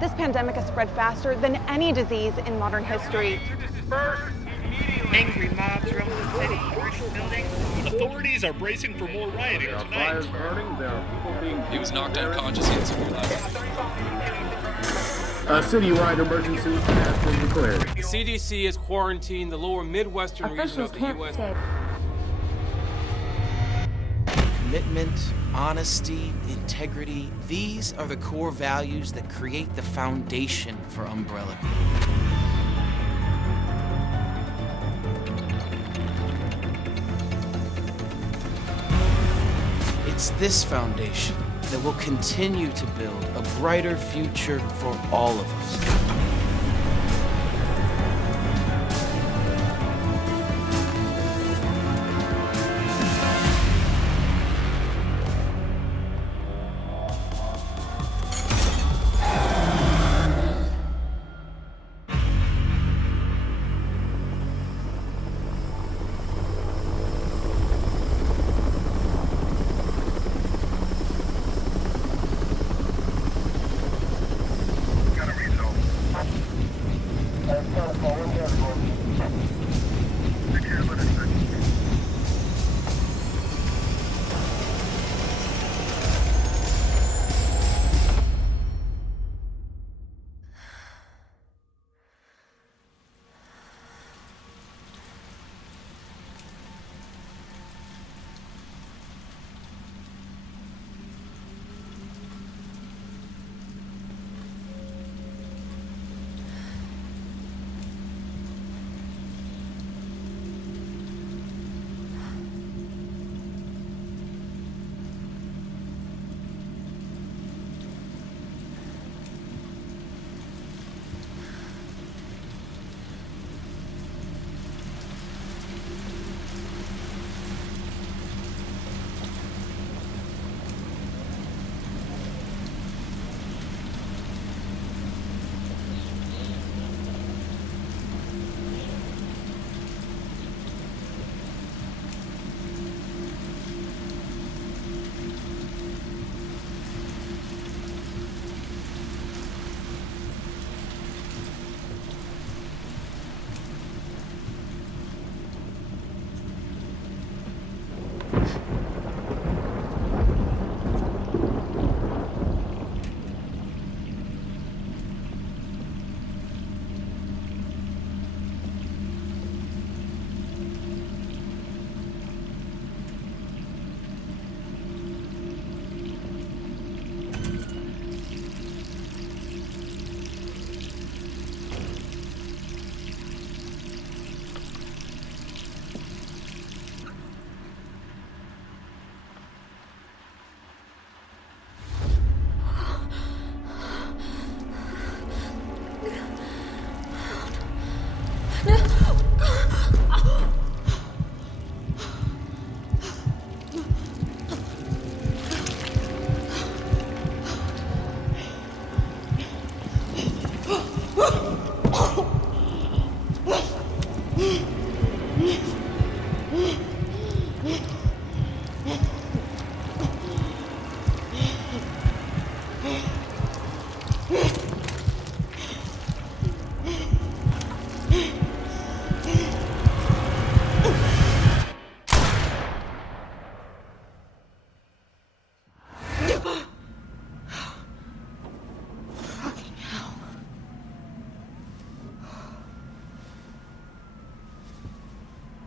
This pandemic has spread faster than any disease in modern history. Angry mobs roam the city, burning buildings. Authorities are bracing for more rioting There are tonight. fires burning. There are people being. He was knocked unconscious. He had severe left. A citywide emergency has been declared. The CDC has quarantined the lower Midwestern region of the U.S. Commitment, honesty, integrity, these are the core values that create the foundation for Umbrella. It's this foundation that will continue to build a brighter future for all of us.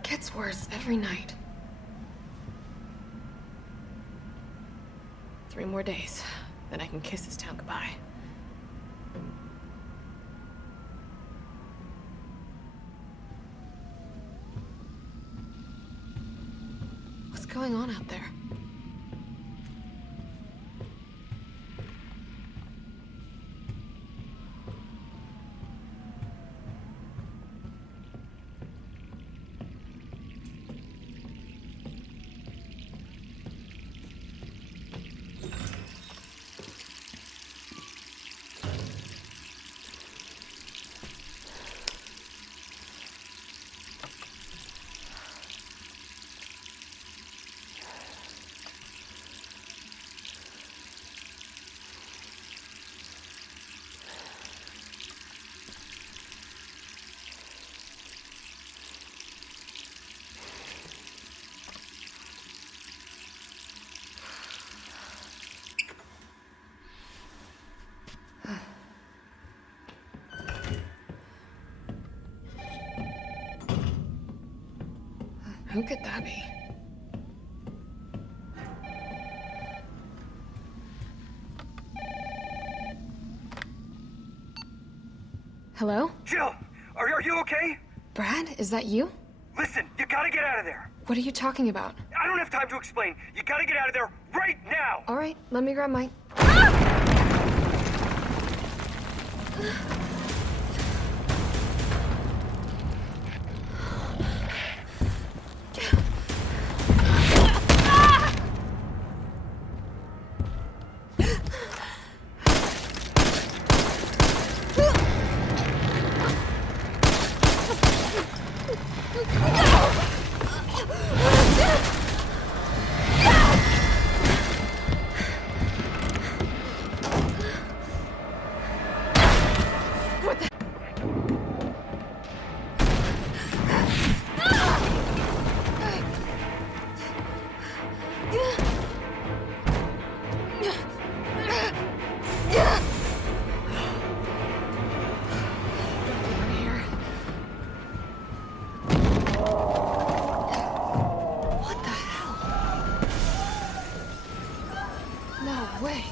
Gets worse every night. 3 more days, then I can kiss this town goodbye. What's going on out there? Who could that be? Hello? Jill, are you okay? Brad, is that you? Listen, you gotta get out of there. What are you talking about? I don't have time to explain. You gotta get out of there right now. All right, let me grab my... What the hell? No way.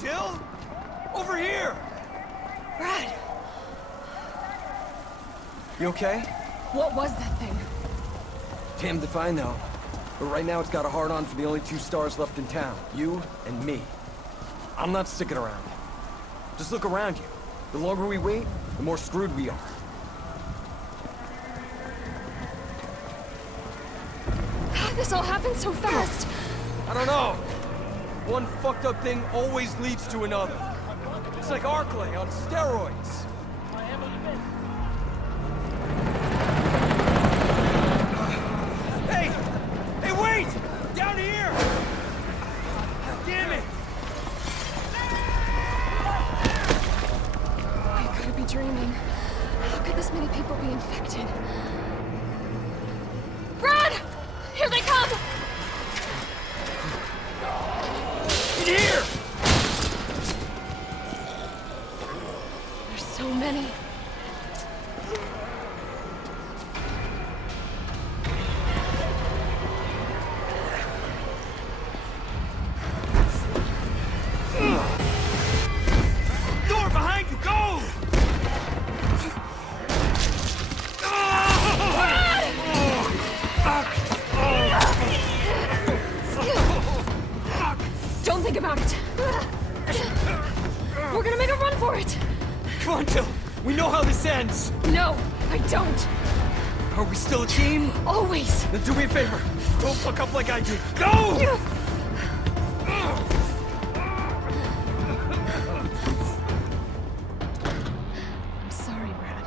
Jill? Over here! Brad, You okay? what was that thing? Damned if I know. But right now it's got a hard-on for the only two stars left in town. You and me. I'm not sticking around. Just look around you. The longer we wait, the more screwed we are. How'd this all happen so fast? I don't know. One fucked up thing always leads to another. It's like Arklay on steroids. Hey! Hey, wait! Down here! Damn it! I couldn't be dreaming. How could this many people be infected? Brad! Here they come! Here! There's so many. Door behind you, go! Don't think about it. We're gonna make a run for it. Come on, Jill. We know how this ends. No, I don't. Are we still a team? Always. Then do me a favor. Don't fuck up like I did. Go! I'm sorry, Brad.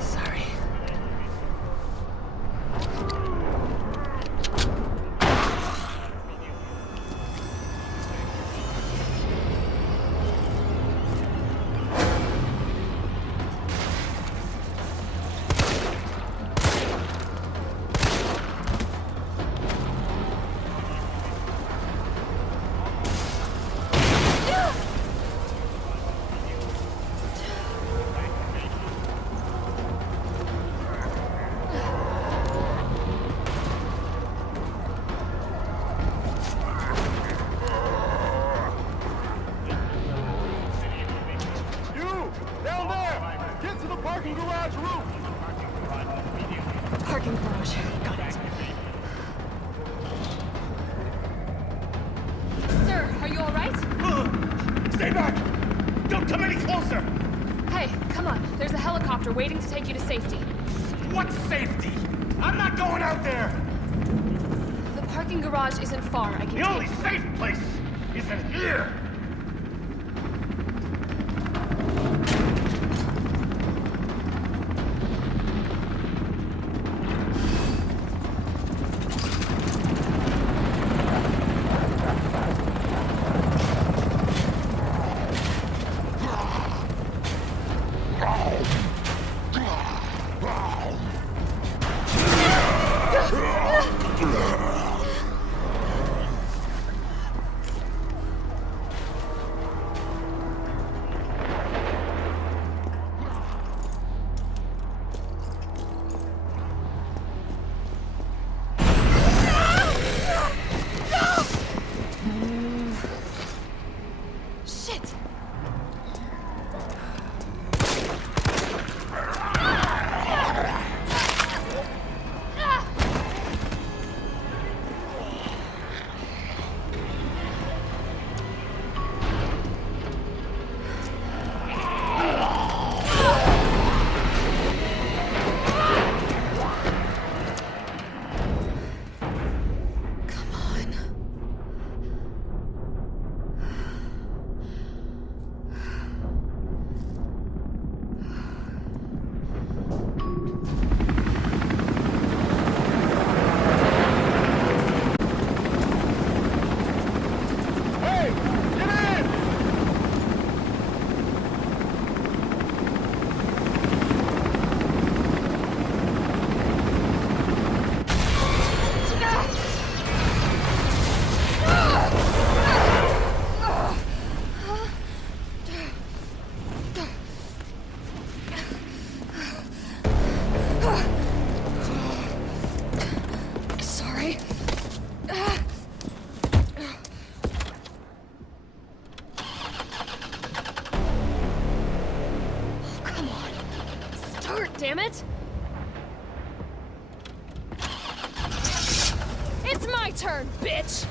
Sorry. Parking garage roof! Parking garage. Got it. Sir, are you all right? Stay back! Don't come any closer! Hey, come on. There's a helicopter waiting to take you to safety. What safety? I'm not going out there! The parking garage isn't far. I can The only take you. safe place is in here! Shit! Come on. Hey! Get in! Sorry. Oh, come on. Start, damn it! It's my turn, bitch!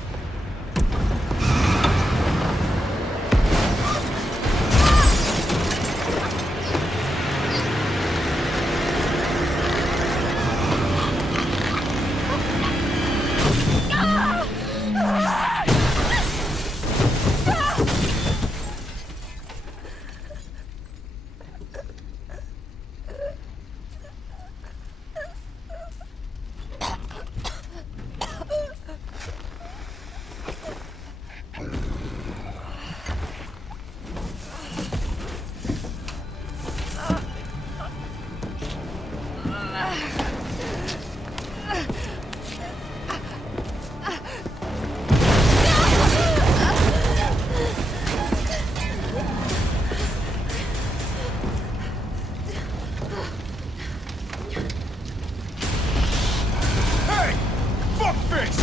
Hey! Fuckface!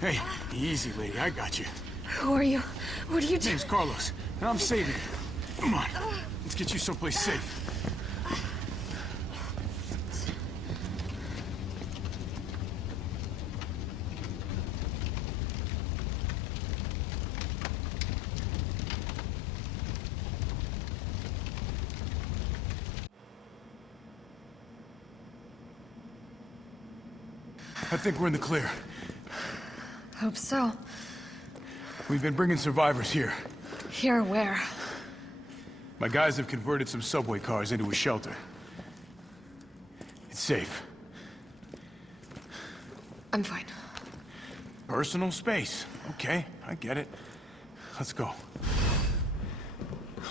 Hey, easy, lady. I got you. Who are you? What are you doing? Name's Carlos, and I'm saving you. Come on, let's get you someplace safe. I think we're in the clear. Hope so. We've been bringing survivors here. Here, where? My guys have converted some subway cars into a shelter. It's safe. I'm fine. Personal space. Okay, I get it. Let's go.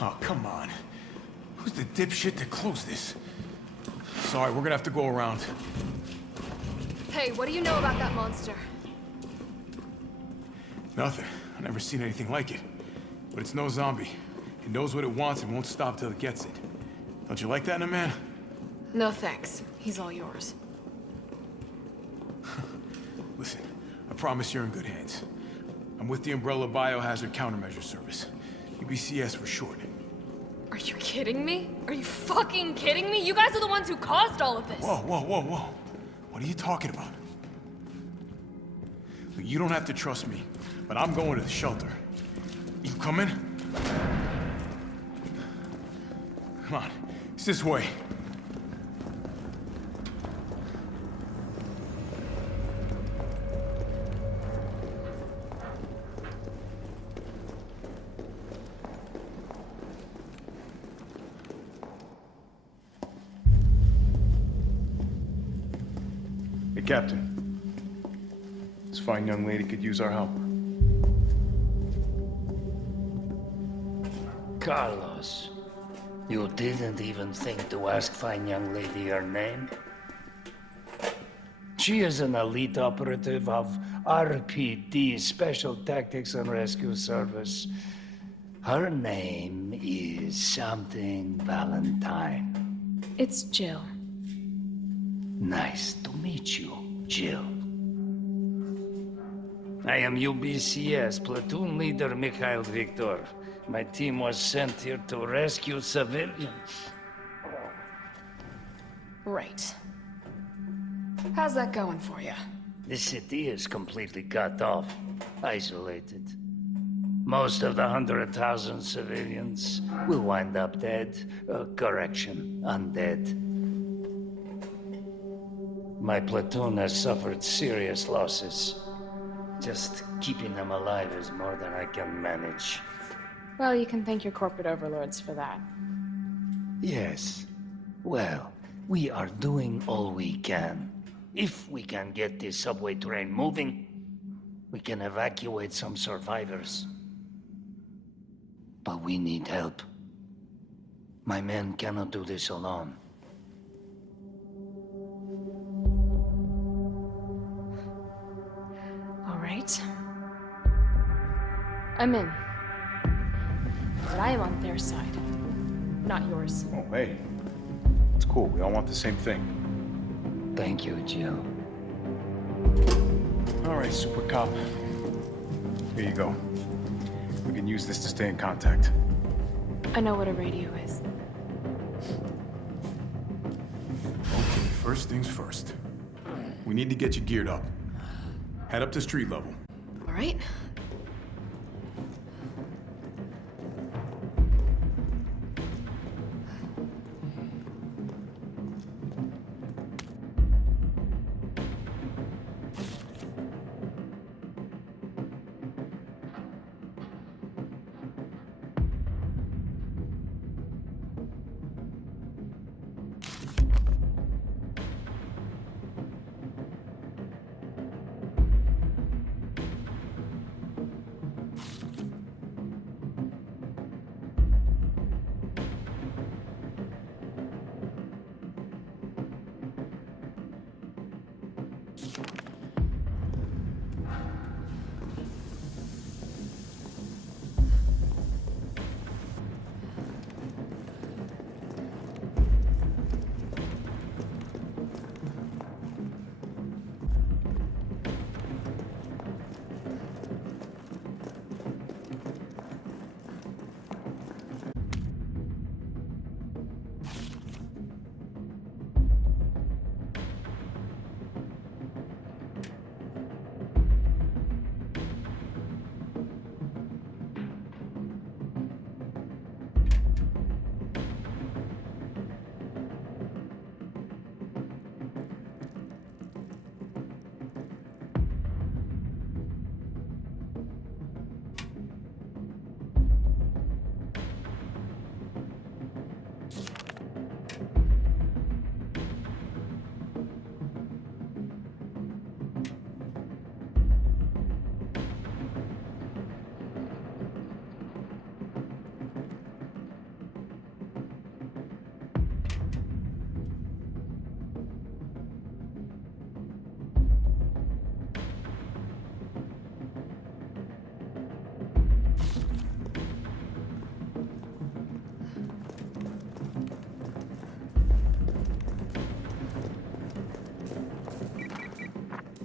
Oh, come on. Who's the dipshit that closed this? Sorry, we're gonna have to go around. Hey, what do you know about that monster? Nothing. I've never seen anything like it. But it's no zombie. It knows what it wants and won't stop till it gets it. Don't you like that in a man? No thanks. He's all yours. Listen, I promise you're in good hands. I'm with the Umbrella Biohazard Countermeasure Service. UBCS for short. Are you kidding me? Are you fucking kidding me? You guys are the ones who caused all of this. Whoa, whoa, whoa, whoa. What are you talking about? Look, you don't have to trust me, but I'm going to the shelter. You coming? Come on, it's this way. Hey, Captain. This fine young lady could use our help. Carlos, you didn't even think to ask fine young lady her name? She is an elite operative of RPD, Special Tactics and Rescue Service. Her name is something Valentine. It's Jill. Nice to meet you, Jill. I am UBCS Platoon Leader Mikhail Viktor. My team was sent here to rescue civilians. Right. How's that going for you? The city is completely cut off, isolated. Most of the 100,000 civilians will wind up dead. Correction, undead. My platoon has suffered serious losses. Just keeping them alive is more than I can manage. Well, you can thank your corporate overlords for that. Yes. Well, we are doing all we can. If we can get this subway train moving, we can evacuate some survivors. But we need help. My men cannot do this alone. All right. I'm in. But I am on their side, not yours. Oh, hey. It's cool. We all want the same thing. Thank you, Jill. All right, Super Cop. Here you go. We can use this to stay in contact. I know what a radio is. Okay, first things first. We need to get you geared up. Head up to street level. All right.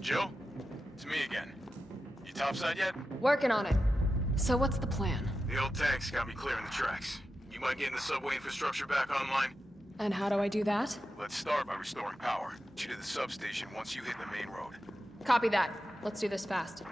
Jill? It's me again. You topside yet? Working on it. So what's the plan? The old tanks got me clearing the tracks. You mind getting the subway infrastructure back online? And how do I do that? Let's start by restoring power. Get you to the substation once you hit the main road. Copy that. Let's do this fast.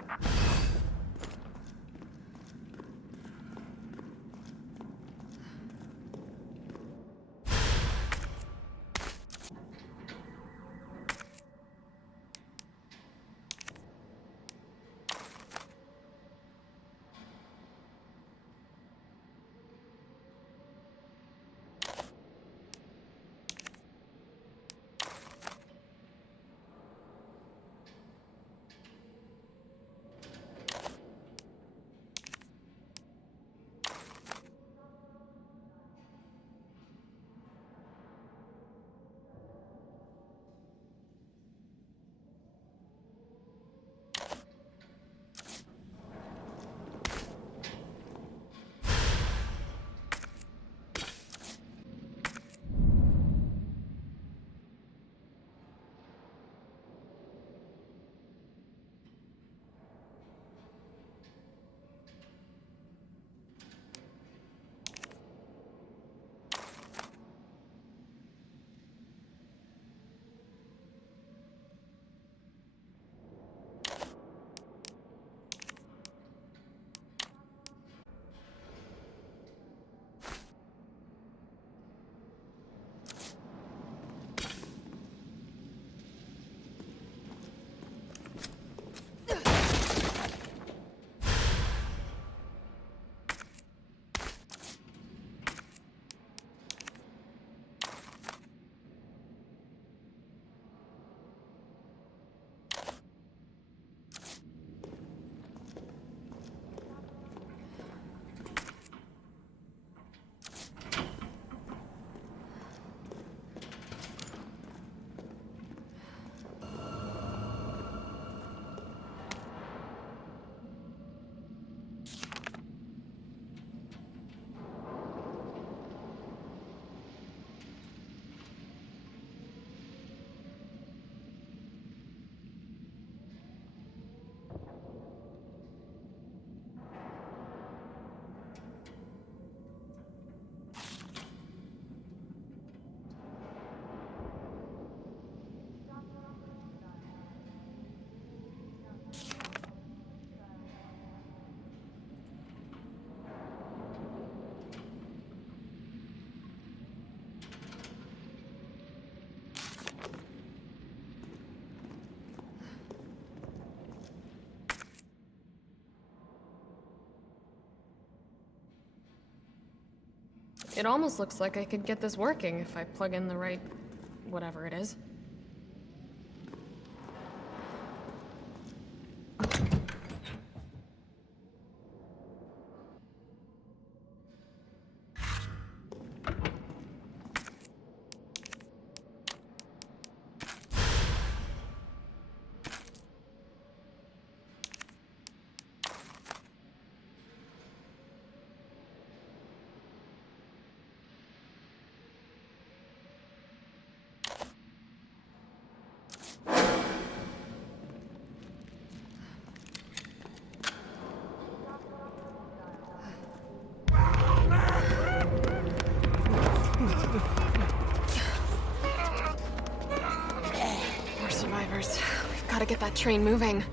It almost looks like I could get this working if I plug in the right... whatever it is. More survivors. We've got to get that train moving.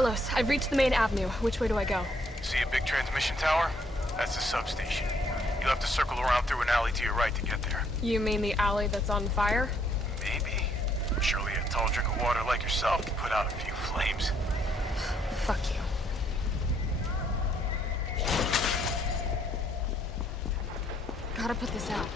Carlos, I've reached the main avenue. Which way do I go? See a big transmission tower? That's the substation. You'll have to circle around through an alley to your right to get there. You mean the alley that's on fire? Maybe. Surely a tall drink of water like yourself can put out a few flames. Fuck you. Gotta put this out.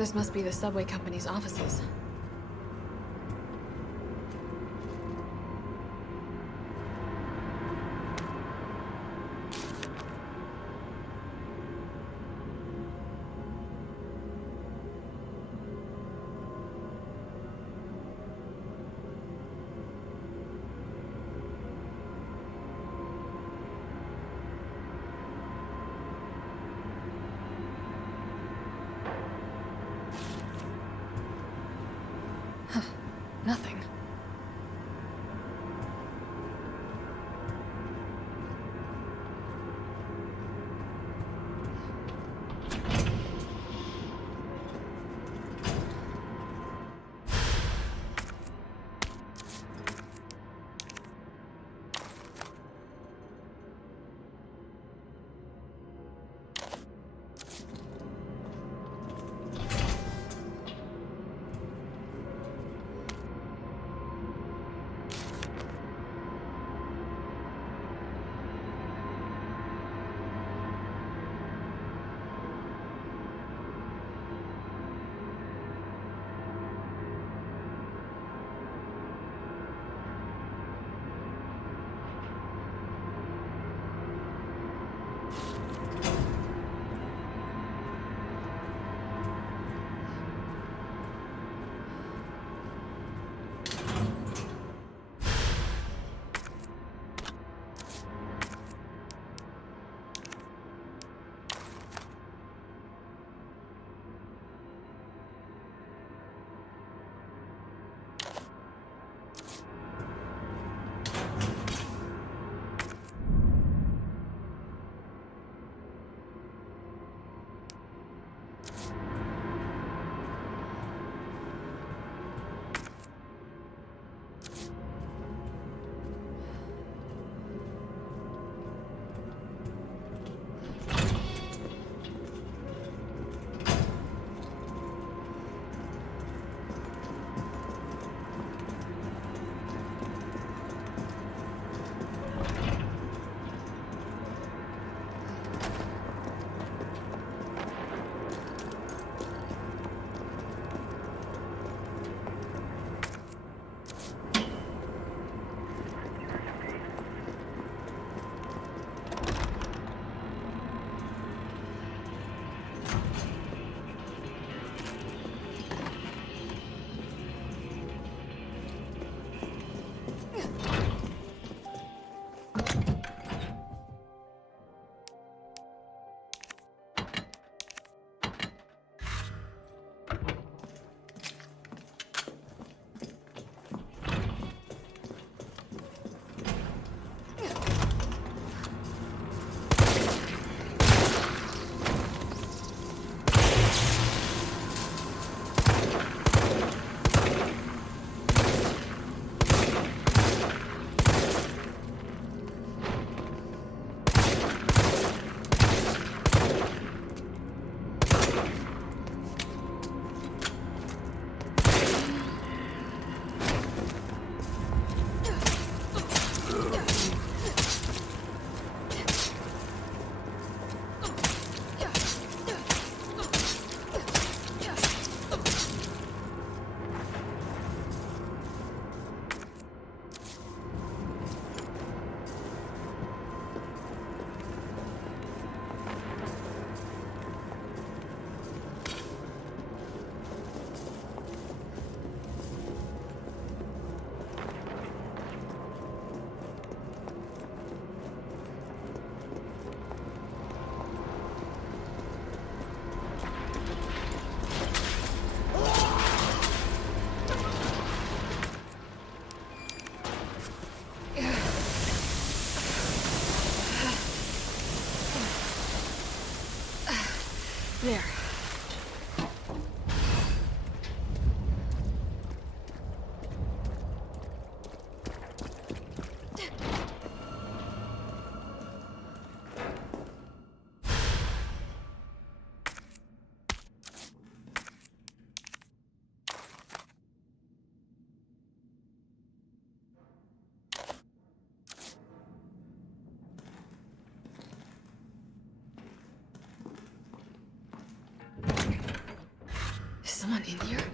This must be the subway company's offices. Nothing. someone in here?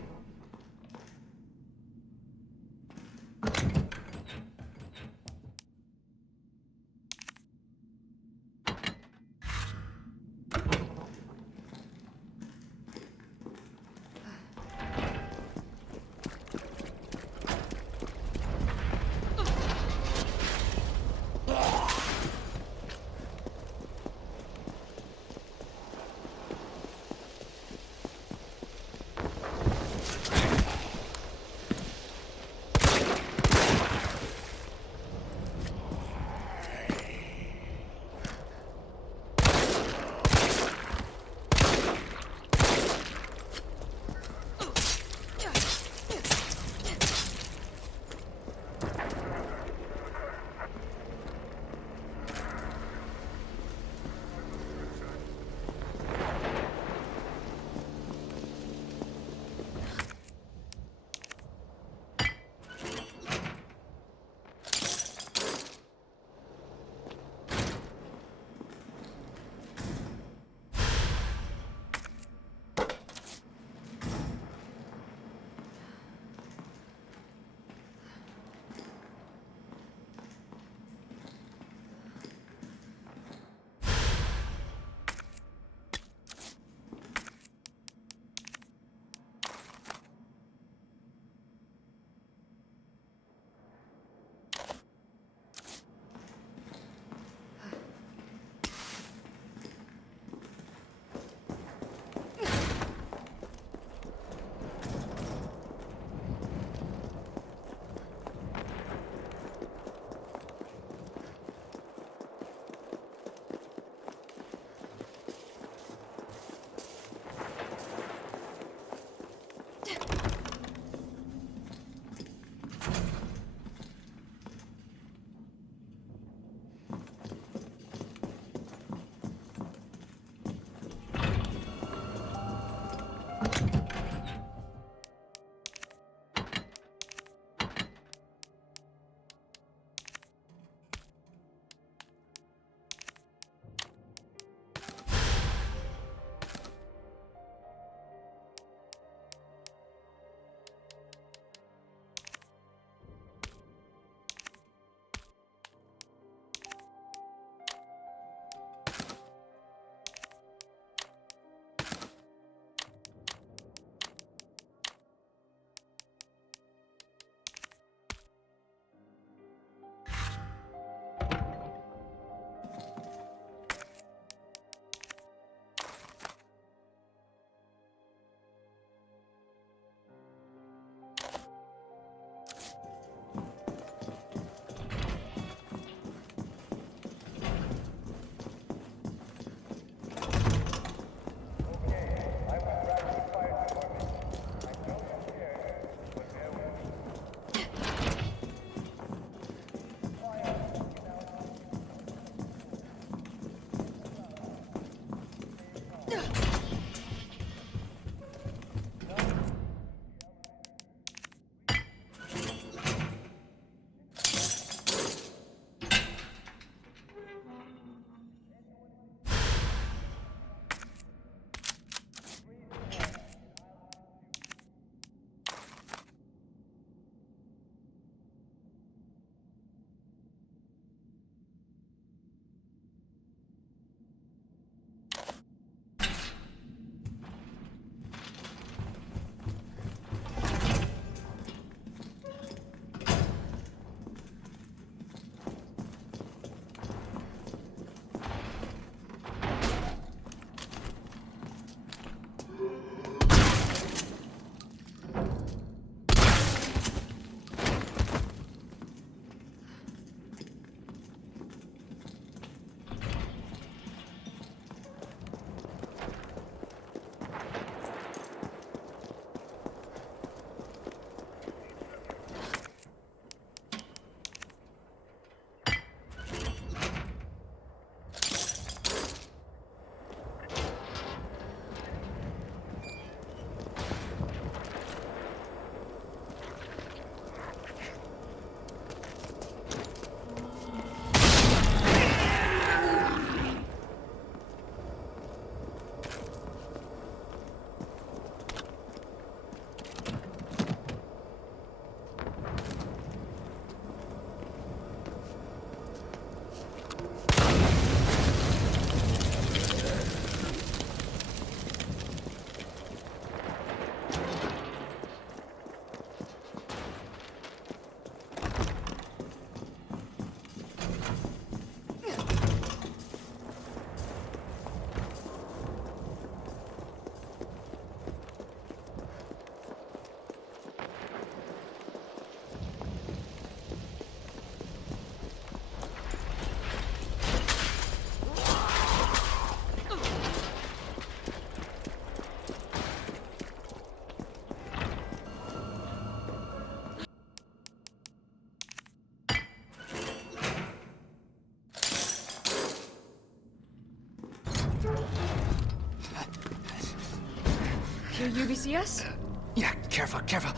UBCS? Yeah, careful, careful.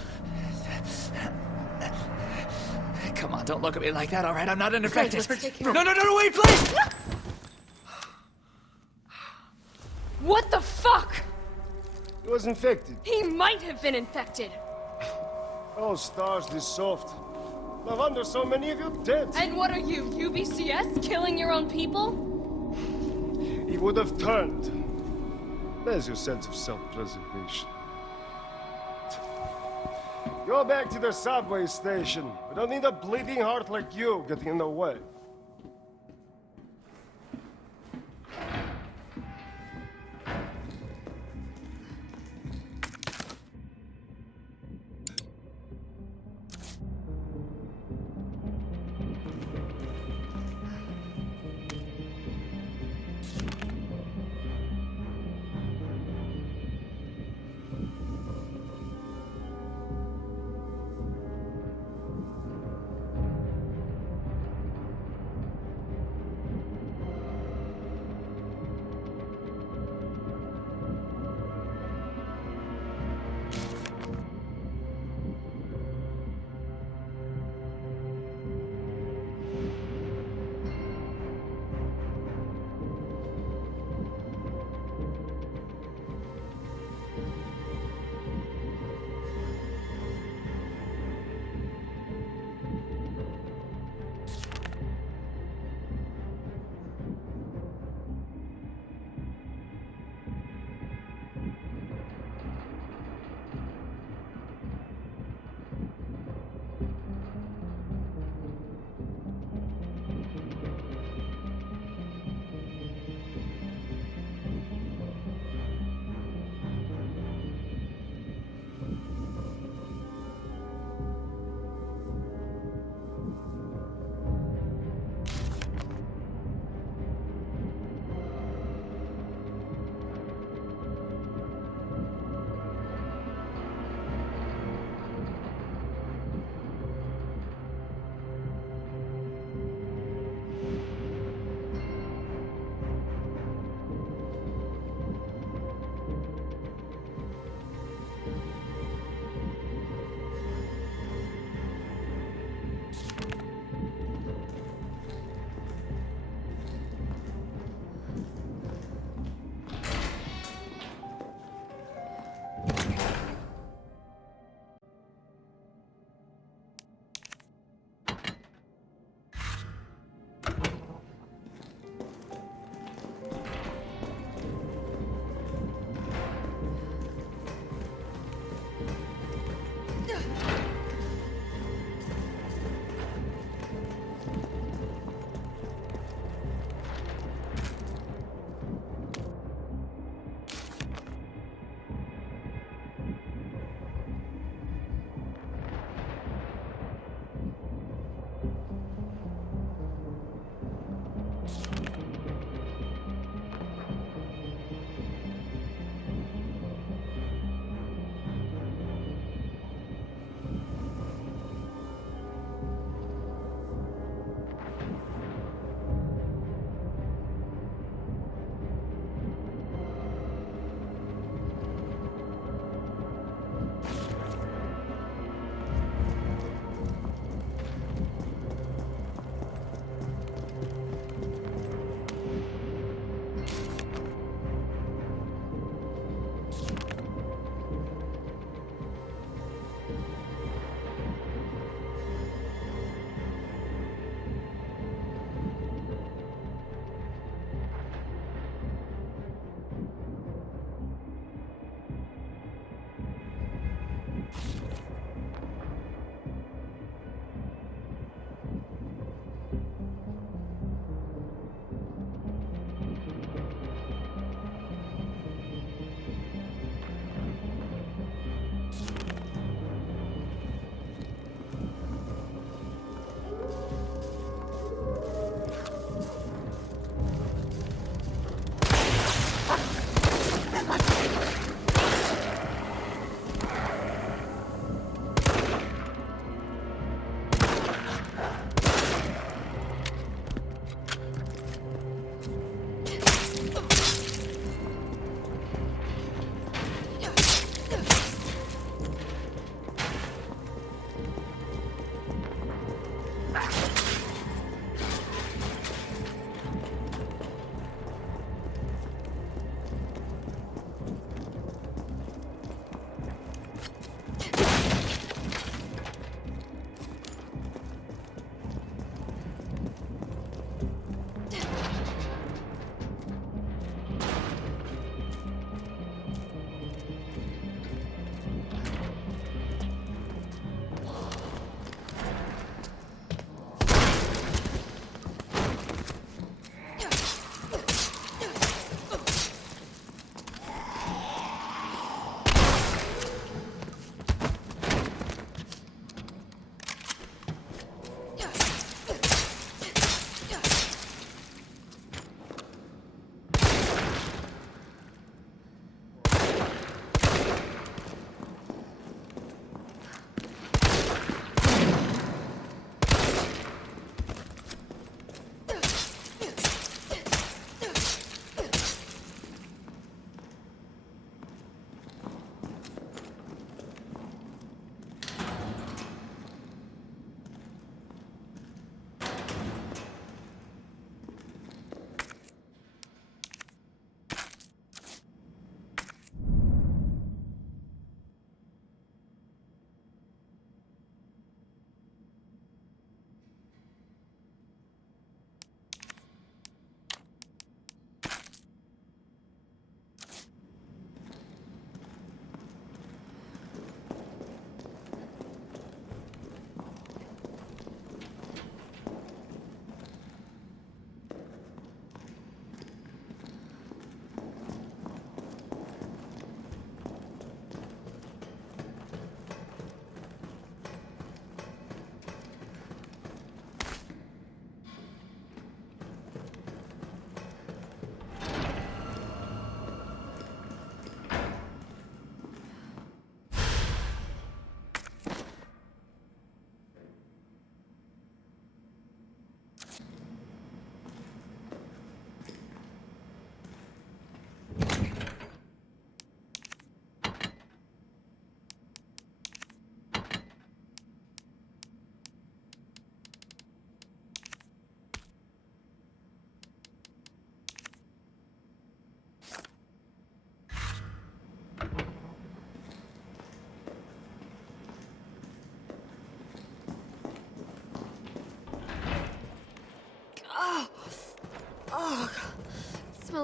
Come on, don't look at me like that, all right? I'm not an infected. let's take care No, no, no, no, wait, please! What the fuck? He was infected. He might have been infected. Oh, stars, this soft. No wonder so many of you dead. And what are you, UBCS? Killing your own people? He would have turned. There's your sense of self-preservation. Go back to the subway station. We don't need a bleeding heart like you getting in the way.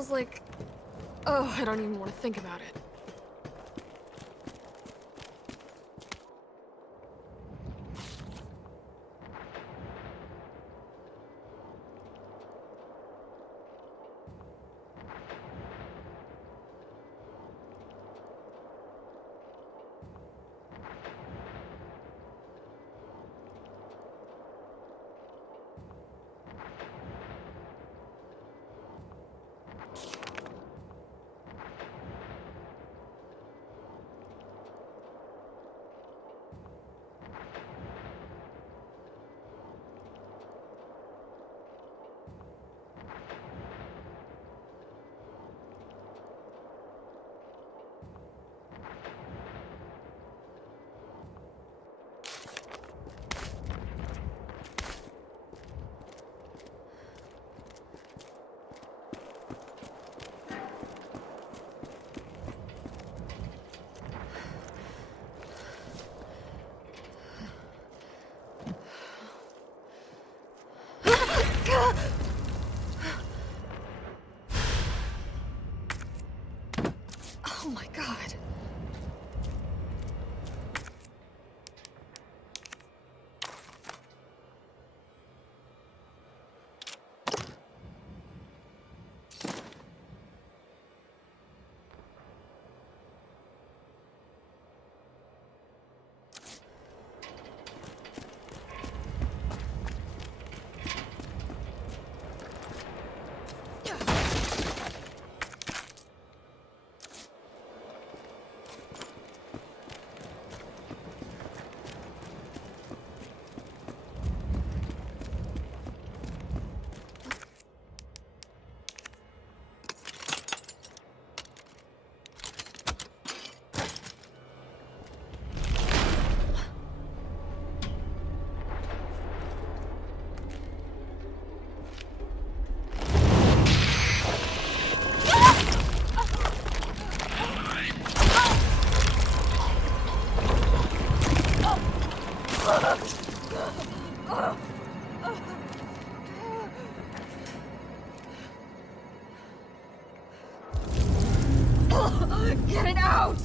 feels like... Oh, I don't even want to think about it. Oh my god. Get it out!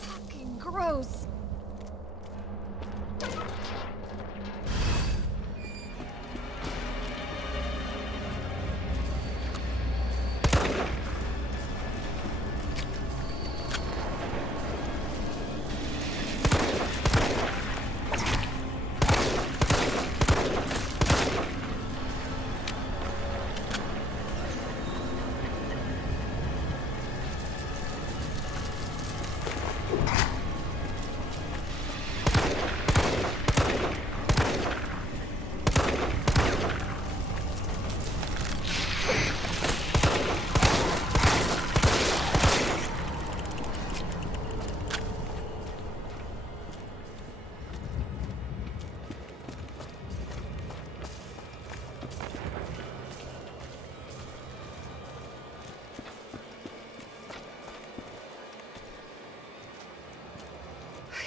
Fucking gross.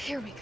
Here we go.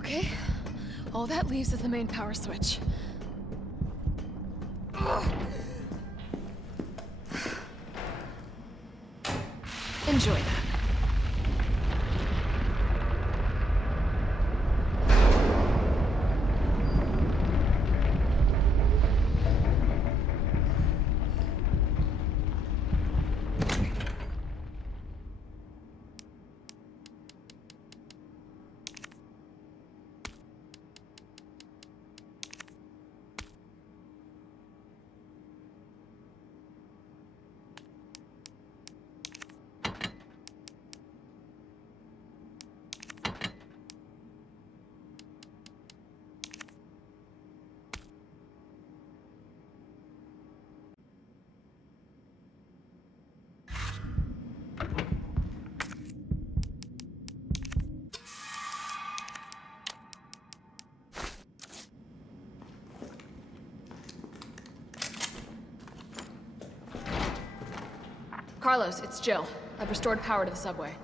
Okay. All that leaves is the main power switch. Ugh. Enjoy that. Carlos, it's Jill. I've restored power to the subway.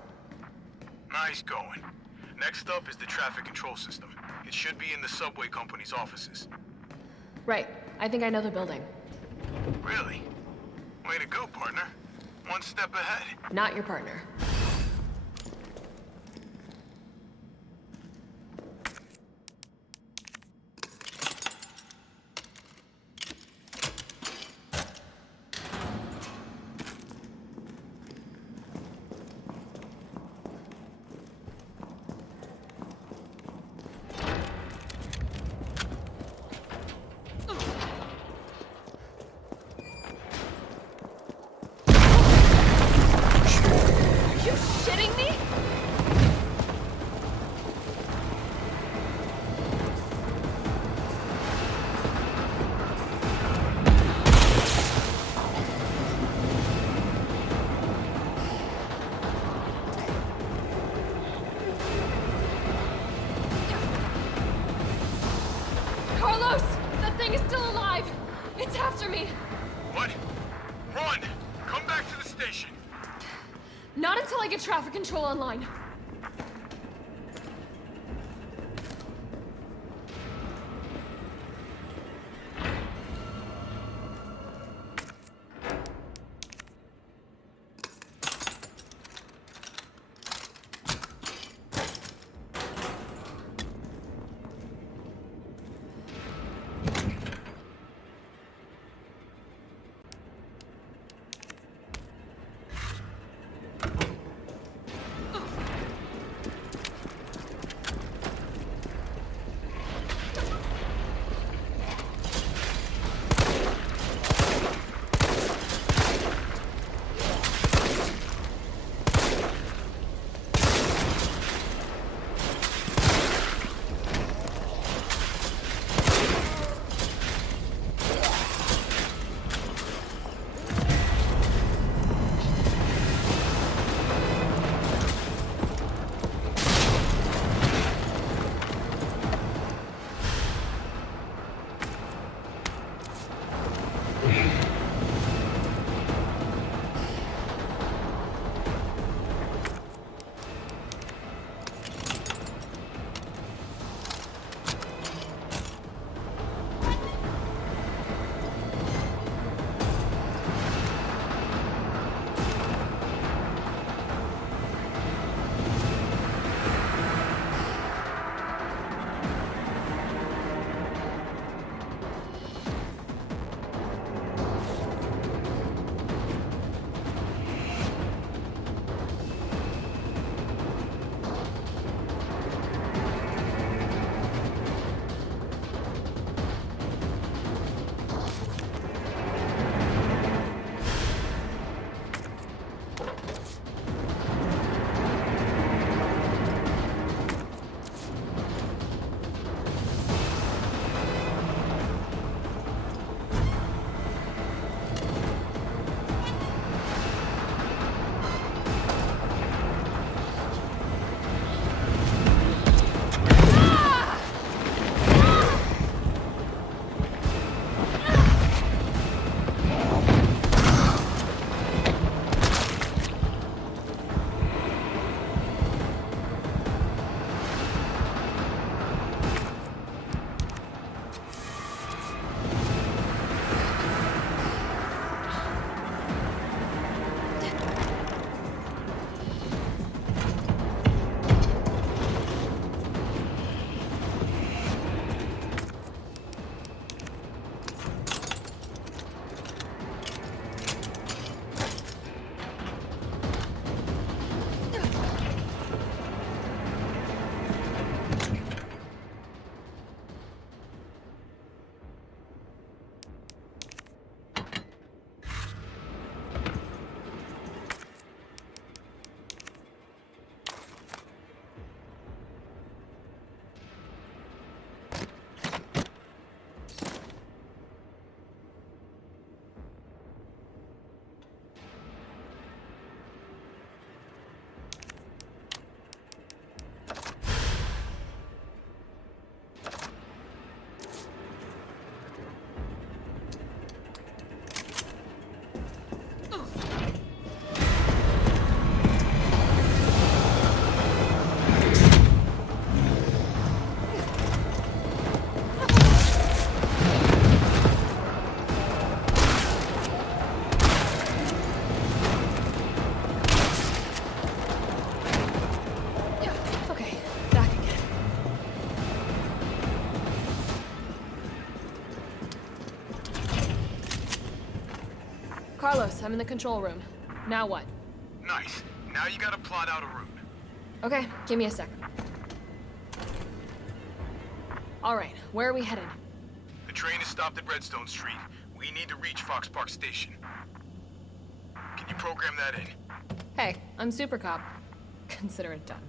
Nice going. Next up is the traffic control system. It should be in the subway company's offices. Right. I think I know the building. Really? Way to go, partner. One step ahead. Not your partner. Carlos! That thing is still alive! It's after me! What? Run! Come back to the station! Not until I get traffic control online. Carlos, I'm in the control room. Now what? Nice. Now you gotta plot out a route. Okay, give me a second. Alright, where are we headed? The train is stopped at Redstone Street. We need to reach Fox Park Station. Can you program that in? Hey, I'm Super Cop. Consider it done.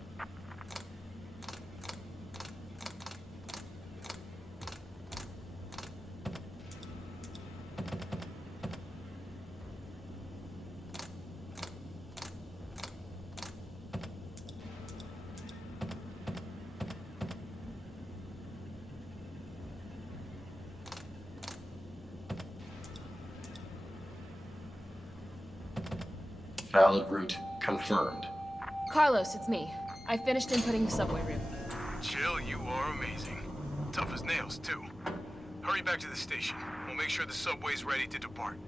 Valid route confirmed. Carlos, it's me. I finished inputting the subway route. Jill, you are amazing. Tough as nails, too. Hurry back to the station. We'll make sure the subway's ready to depart.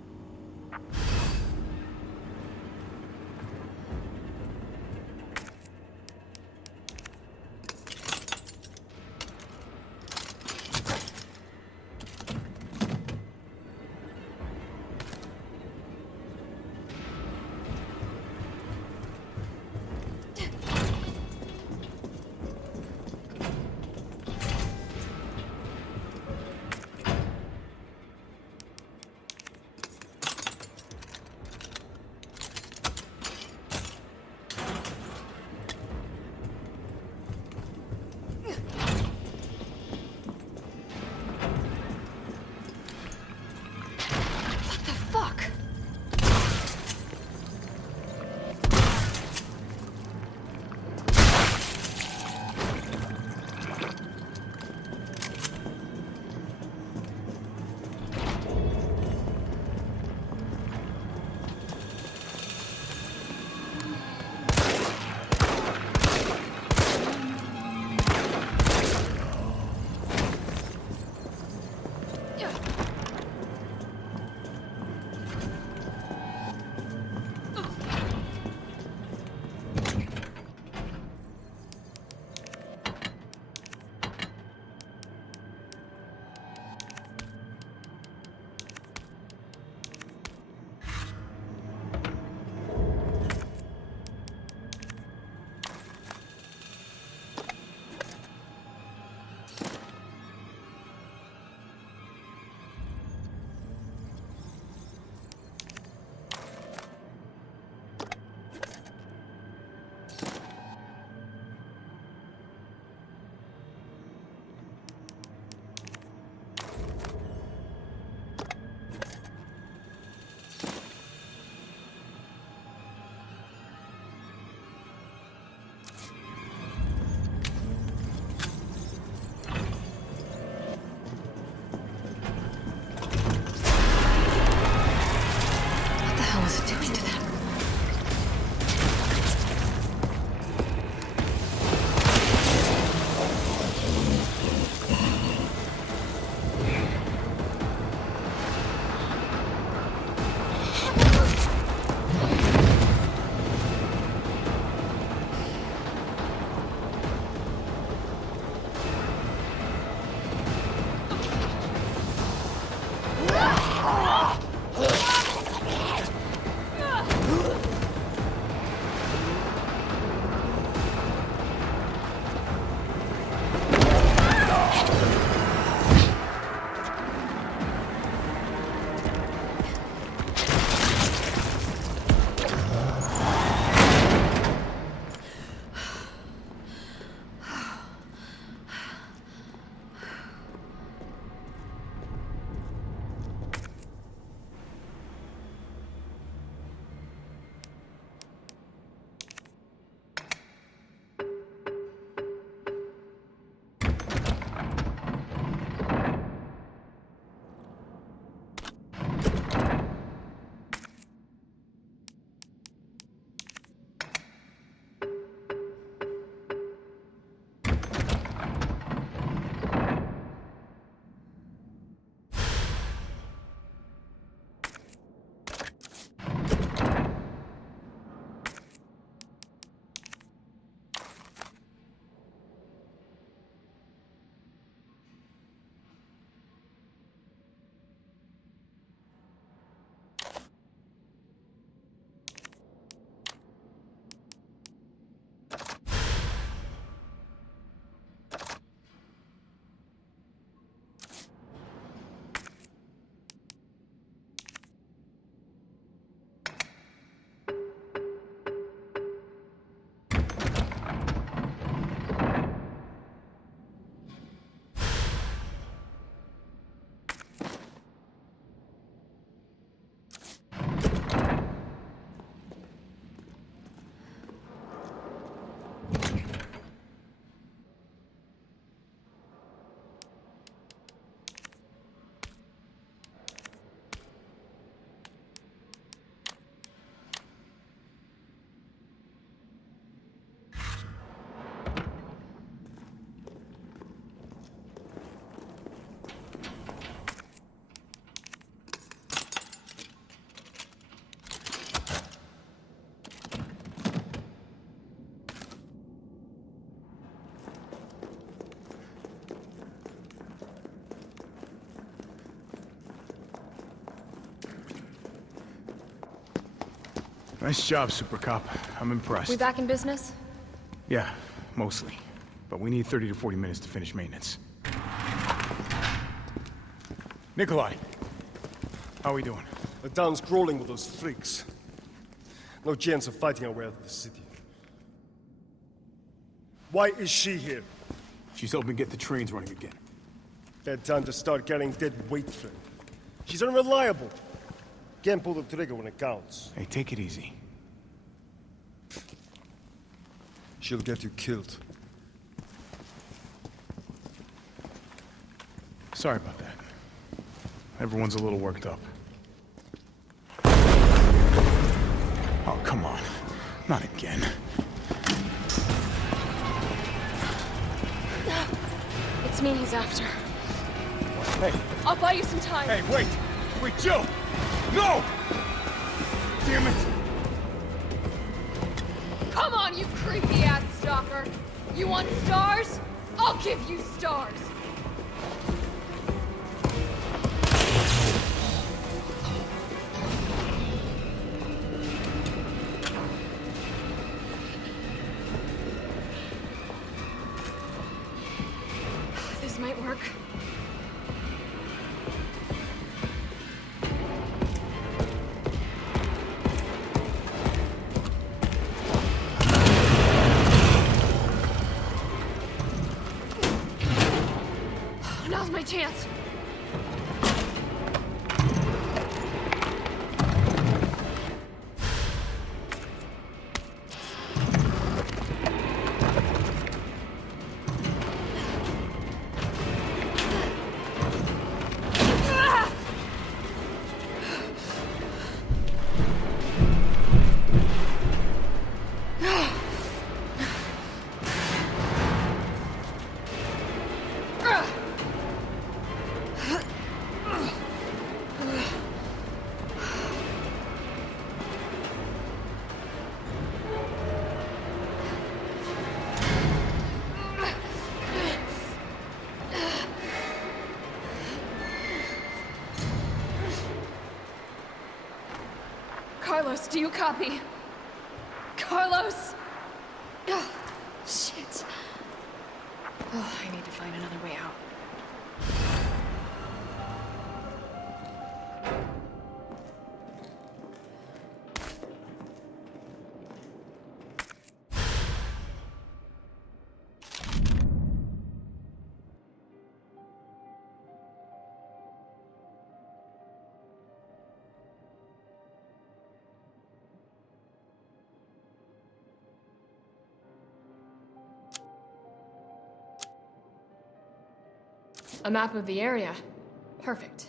Nice job, Super Cop. I'm impressed. We back in business? Yeah, mostly. But we need 30 to 40 minutes to finish maintenance. Nikolai, how are we doing? The town's crawling with those freaks. No chance of fighting our way out of the city. Why is she here? She's helping get the trains running again. Bad time to start carrying dead weight, friend. She's unreliable. Can't pull the trigger when it counts. Hey, take it easy. She'll get you killed. Sorry about that. Everyone's a little worked up. Oh, come on. Not again. It's me he's after. Hey. I'll buy you some time. Hey, wait! Wait, Jill! No! Damn it! Come on, you creepy-ass stalker! You want stars? I'll give you stars! This might work. Now's my chance. Carlos, do you copy? Carlos! Oh, shit. Oh, I need to find another way out. A map of the area. Perfect.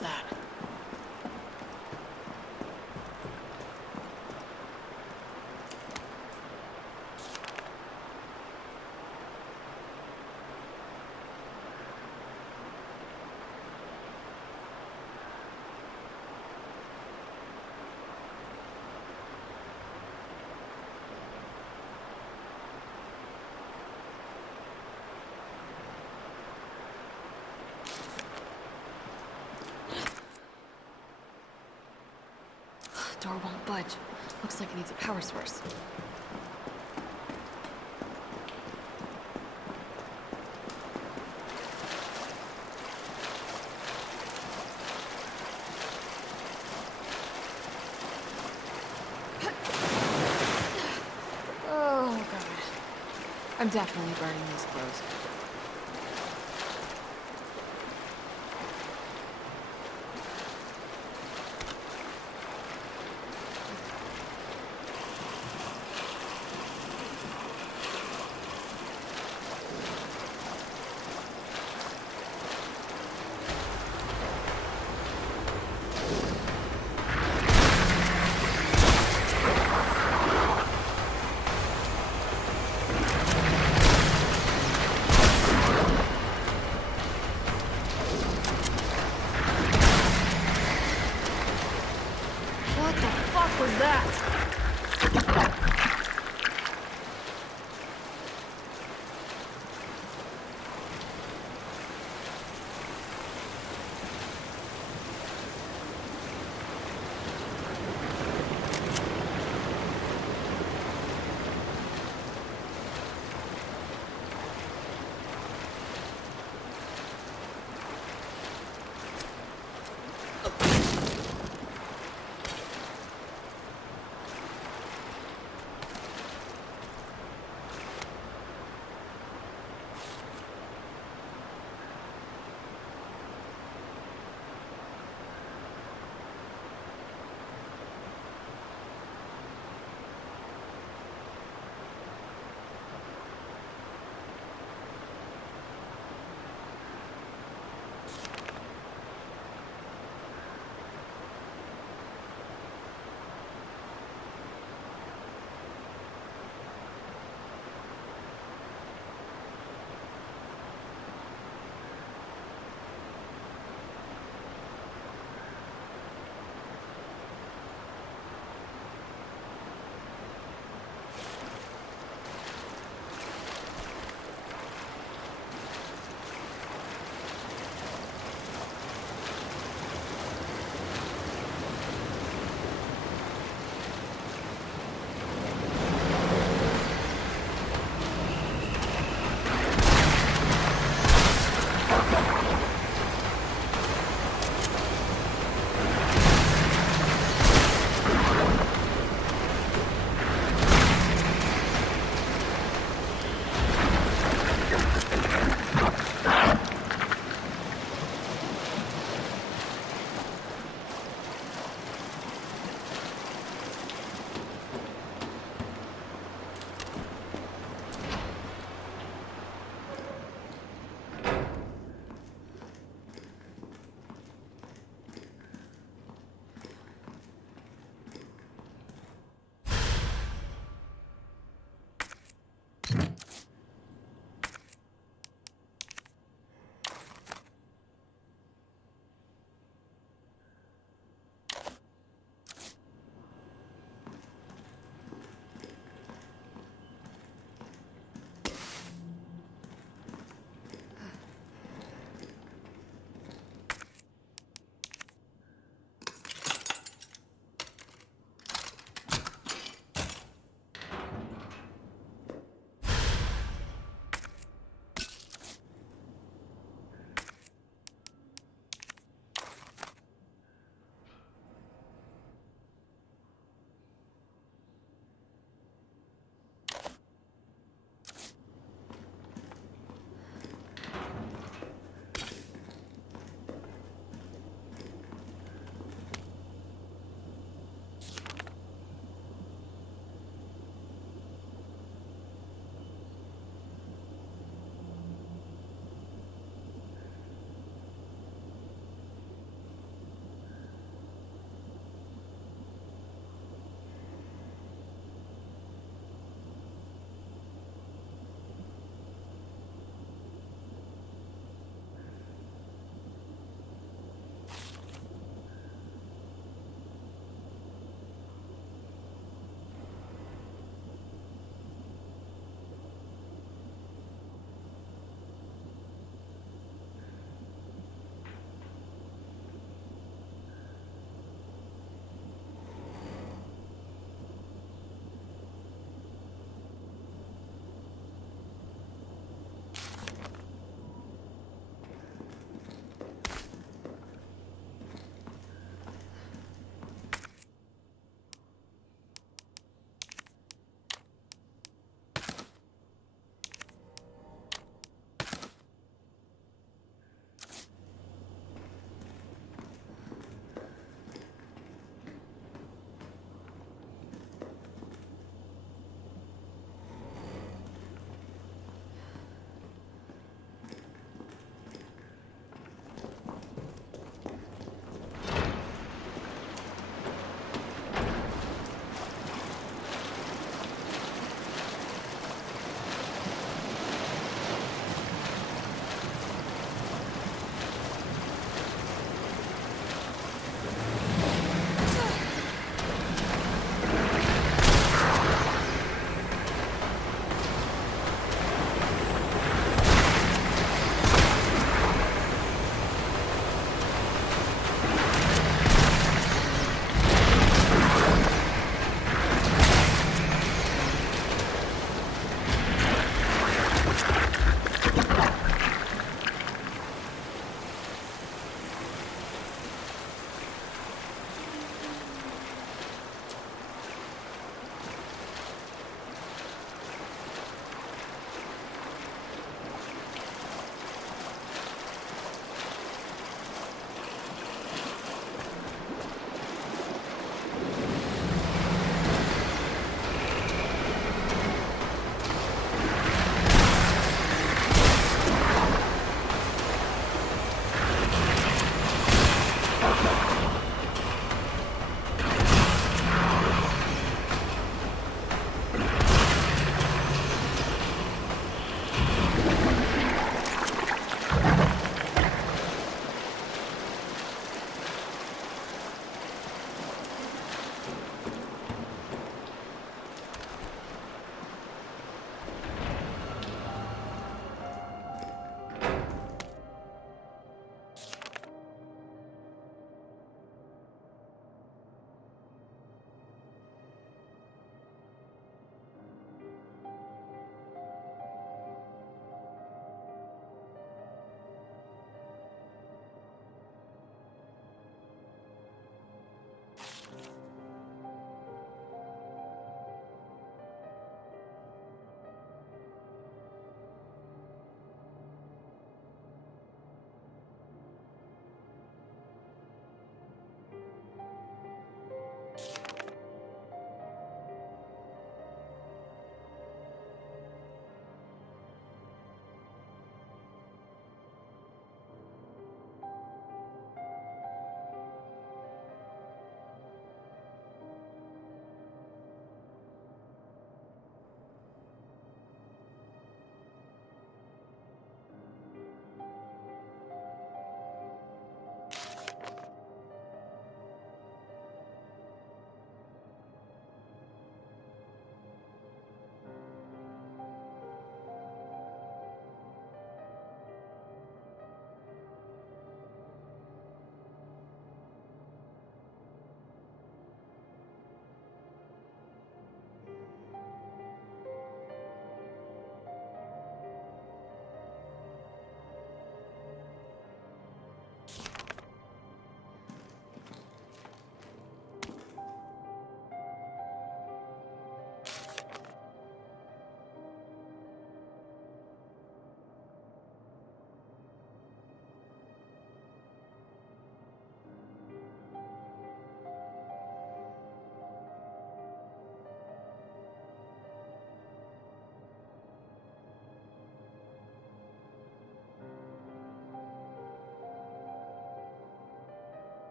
That. Door won't budge. Looks like it needs a power source. I'm definitely burning these clothes. What the fuck was that?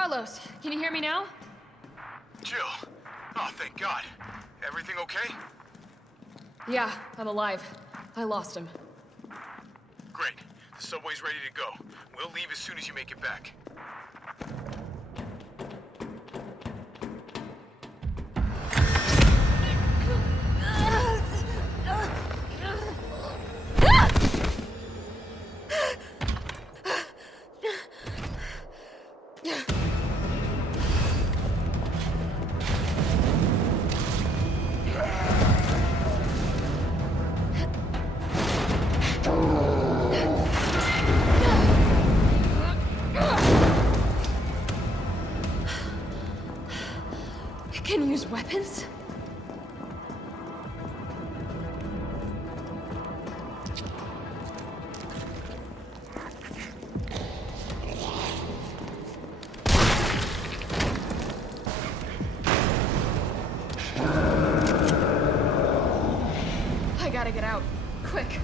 Carlos, can you hear me now? Jill! Oh, thank God. Everything okay? Yeah, I'm alive. I lost him. Great. The subway's ready to go. We'll leave as soon as you make it back. Can you use weapons? I gotta get out. Quick.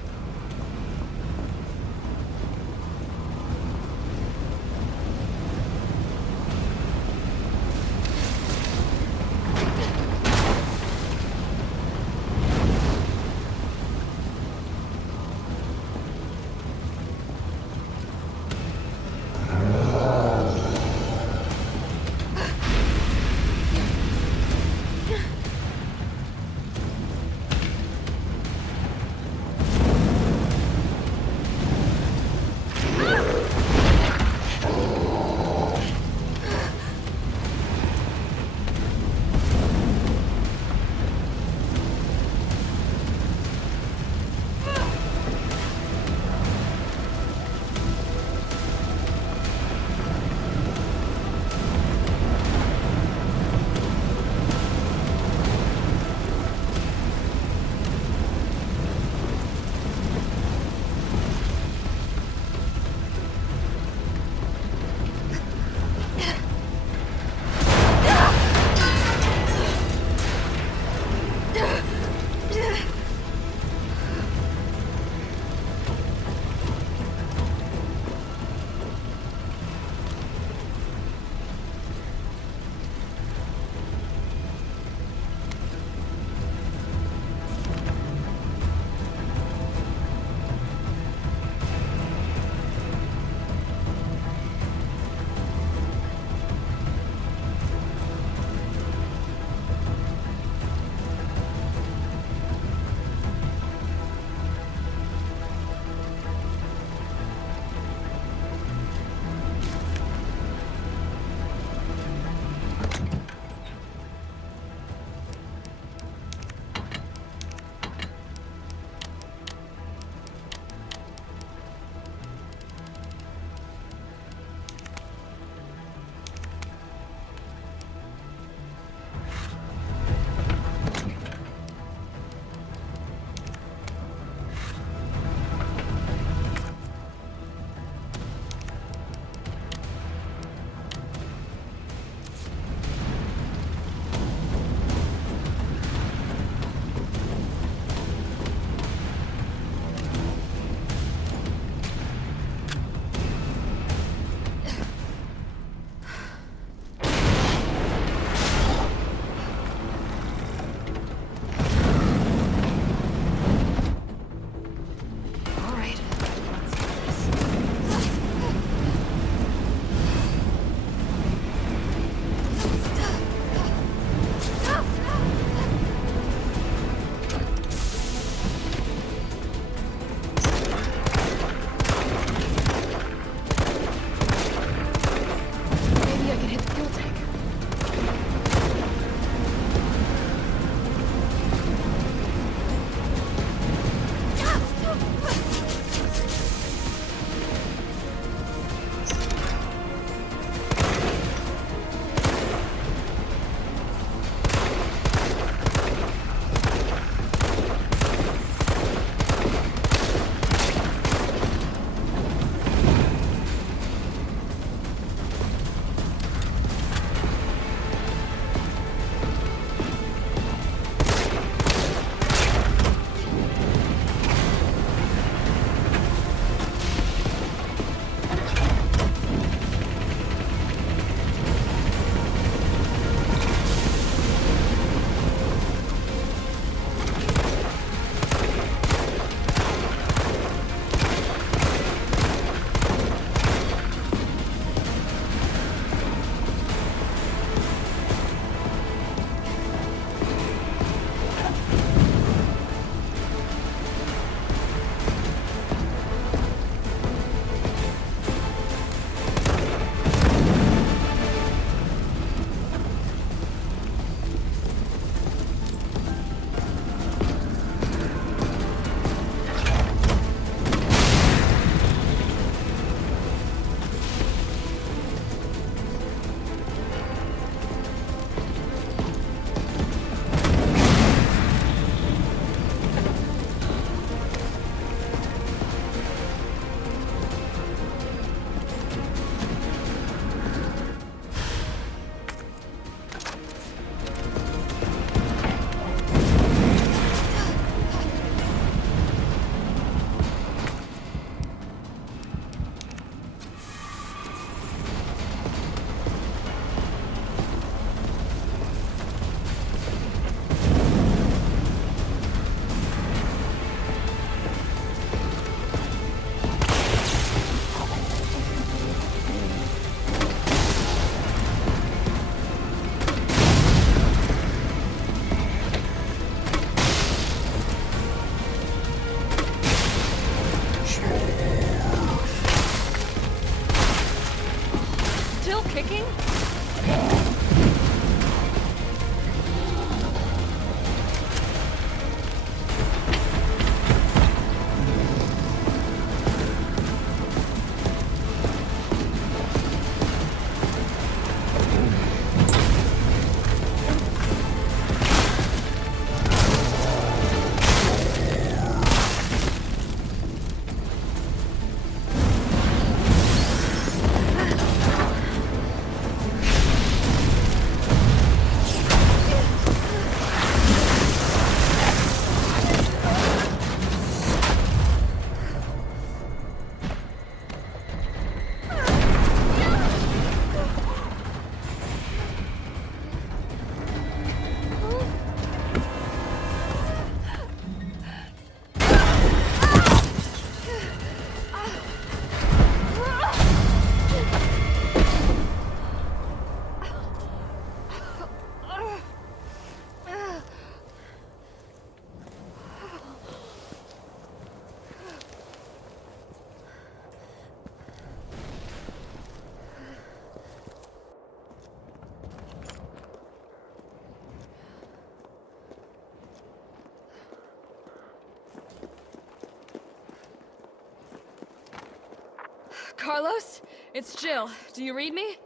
Carlos, it's Jill. Do you read me?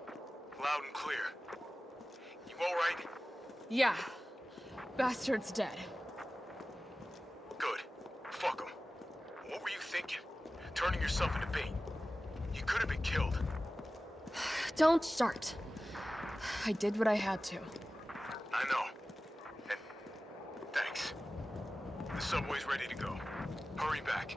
Loud and clear. You all right? Yeah. Bastard's dead. Good. Fuck him. What were you thinking? Turning yourself into bait. You could have been killed. Don't start. I did what I had to. I know. And thanks. The subway's ready to go. Hurry back.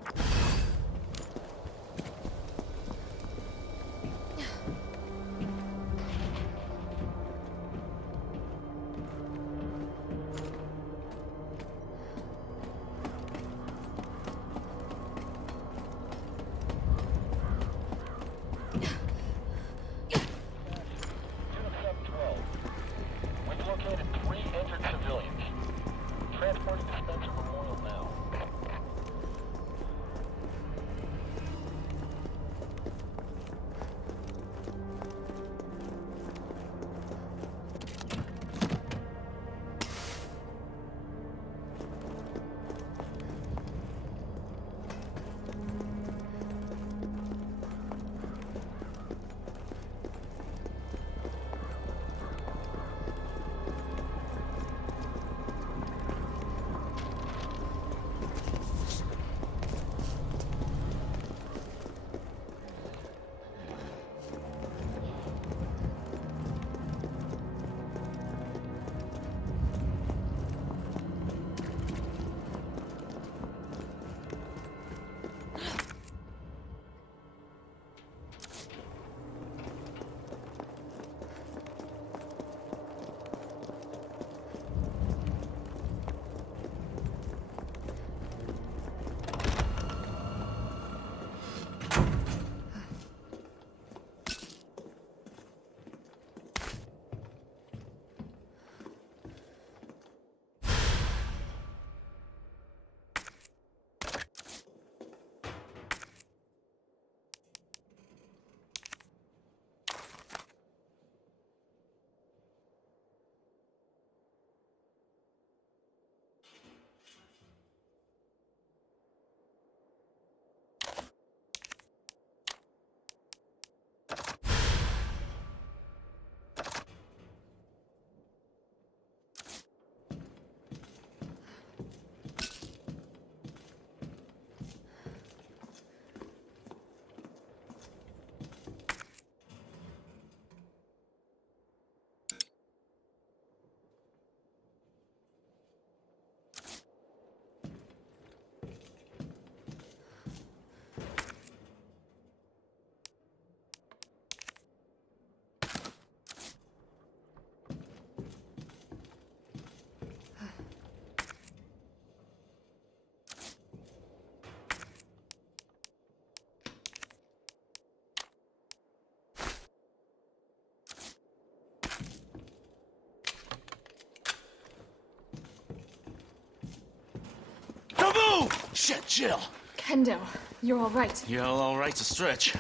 Shit, Jill! Kendo, you're all right. Yeah, all right's a stretch.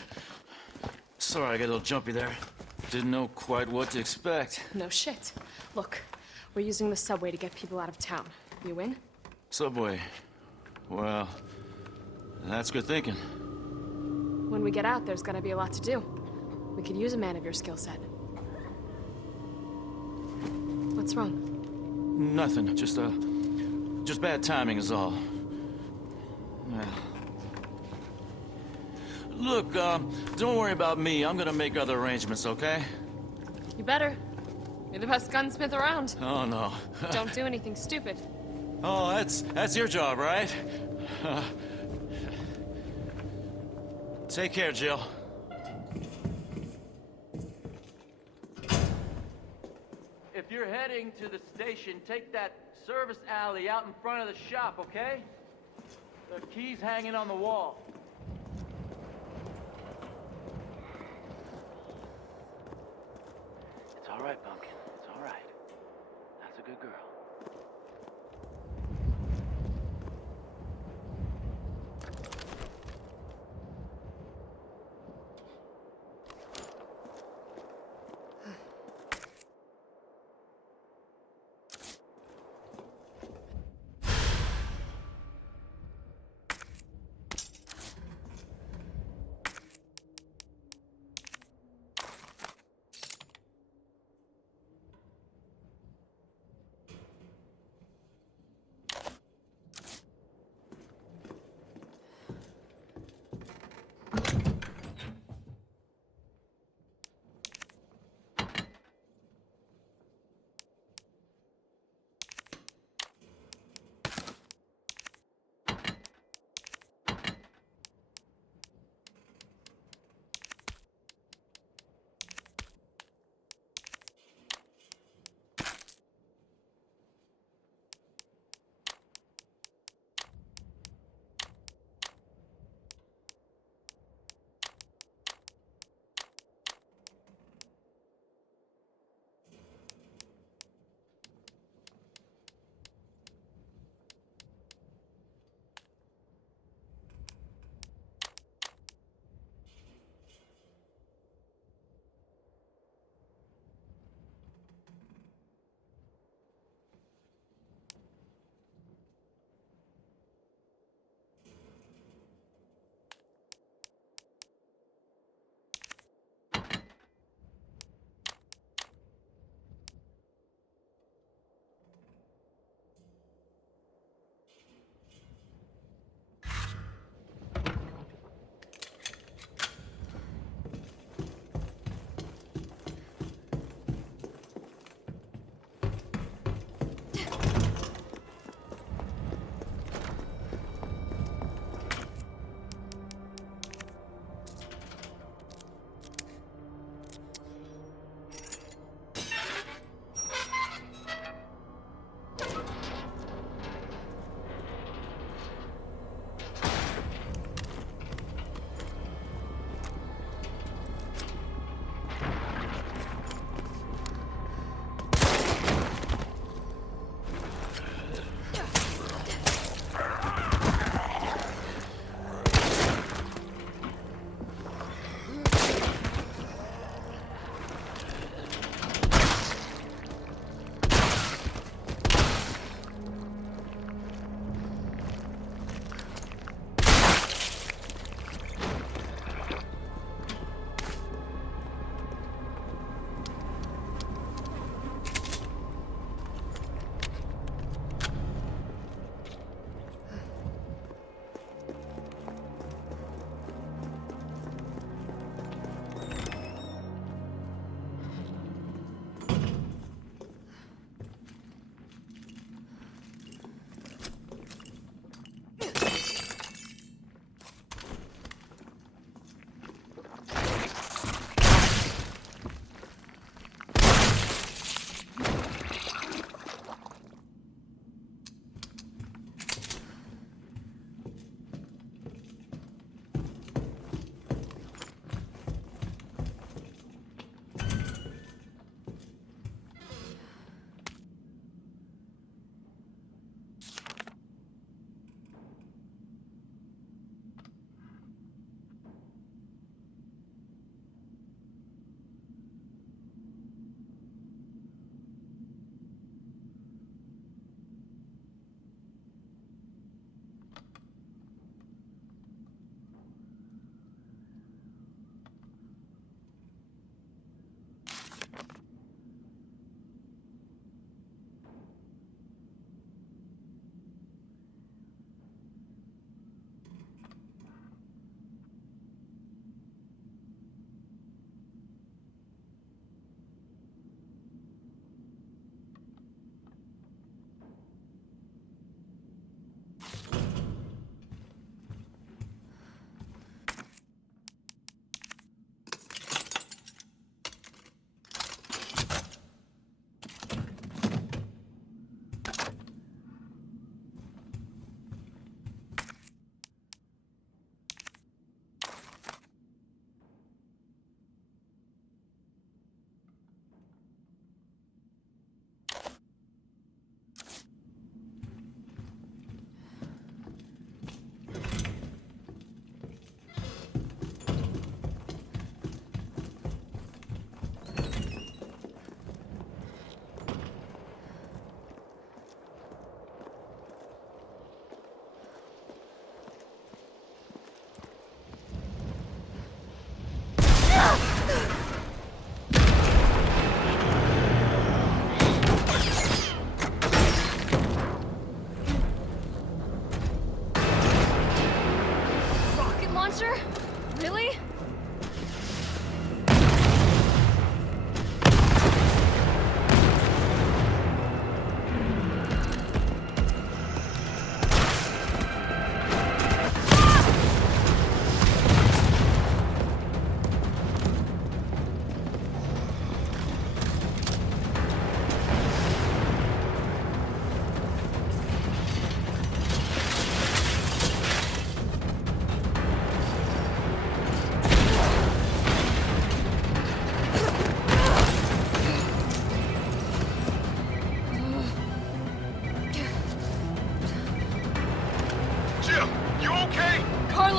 Sorry I got a little jumpy there. Didn't know quite what to expect. No shit. Look, we're using the subway to get people out of town. You in? Subway. Well, that's good thinking. When we get out, there's gonna be a lot to do. We could use a man of your skill set. What's wrong? Nothing. Just bad timing is all. Yeah. Look, don't worry about me. I'm gonna make other arrangements, okay? You better. You're the best gunsmith around. Oh, no. Don't do anything stupid. Oh, that's your job, right? Take care, Jill. If you're heading to the station, take that service alley out in front of the shop, okay? The key's hanging on the wall. It's all right, Pumpkin. It's all right. That's a good girl.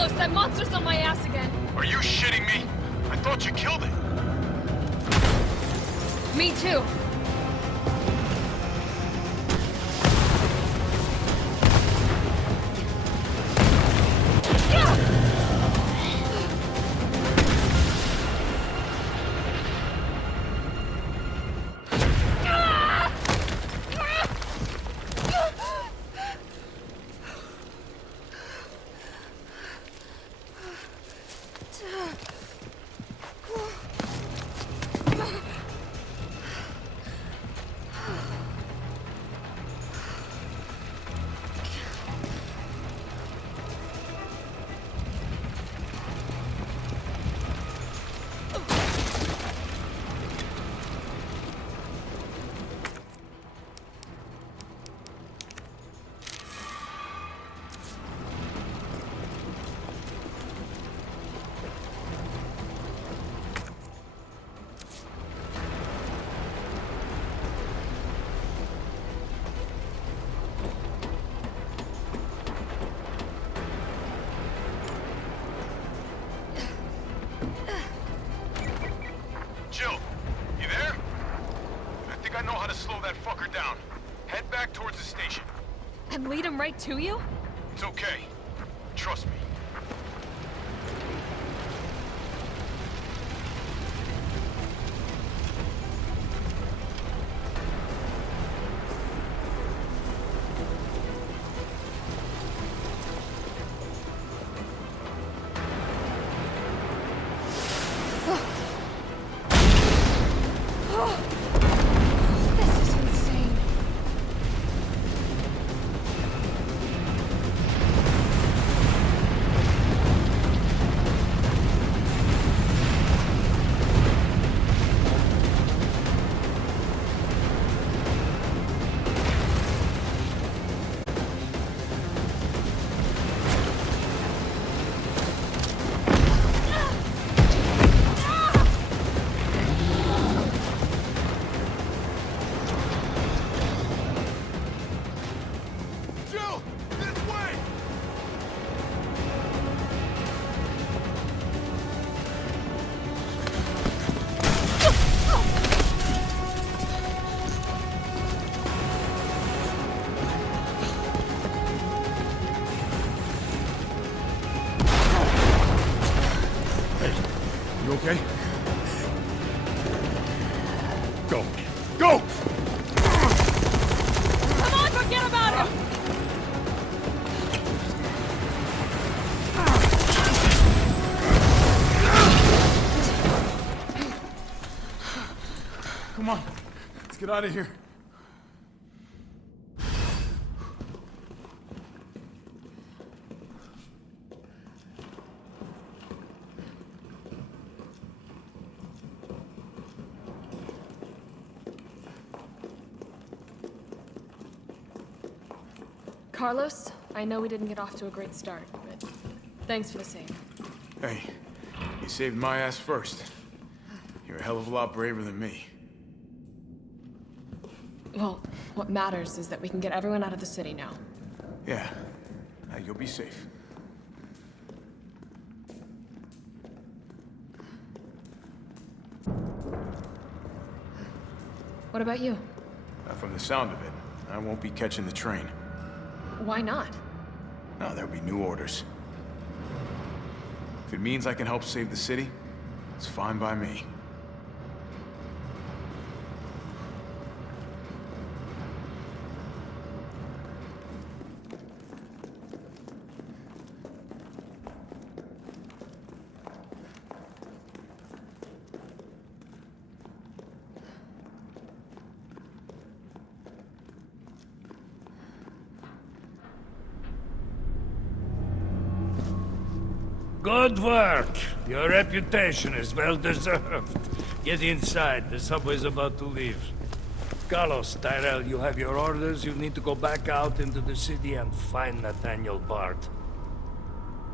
Carlos, that monster's on my ass again. Are you shitting me? I thought you killed it. Me too. Jill, you there? I think I know how to slow that fucker down. Head back towards the station. And lead him right to you? It's okay. Trust me. This is insane. Jill! This way! Hey, you okay? Go. Go! Come on, forget about him! Come on, let's get out of here. Carlos, I know we didn't get off to a great start, but thanks for the save. Hey, you saved my ass first. You're a hell of a lot braver than me. Well, what matters is that we can get everyone out of the city now. Yeah, you'll be safe. What about you? From the sound of it, I won't be catching the train. Why not? No, there'll be new orders. If it means I can help save the city, it's fine by me. Good work. Your reputation is well deserved. Get inside. The subway's about to leave. Carlos, Tyrell, you have your orders. You need to go back out into the city and find Nathaniel Bart.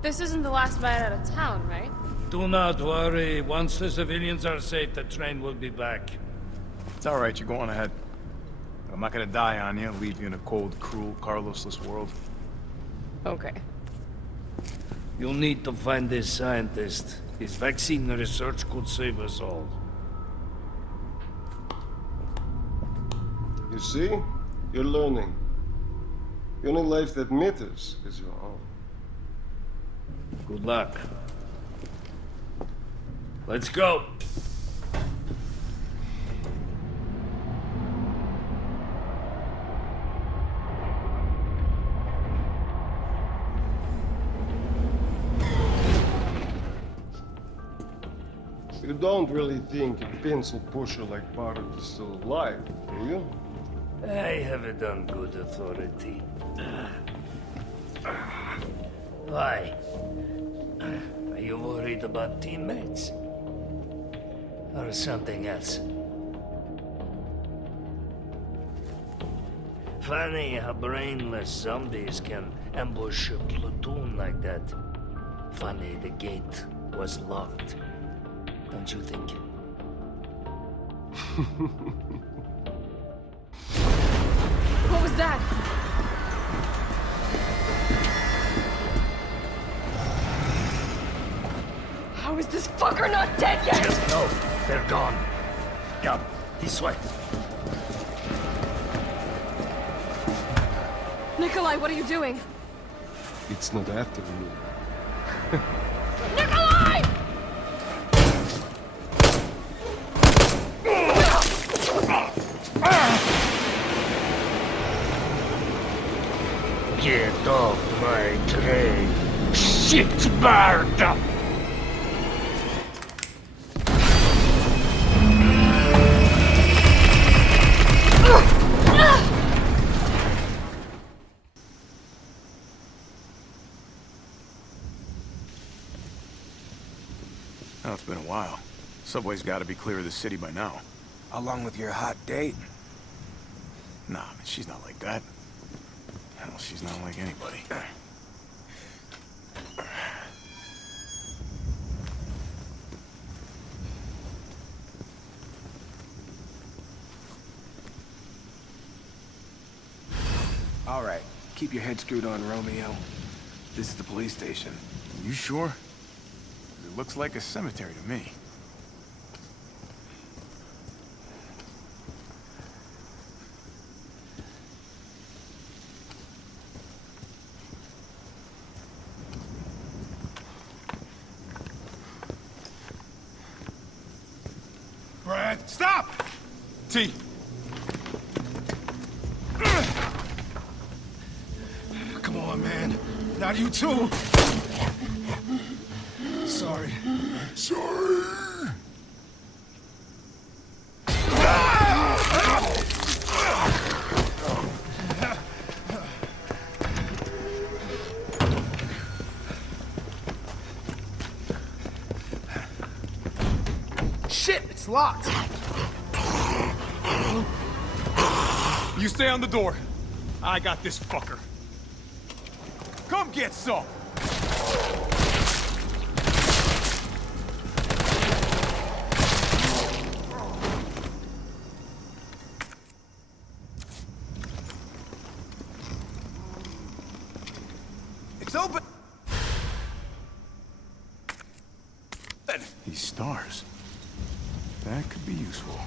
This isn't the last ride out of town, right? Do not worry. Once the civilians are safe, the train will be back. It's all right, you go on ahead. I'm not gonna die on you, leave you in a cold, cruel, Carlosless world. Okay. You'll need to find this scientist. His vaccine research could save us all. You see? You're learning. The only life that matters is your own. Good luck. Let's go. You don't really think a pencil pusher like Barrett is still alive, do you? I have it on good authority. Why? Are you worried about teammates? Or something else? Funny how brainless zombies can ambush a platoon like that. Funny the gate was locked. Don't you think? What was that? How is this fucker not dead yet? Just know they're gone. Come, this way. Nikolai, what are you doing? It's not after me. Nikolai! Get off my train. Shit, Barda! Oh, it's been a while. Subway's got to be clear of the city by now. Along with your hot date? Nah, man, she's not like that. Hell, she's not like anybody. All right, keep your head screwed on, Romeo. This is the police station. You sure? It looks like a cemetery to me. Brad, stop! T. Come on, man. Not you too. Sorry. Sorry. Shit, it's locked. You stay on the door. I got this fucker. Come get some. It's open. These stars. That could be useful.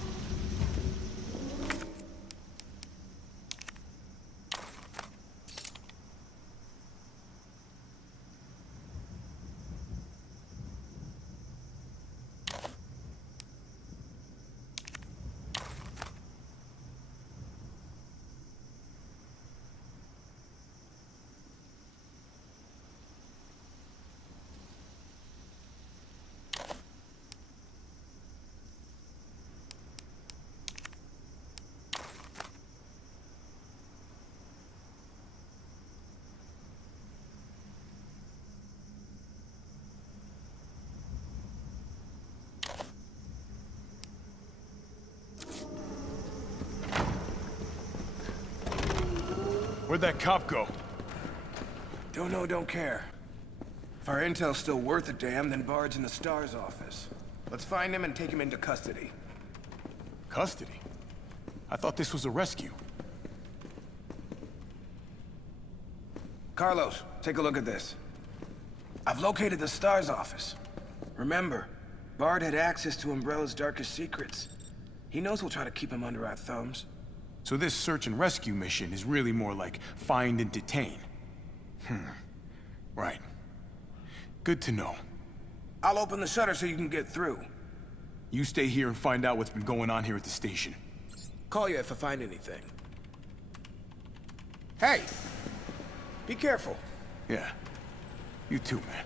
Where'd that cop go? Don't know, don't care. If our intel's still worth a damn, then Bard's in the STARS office. Let's find him and take him into custody. Custody? I thought this was a rescue. Carlos, take a look at this. I've located the STARS office. Remember, Bard had access to Umbrella's darkest secrets. He knows we'll try to keep him under our thumbs. So this search and rescue mission is really more like find and detain. Right. Good to know. I'll open the shutter so you can get through. You stay here and find out what's been going on here at the station. Call you if I find anything. Hey! Be careful. Yeah. You too, man.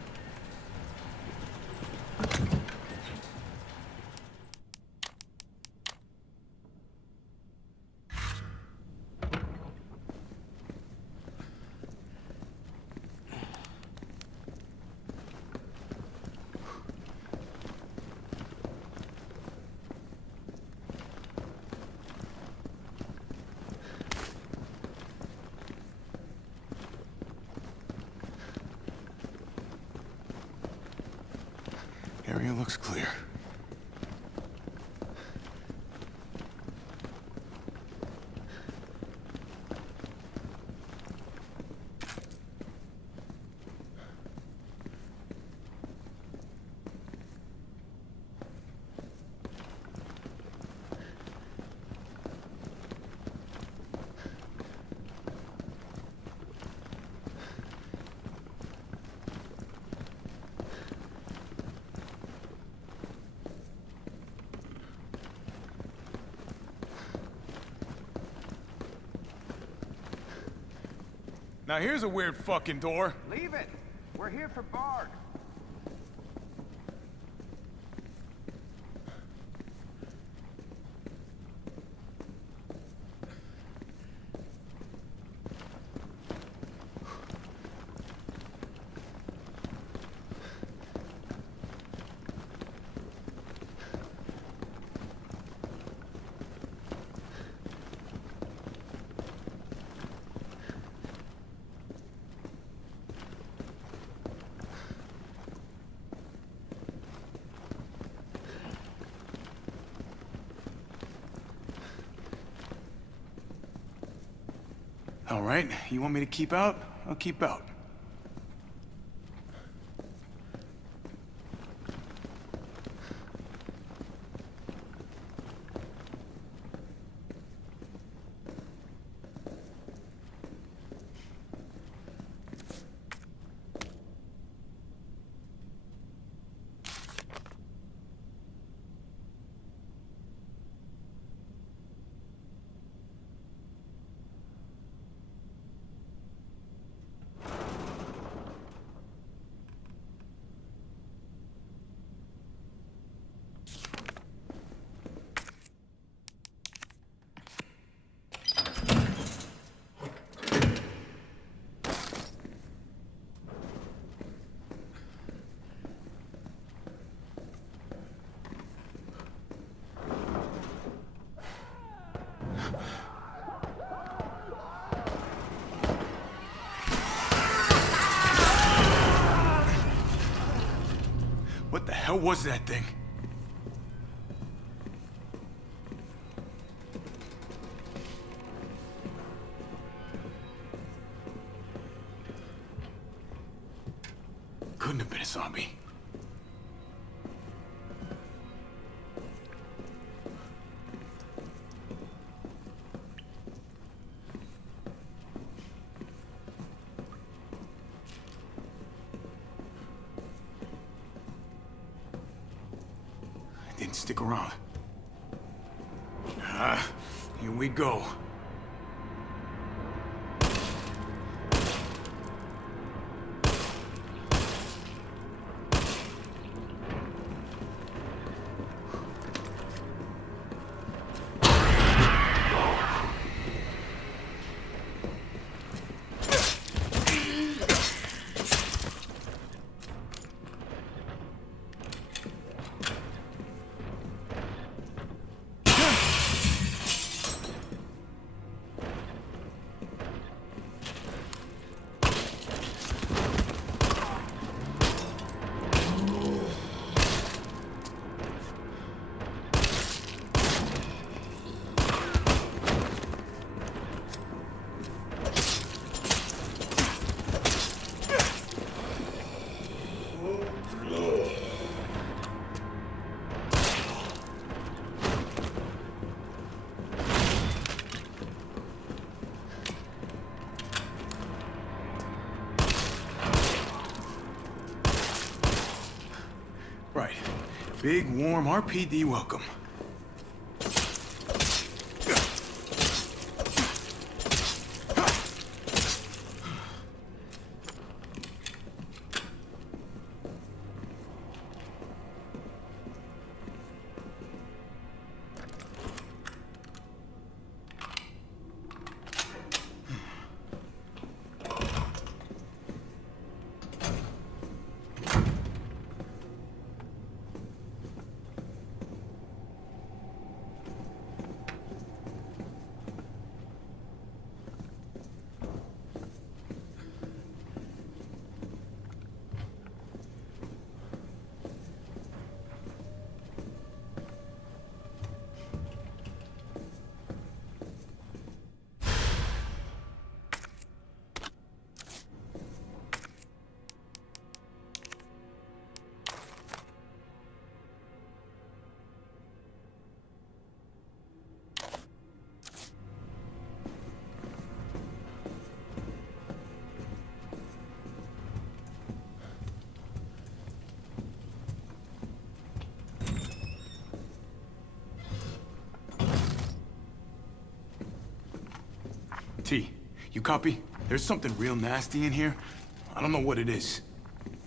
Area looks clear. Now here's a weird fucking door. Leave it. We're here for Bard. All right, you want me to keep out? I'll keep out. What the hell was that thing? Couldn't have been a zombie. Didn't stick around. Here we go. big, warm RPD welcome. T, you copy? There's something real nasty in here. I don't know what it is.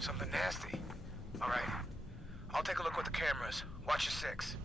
Something nasty. All right. I'll take a look with the cameras. Watch your six.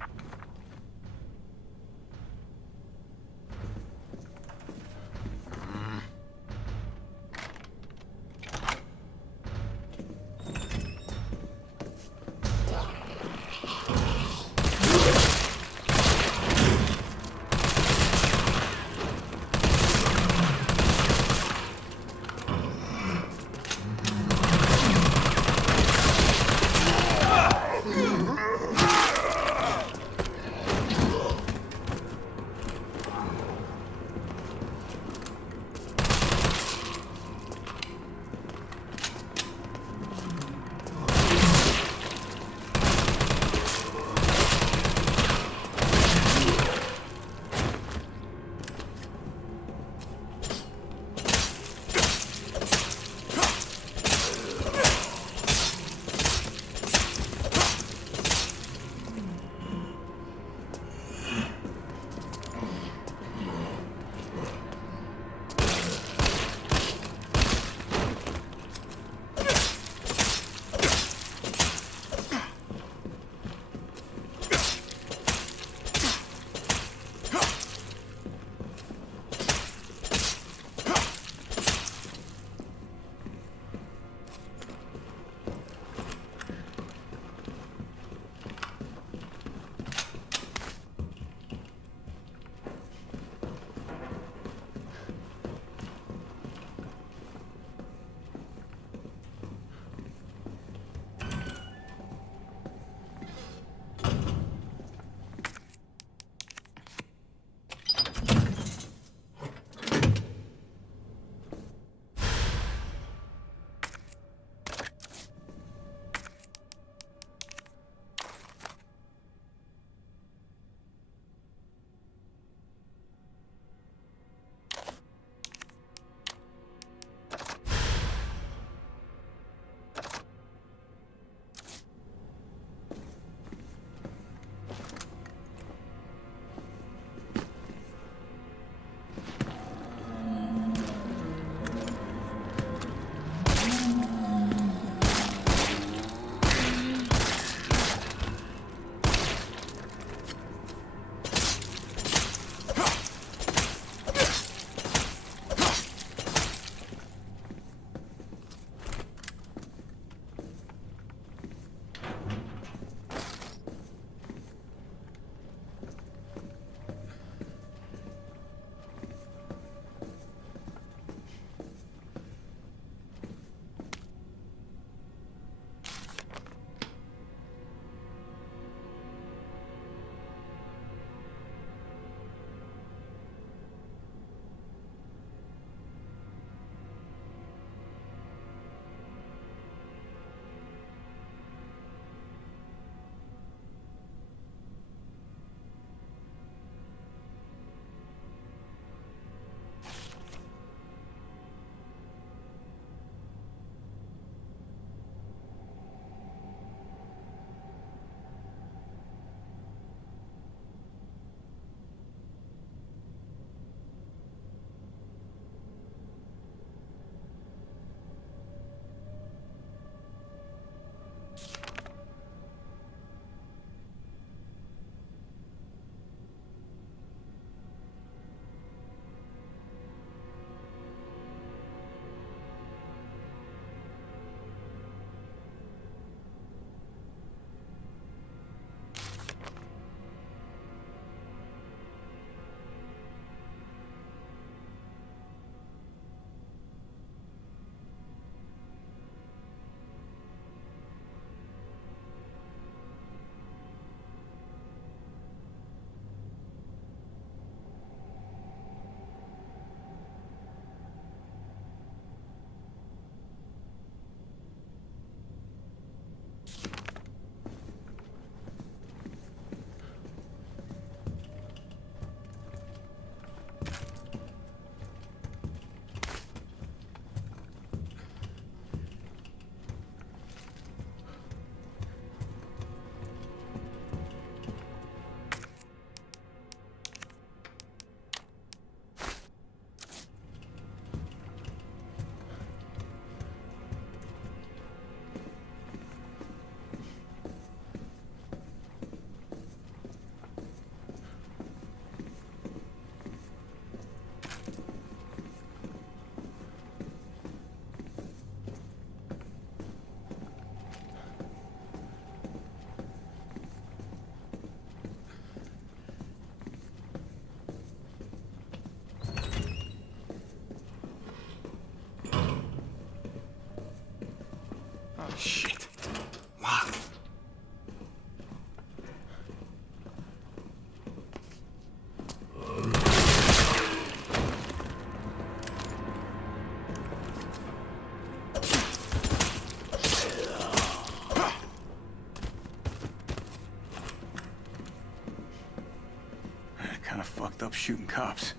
shooting cops.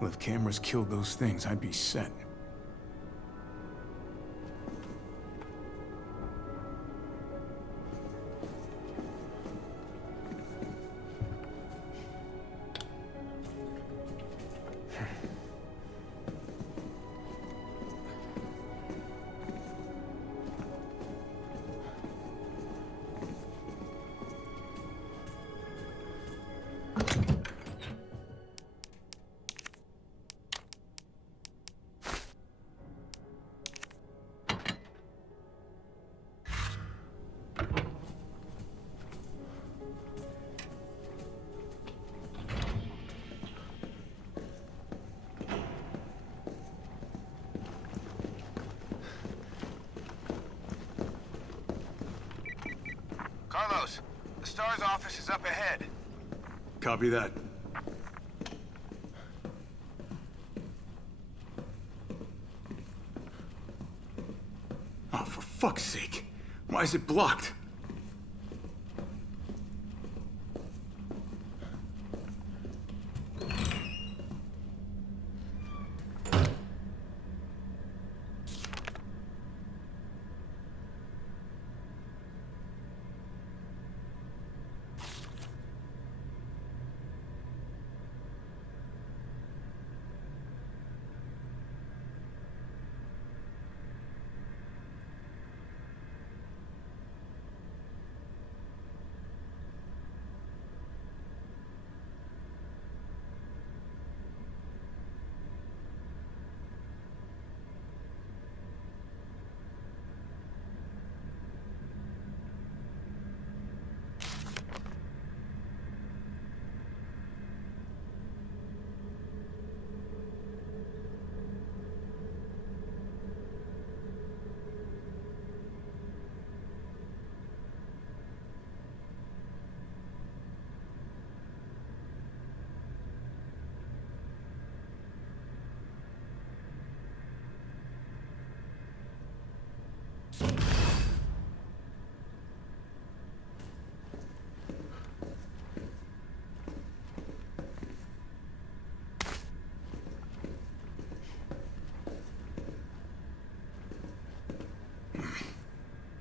Well, if cameras killed those things, I'd be set. Carlos, the STARS office is up ahead. Copy that. Oh, for fuck's sake. Why is it blocked?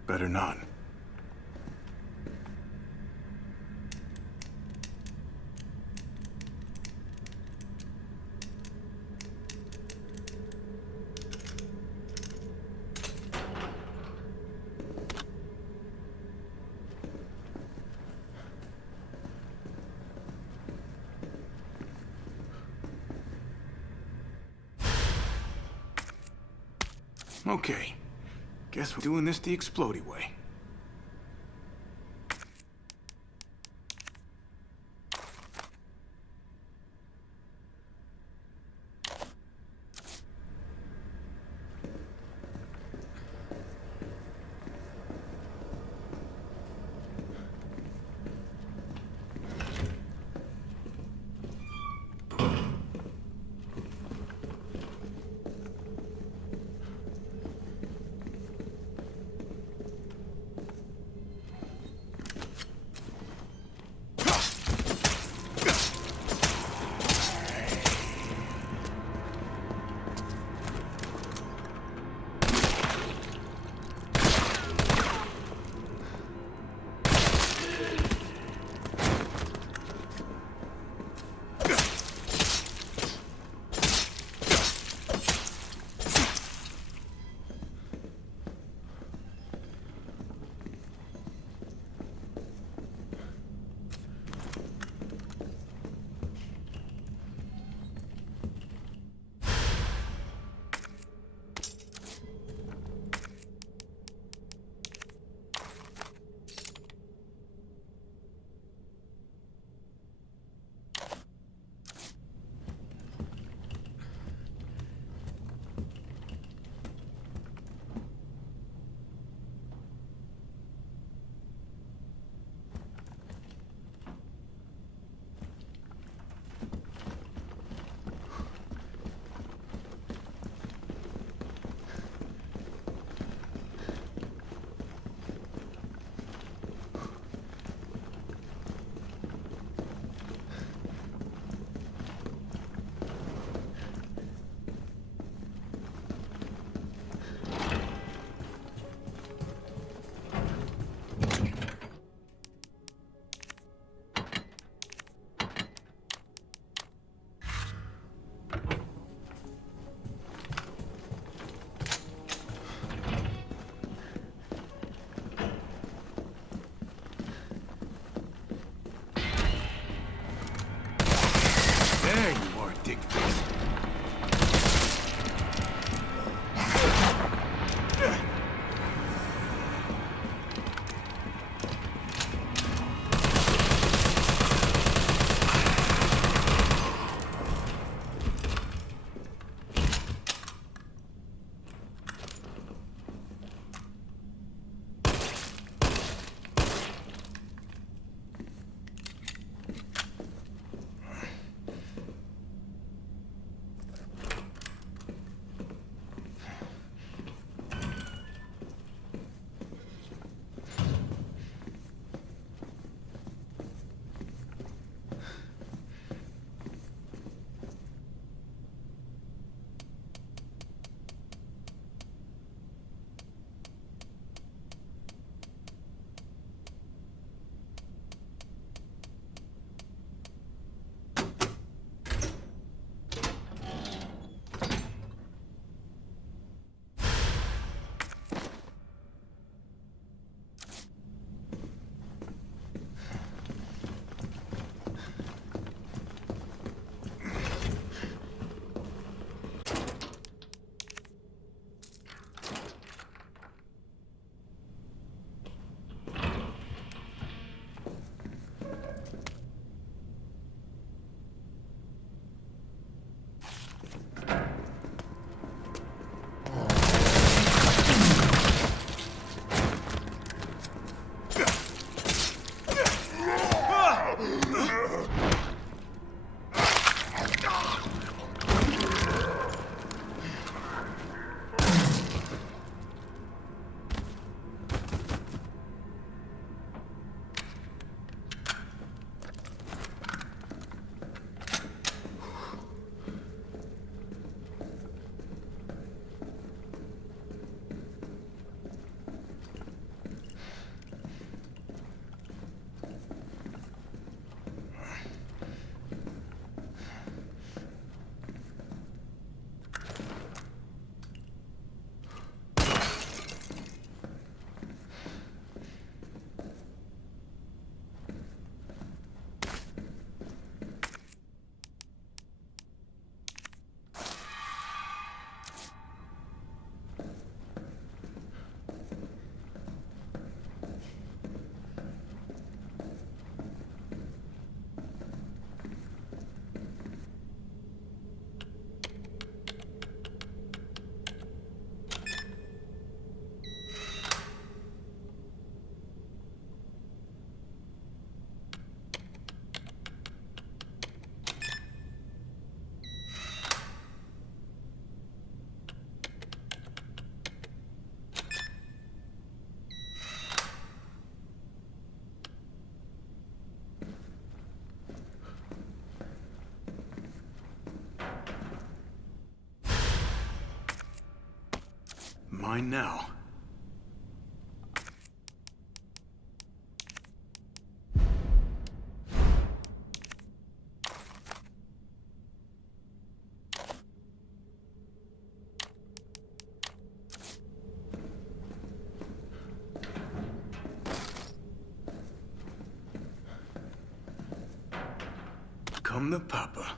Better not. Okay. Guess we're doing this the explodey way. mine now. Come the papa.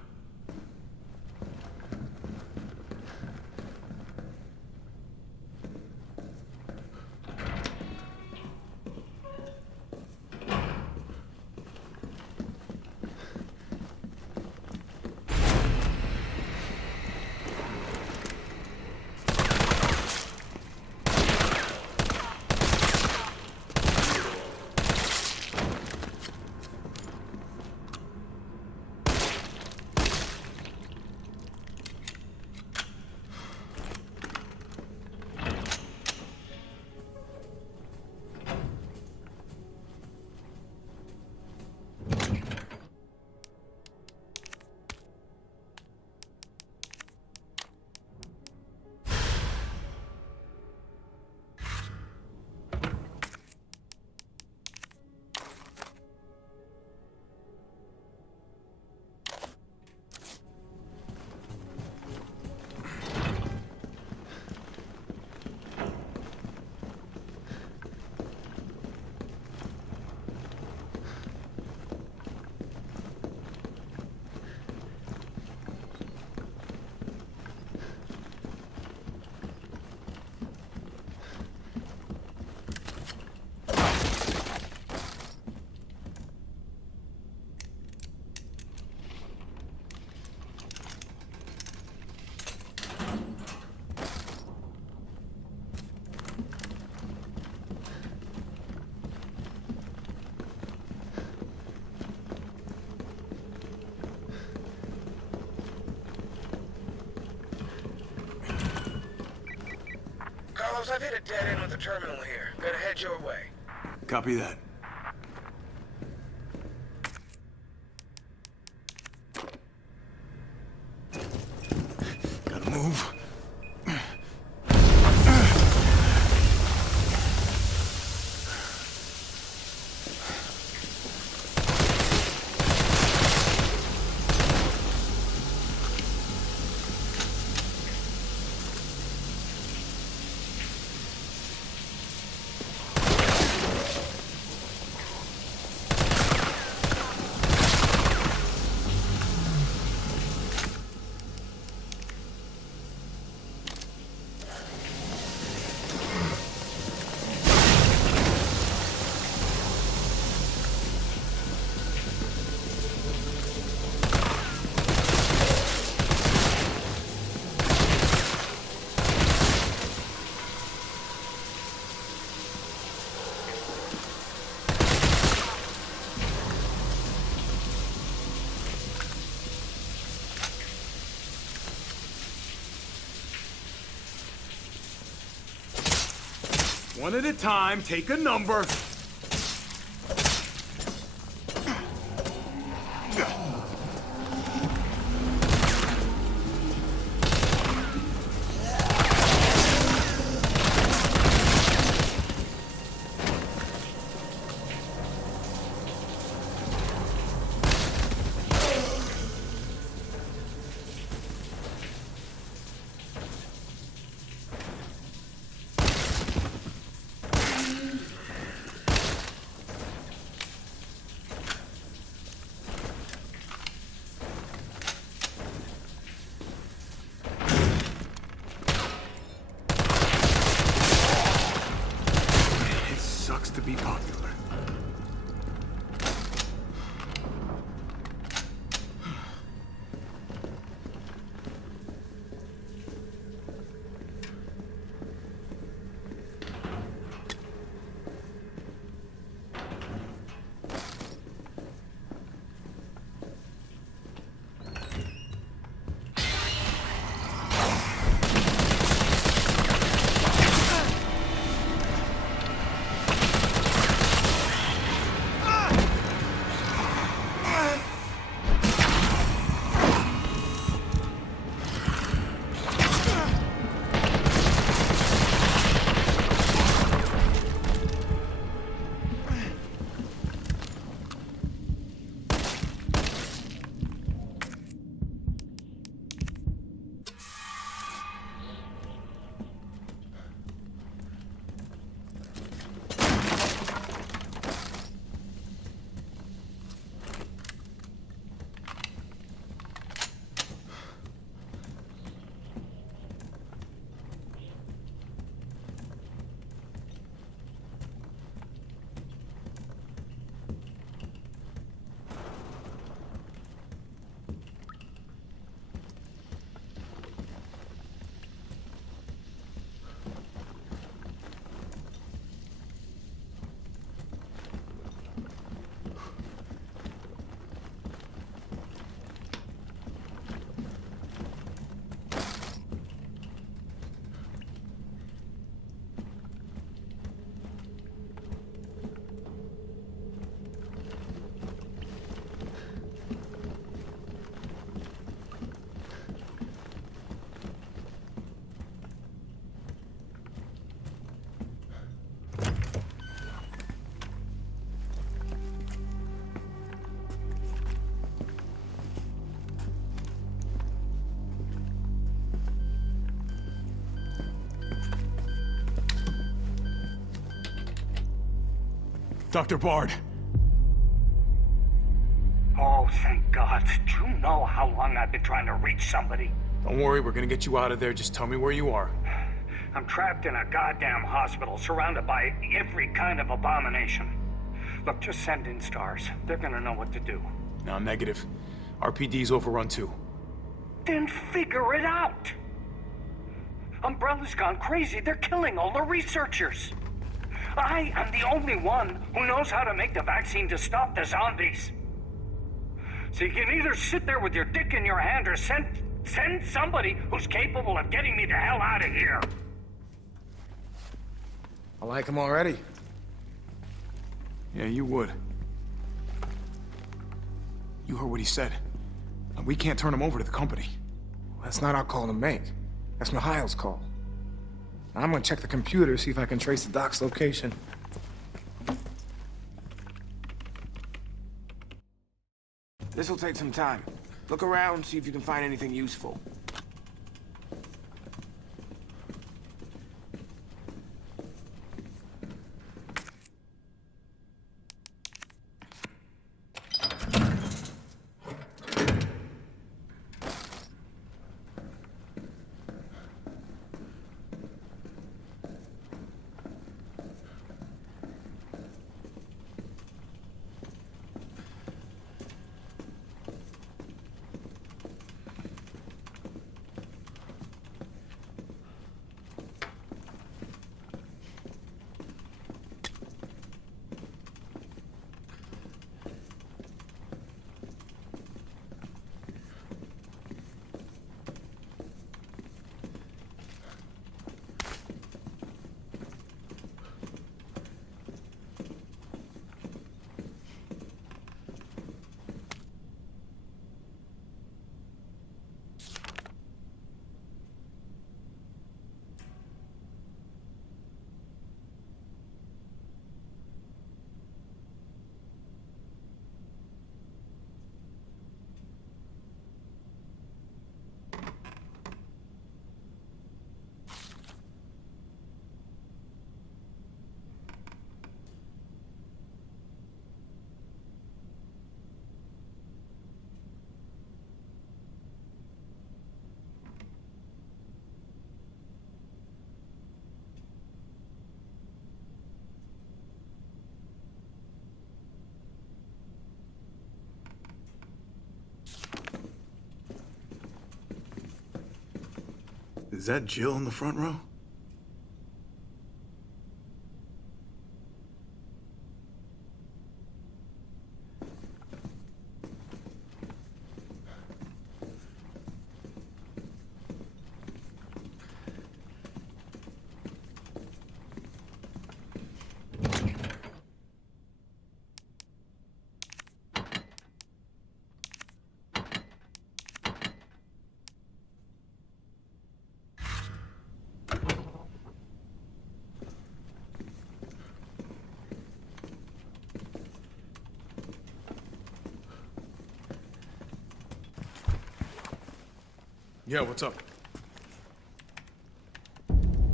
Carlos, I've hit a dead end with the terminal here. Gonna head your way. Copy that. Gotta move. One at a time, take a number. To be popular. Dr. Bard. Oh, thank God. Do you know how long I've been trying to reach somebody? Don't worry, we're gonna get you out of there. Just tell me where you are. I'm trapped in a goddamn hospital, surrounded by every kind of abomination. Look, just send in STARS. They're gonna know what to do. No, negative. RPD's overrun too. Then figure it out! Umbrella's gone crazy. They're killing all the researchers. I am the only one who knows how to make the vaccine to stop the zombies. So you can either sit there with your dick in your hand or send somebody who's capable of getting me the hell out of here. I like him already. Yeah, you would. You heard what he said. We can't turn him over to the company. That's not our call to make. That's Mikhail's call. I'm gonna check the computer, see if I can trace the doc's location. This'll take some time. Look around, see if you can find anything useful. Is that Jill in the front row? Yeah, what's up?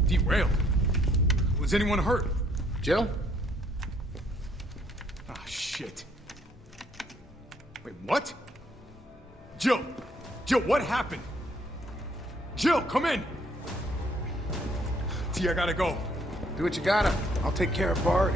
Derailed? Was anyone hurt? Jill? Ah, shit. Wait, what? Jill! Jill, what happened? Jill, come in! T, I gotta go. Do what you gotta. I'll take care of Bard.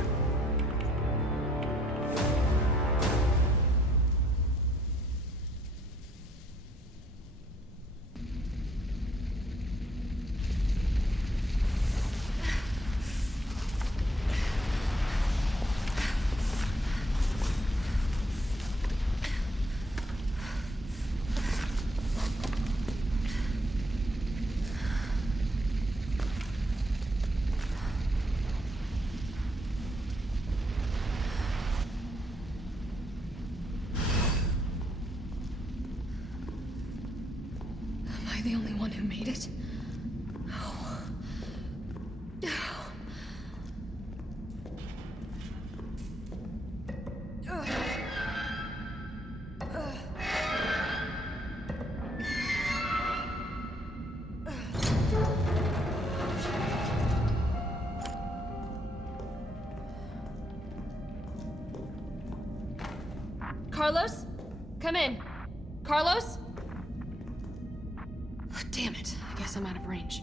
The only one who made it? Carlos? Come in. Carlos? Damn it. I guess I'm out of range.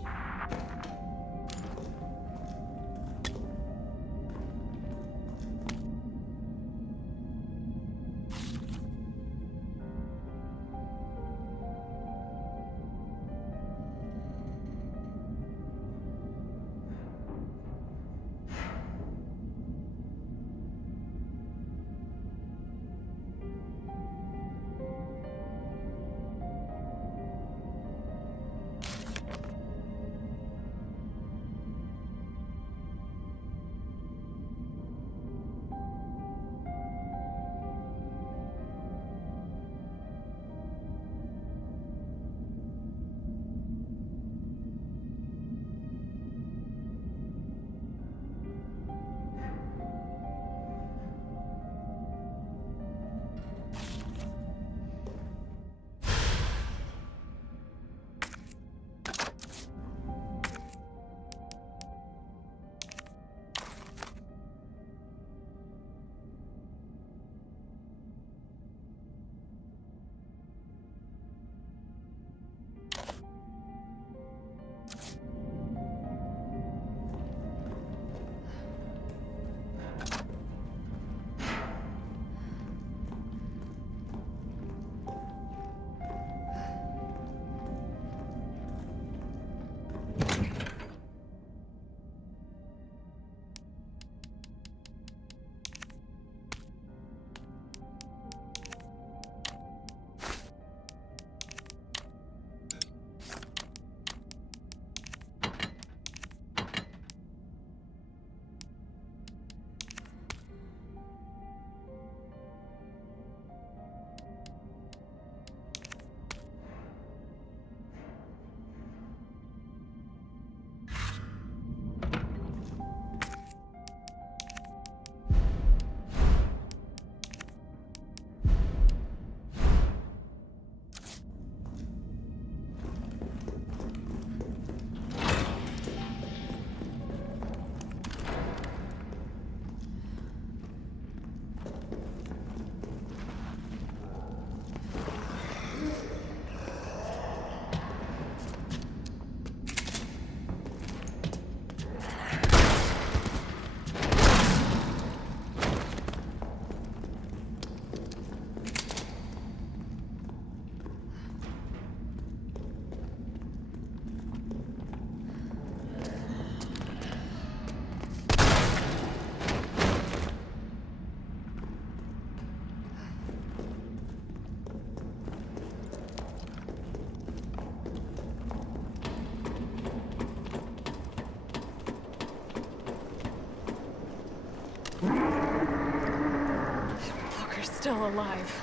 Still alive.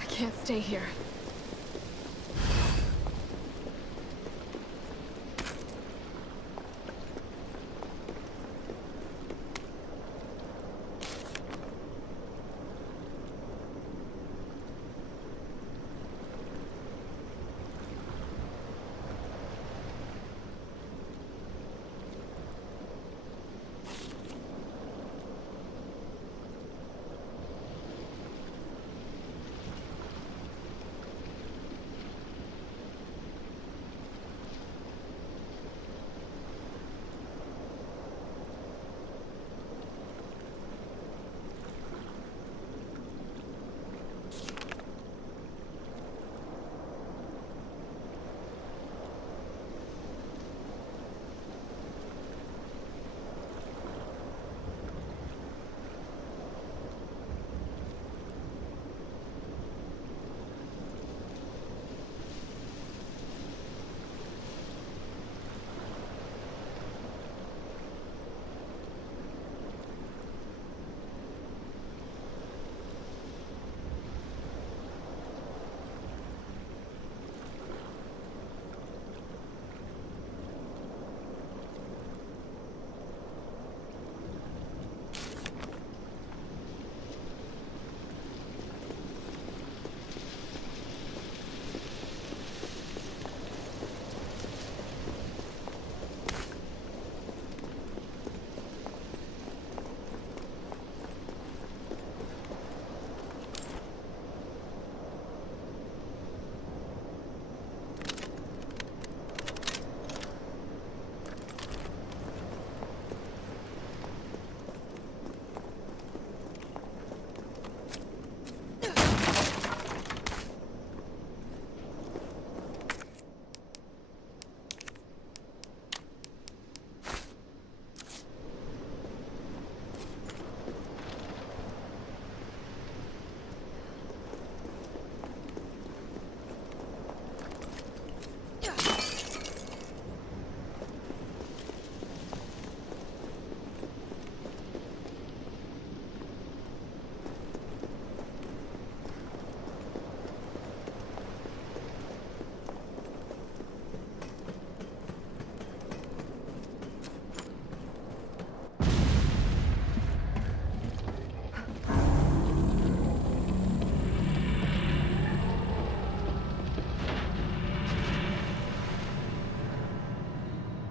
I can't stay here.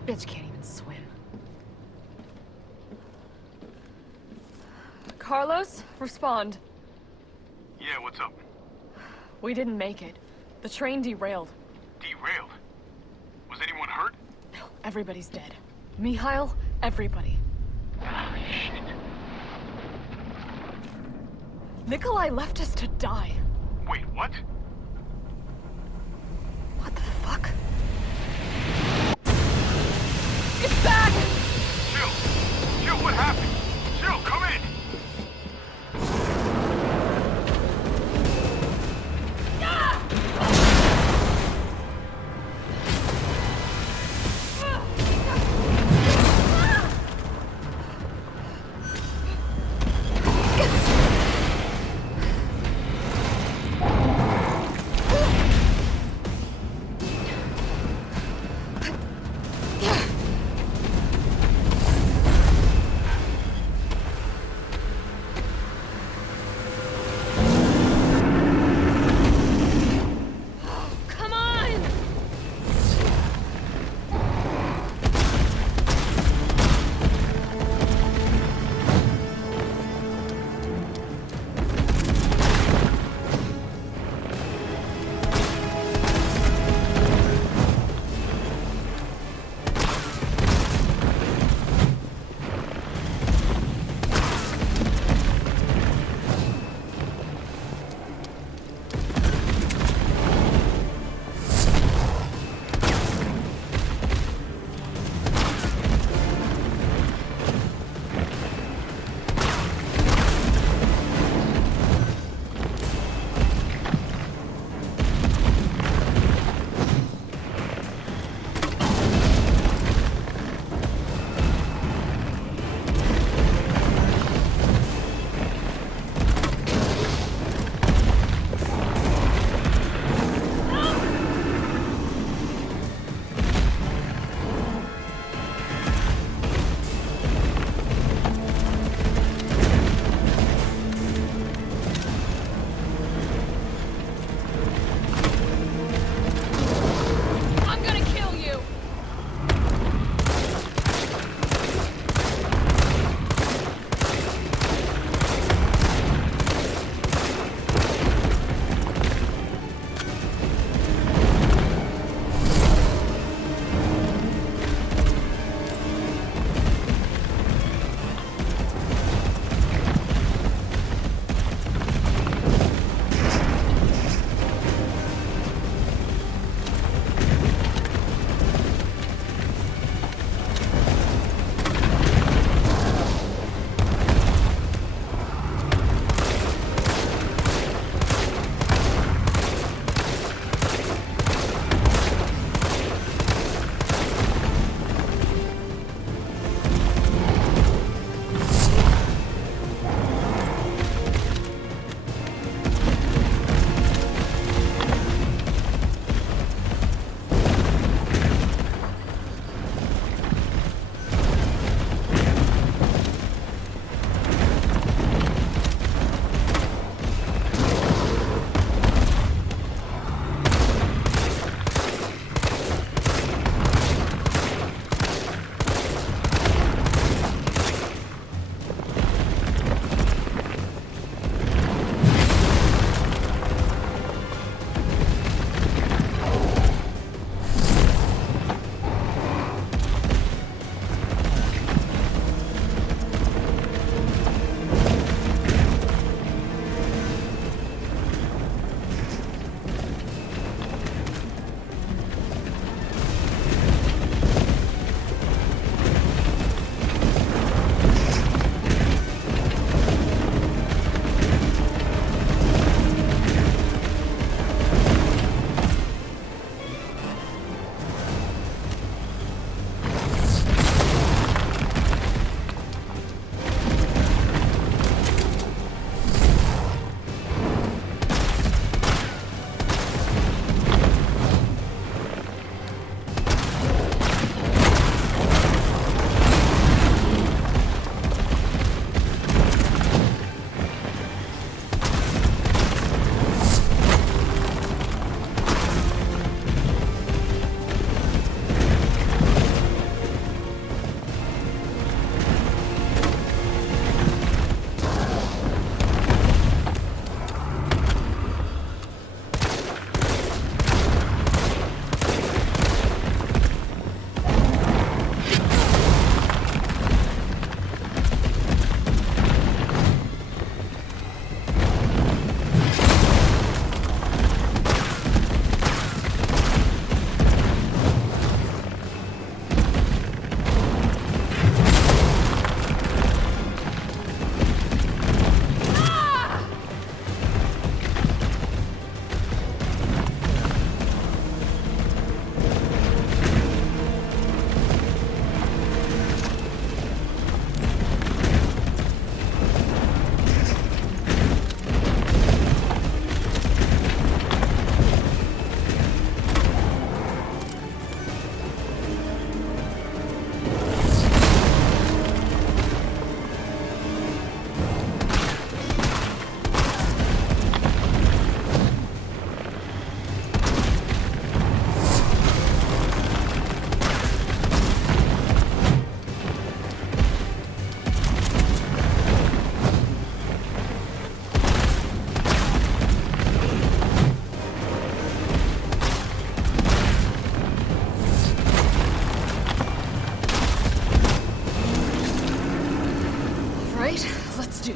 bitch can't even swim. Carlos, respond. Yeah, what's up? We didn't make it. The train derailed. Derailed? Was anyone hurt? No, everybody's dead. Mikhail, everybody. Ah, shit. Nikolai left us to die. Wait, what? What the fuck? It's back! Jill! Jill, what happened? Jill, come in!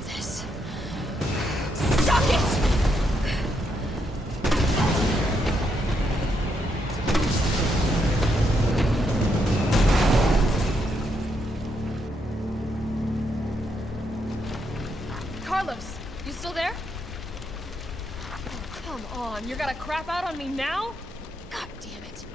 this. Suck it! Carlos, you still there? Oh, come on, you're gonna crap out on me now? God damn it.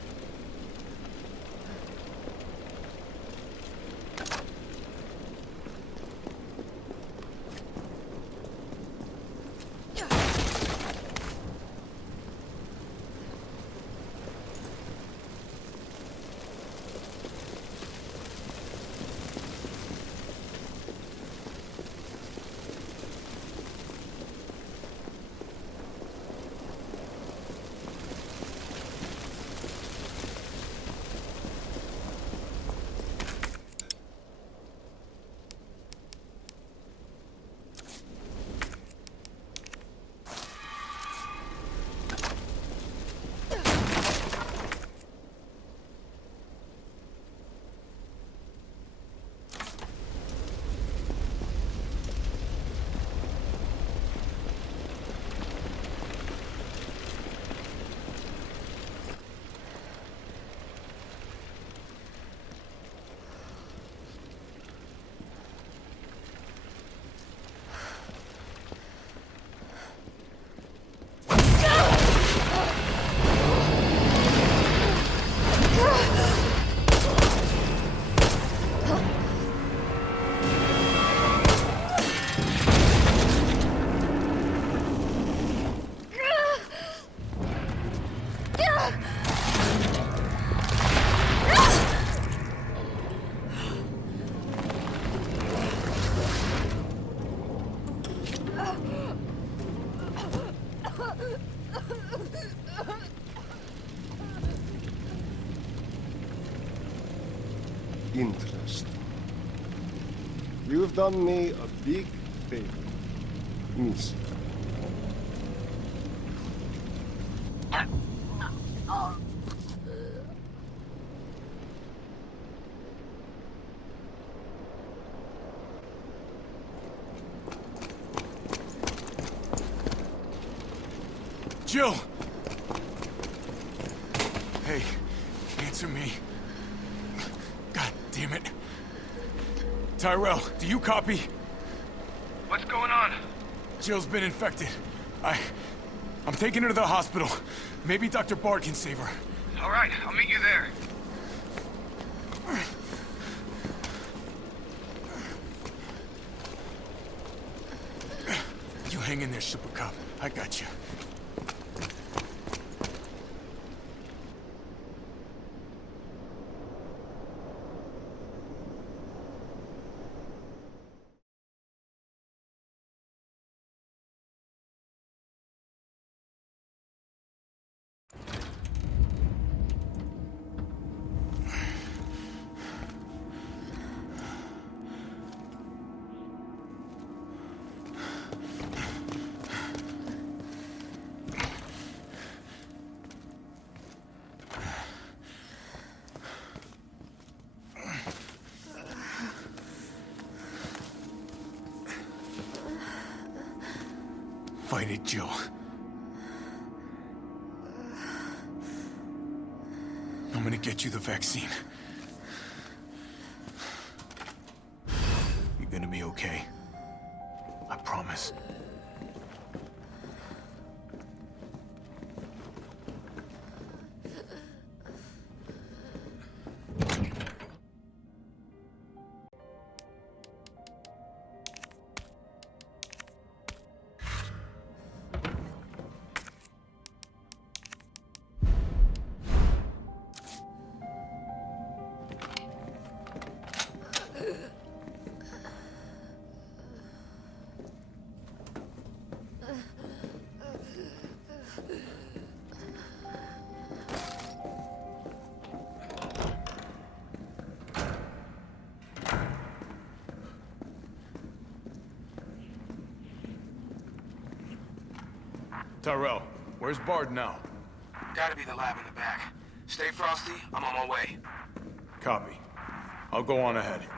Interesting. You've done me a big favor, miss. Jill! Hey, answer me. God damn it. Tyrell, do you copy? What's going on? Jill's been infected. I'm taking her to the hospital. Maybe Dr. Bard can save her. All right, I'll meet you there. You hang in there, Super Cop. I got you. Fight it, Jill. I'm gonna get you the vaccine. You're gonna be okay. I promise. Tyrell, where's Bard now? Gotta be the lab in the back. Stay frosty, I'm on my way. Copy. I'll go on ahead.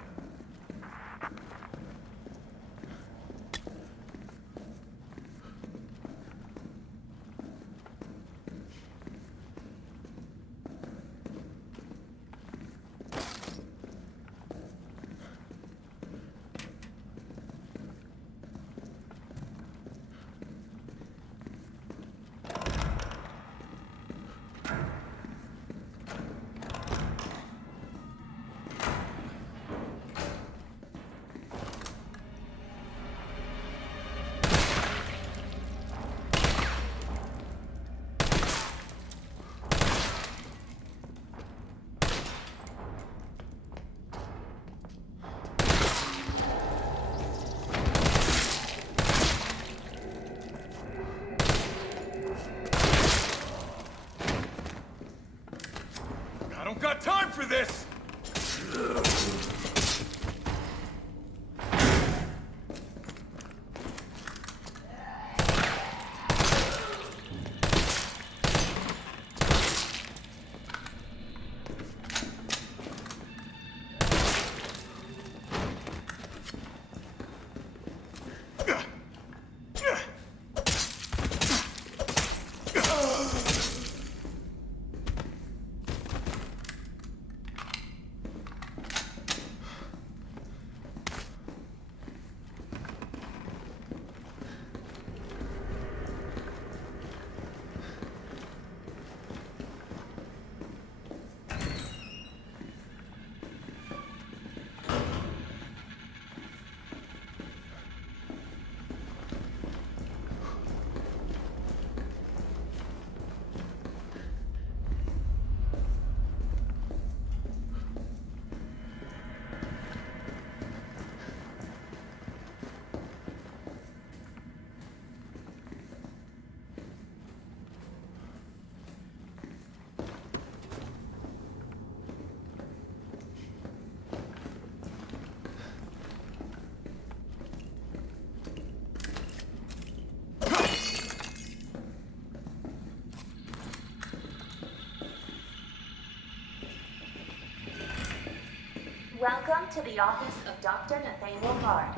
Welcome to the office of Dr. Nathaniel Bard.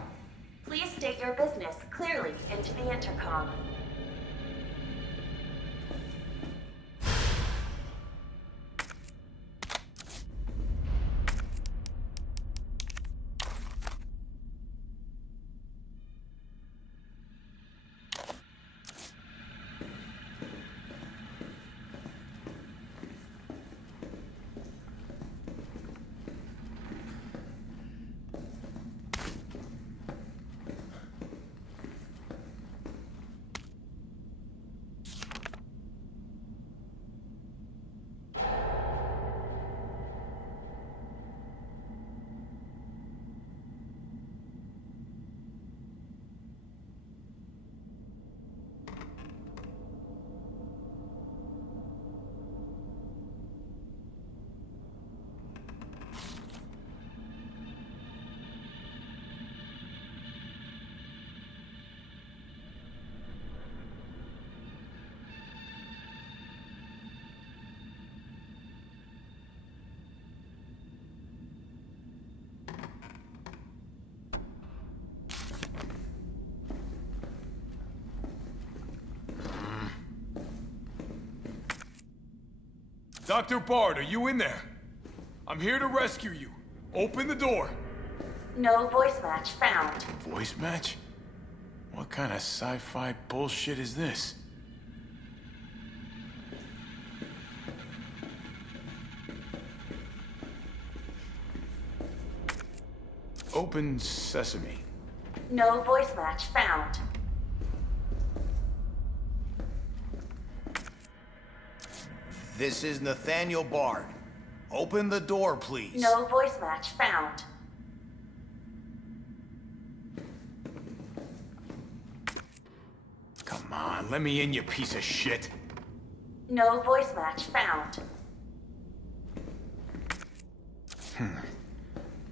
Please state your business clearly into the intercom. Dr. Bard, are you in there? I'm here to rescue you. Open the door. No voice match found. Voice match? What kind of sci-fi bullshit is this? Open sesame. No voice match found. This is Nathaniel Bard. Open the door, please. No voice match found. Come on, let me in, you piece of shit. No voice match found.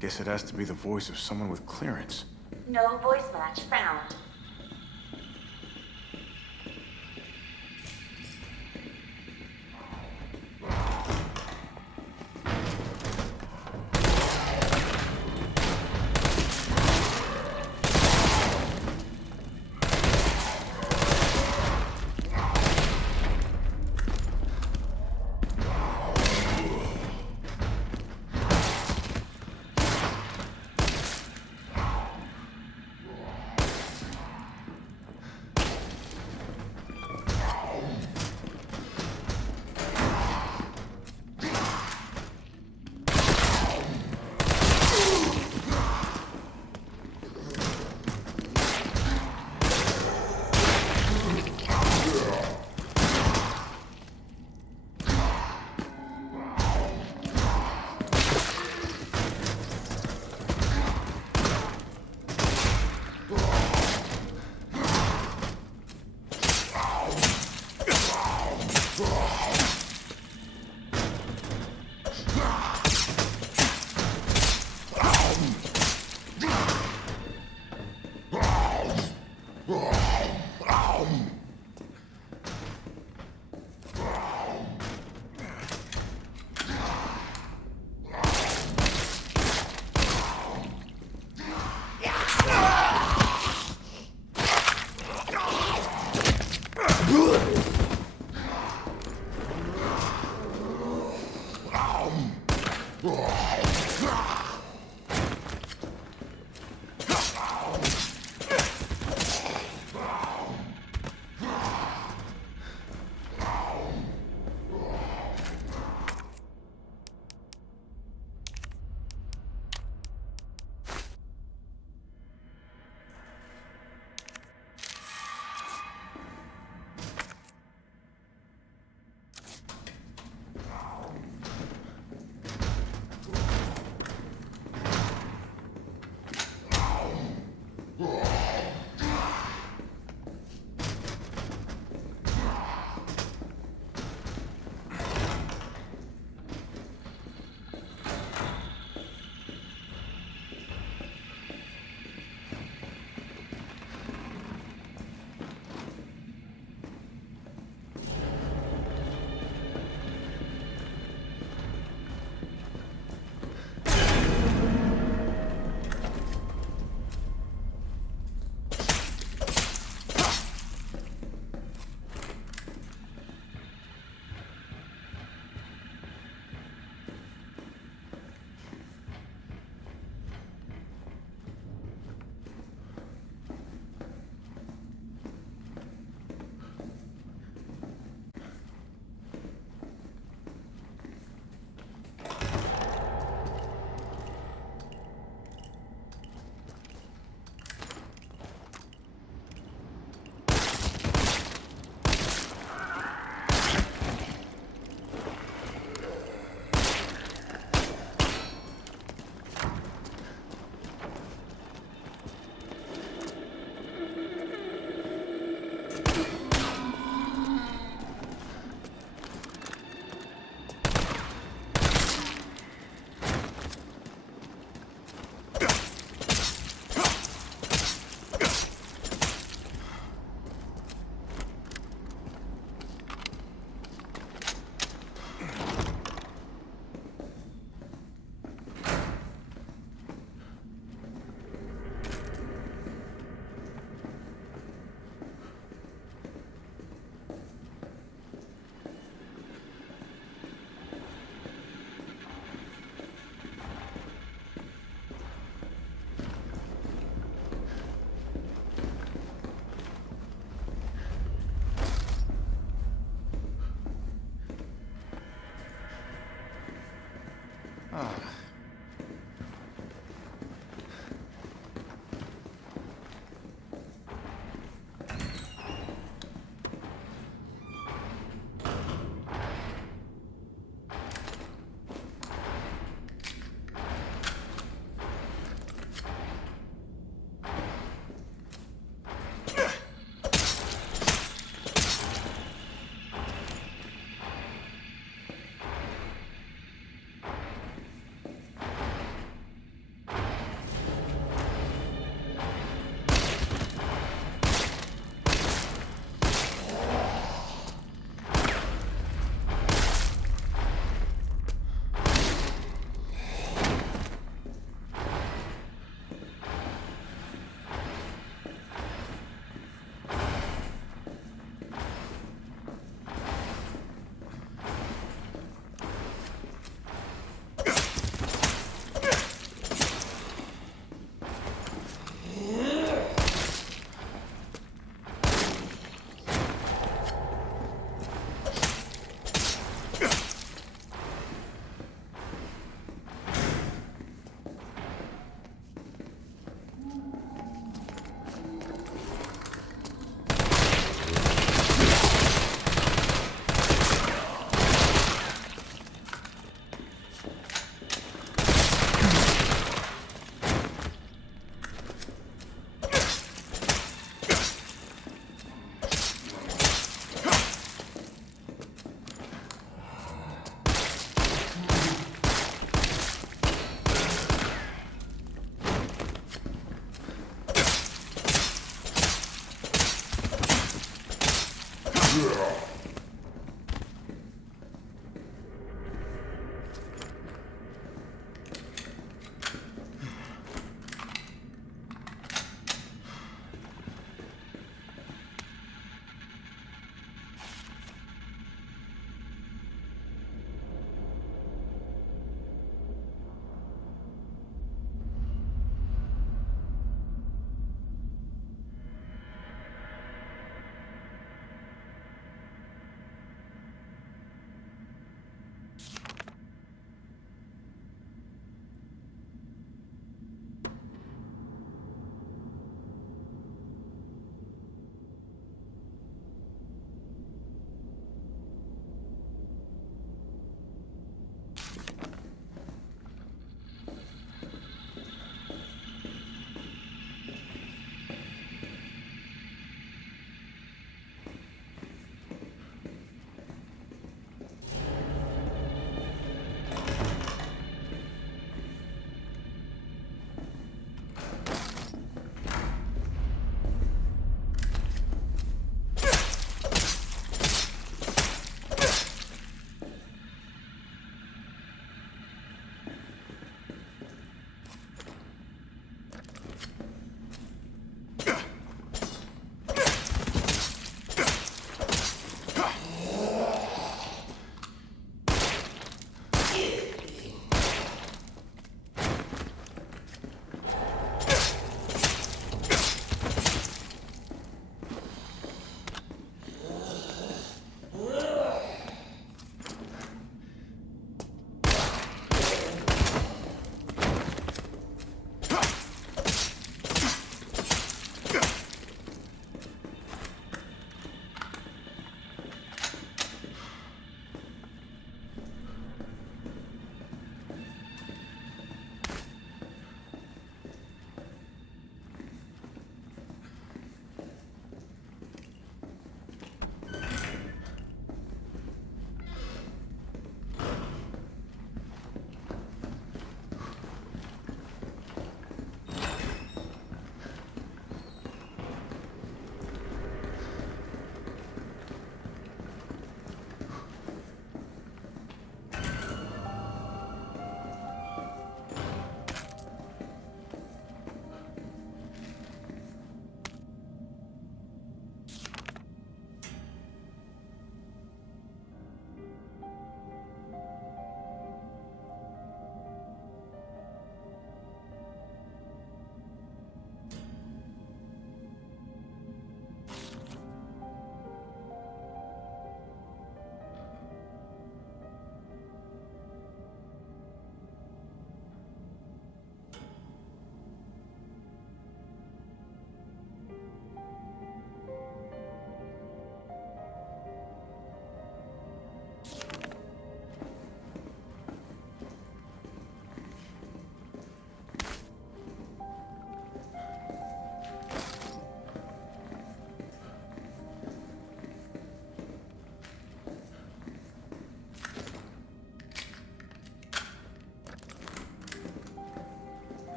Guess it has to be the voice of someone with clearance. No voice match found.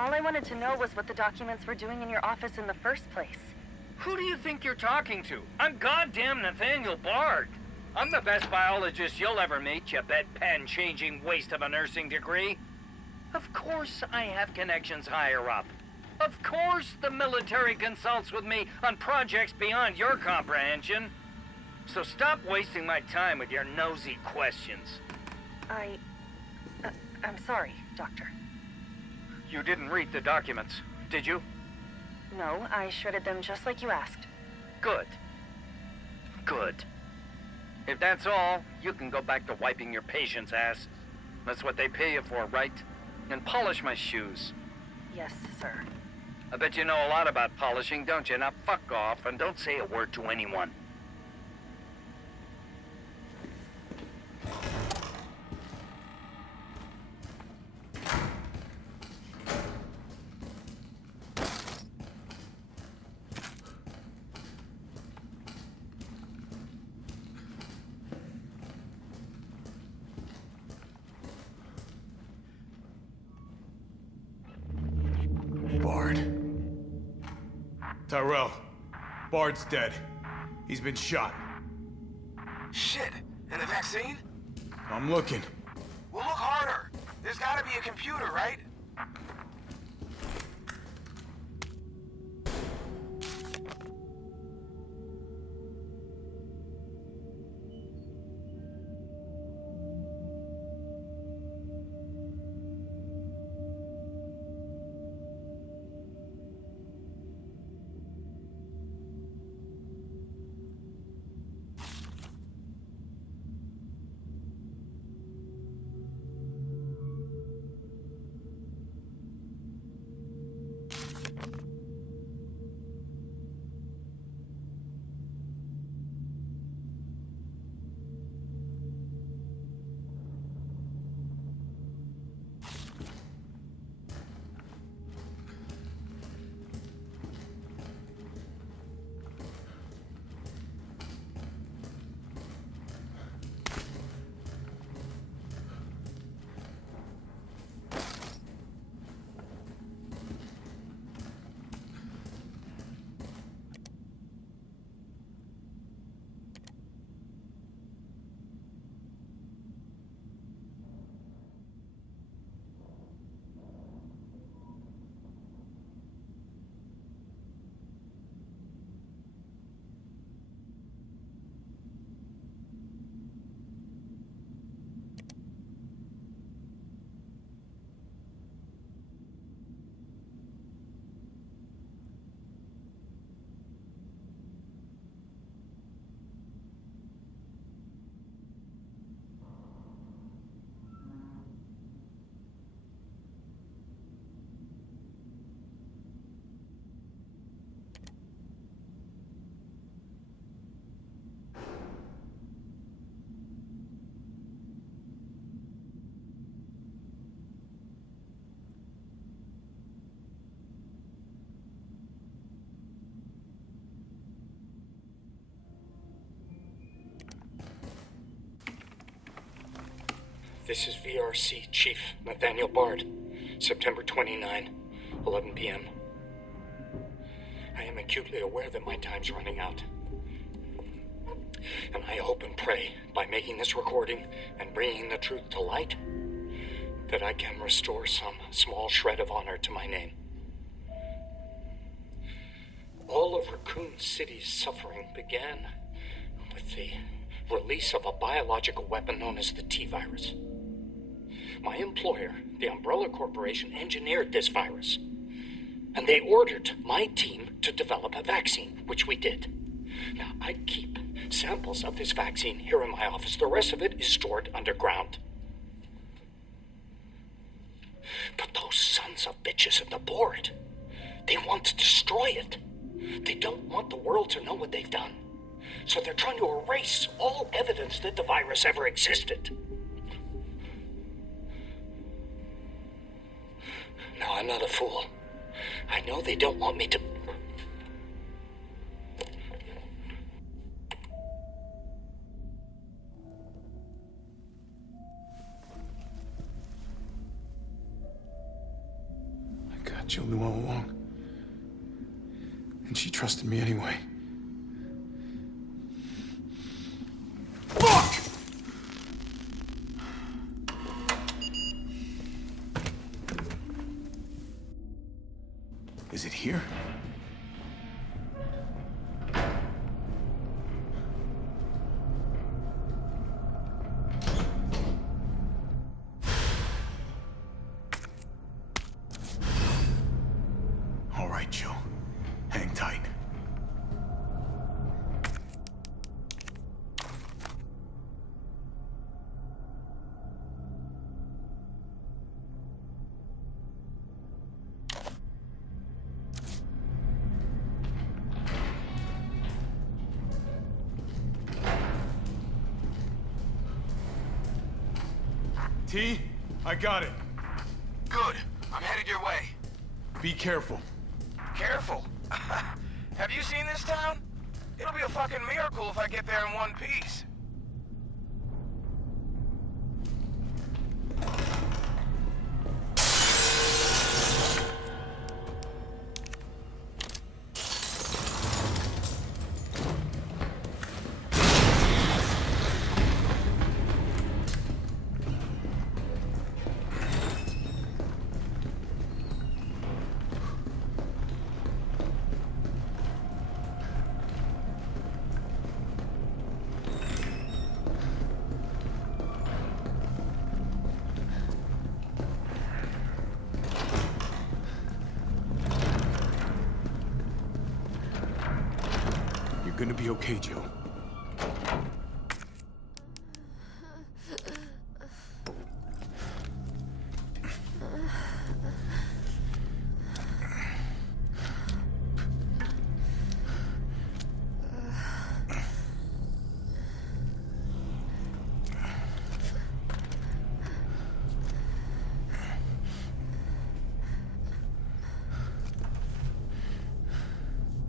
All I wanted to know was what the documents were doing in your office in the first place. Who do you think you're talking to? I'm goddamn Nathaniel Bard. I'm the best biologist you'll ever meet, you bedpan-changing waste of a nursing degree. Of course I have connections higher up. Of course the military consults with me on projects beyond your comprehension. So stop wasting my time with your nosy questions. I'm sorry, Doctor. You didn't read the documents, did you? No, I shredded them just like you asked. Good. Good. If that's all, you can go back to wiping your patient's ass. That's what they pay you for, right? And polish my shoes. Yes, sir. I bet you know a lot about polishing, don't you? Now fuck off and don't say a word to anyone. Bard. Tyrell. Bard's dead. He's been shot. Shit. And the vaccine? I'm looking. Well, look harder. There's gotta be a computer, right? This is VRC Chief Nathaniel Bard, September 29, 11 p.m. I am acutely aware that my time's running out. And I hope and pray, by making this recording and bringing the truth to light, that I can restore some small shred of honor to my name. All of Raccoon City's suffering began with the release of a biological weapon known as the T-virus. My employer, the Umbrella Corporation, engineered this virus. And they ordered my team to develop a vaccine, which we did. Now, I keep samples of this vaccine here in my office. The rest of it is stored underground. But those sons of bitches at the board, they want to destroy it. They don't want the world to know what they've done. So they're trying to erase all evidence that the virus ever existed. Now, I'm not a fool. I know they don't want me to... My God. Jill knew all along. And she trusted me anyway. Fuck! Is it here? All right, Jill. Hang tight. T, I got it. Good. I'm headed your way. Be careful. Careful. Have you seen this town? It'll be a fucking miracle if I get there in one piece. You're gonna be okay, Jill.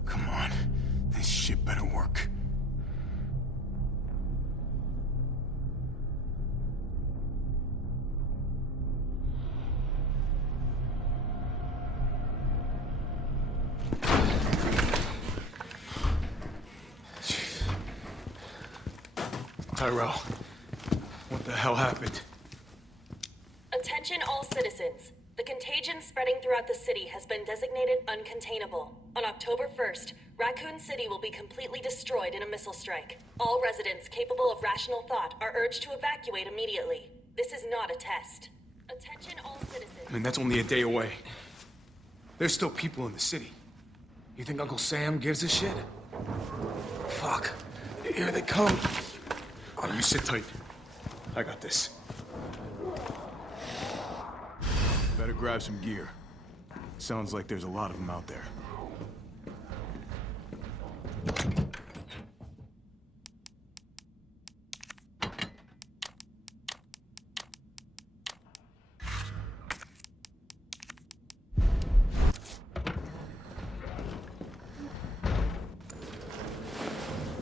Come on. This shit better work. Tyrell, what the hell happened? Attention all citizens. The contagion spreading throughout the city has been designated uncontainable. On October 1st, Raccoon City will be completely destroyed in a missile strike. All residents capable of rational thought are urged to evacuate immediately. This is not a test. Attention all citizens. I mean, that's only a day away. There's still people in the city. You think Uncle Sam gives a shit? Fuck. Here they come. Oh, you sit tight. I got this. Better grab some gear. Sounds like there's a lot of them out there.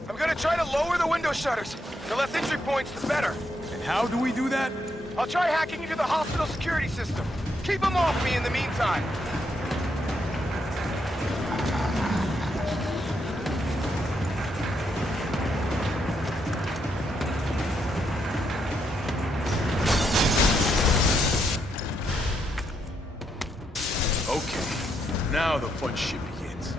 I'm gonna try to lower the window shutters. The less entry points, the better. And how do we do that? I'll try hacking into the hospital security system. Keep them off me in the meantime. Okay, now the fun shit begins.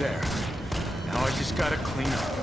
There. Now I just gotta clean up.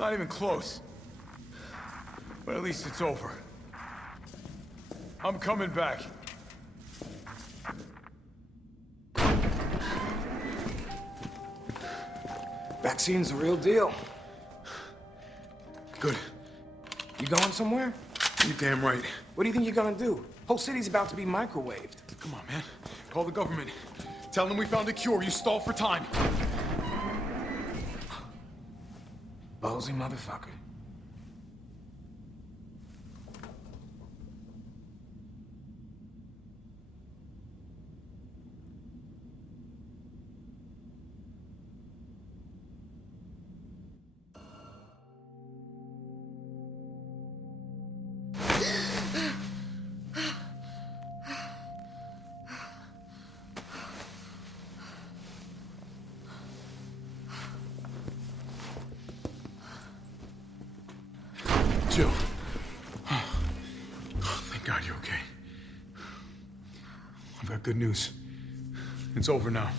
Not even close. But at least it's over. I'm coming back. Vaccine's the real deal. Good. You going somewhere? You damn right. What do you think you're gonna do? Whole city's about to be microwaved. Come on, man. Call the government. Tell them we found a cure. You stall for time. Ballsy motherfucker. Jill. Oh, thank God you're okay. I've got good news. It's over now.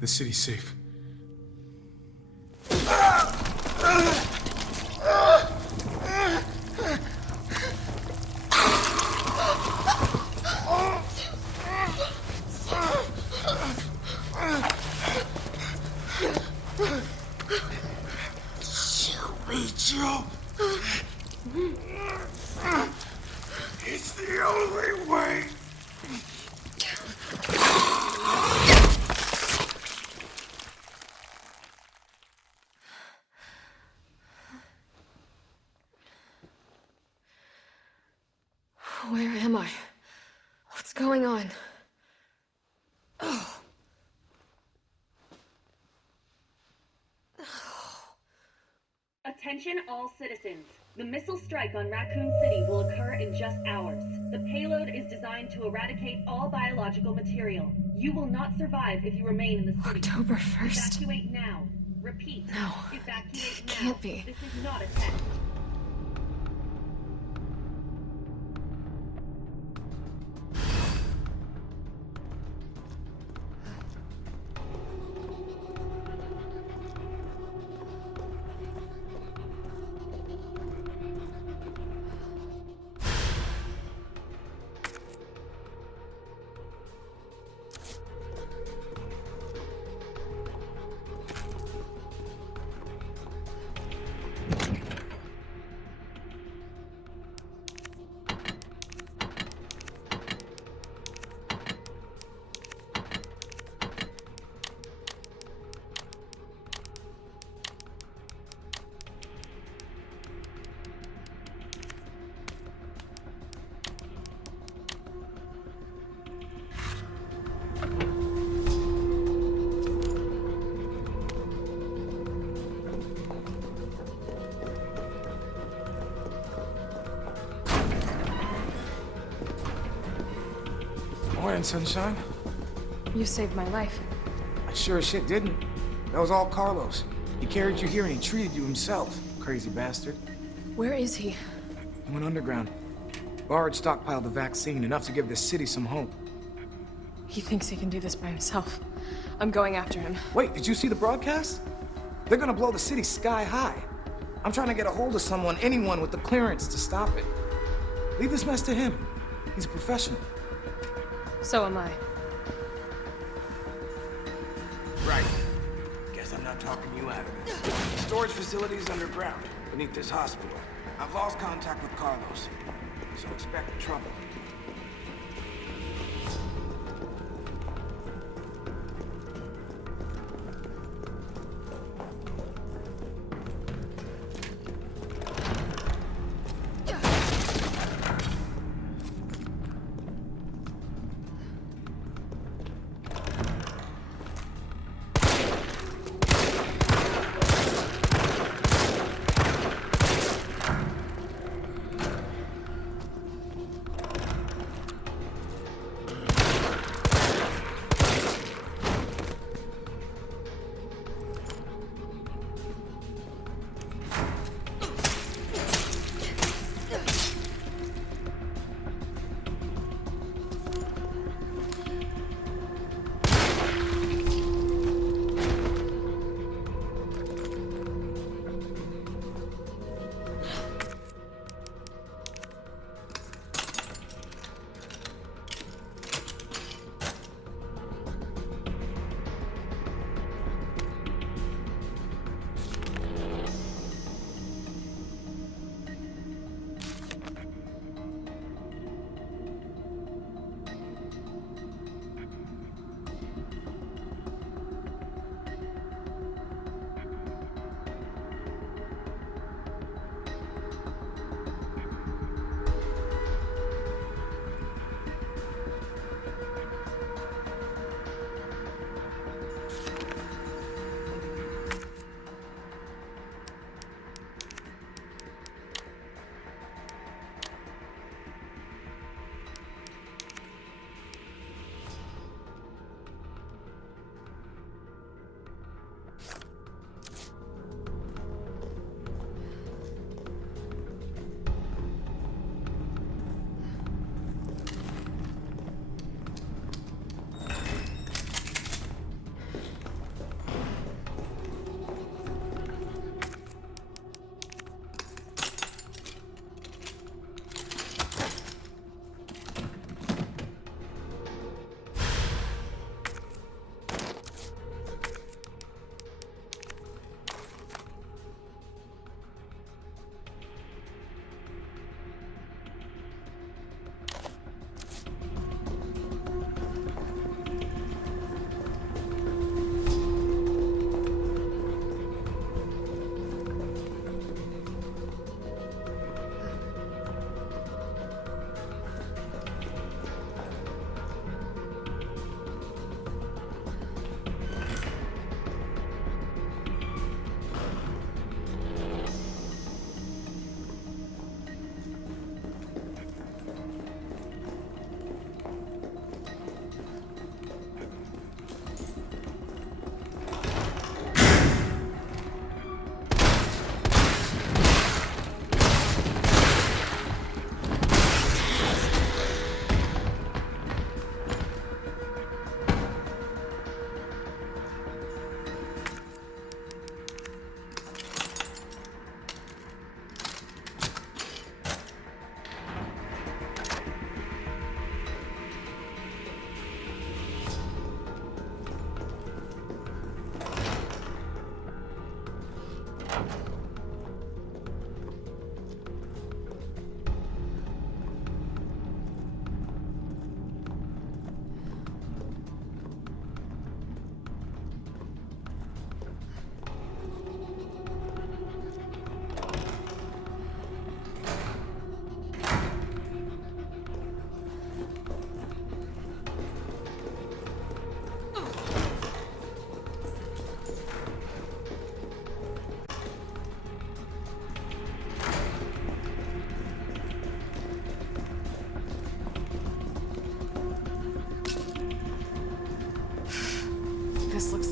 The city's safe. Jill. It's the only way. Where am I? What's going on? Oh. Attention all citizens. The missile strike on Raccoon City will occur in just hours. The payload is designed to eradicate all biological material. You will not survive if you remain in the city. October 1st. Evacuate now. Repeat. No. Evacuate It now. can't be. This is not a test. crying, sunshine? You saved my life. I sure as shit didn't. That was all Carlos. He carried you here and he treated you himself, crazy bastard. Where is he? He went underground. Bard stockpiled the vaccine, enough to give this city some hope. He thinks he can do this by himself. I'm going after him. Wait, did you see the broadcast? They're gonna blow the city sky high. I'm trying to get a hold of someone, anyone with the clearance to stop it. Leave this mess to him. He's a professional. So am I. Right. Guess I'm not talking you out of it. The storage facility is underground, beneath this hospital. I've lost contact with Carlos, so expect trouble.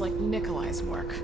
like Nikolai's work.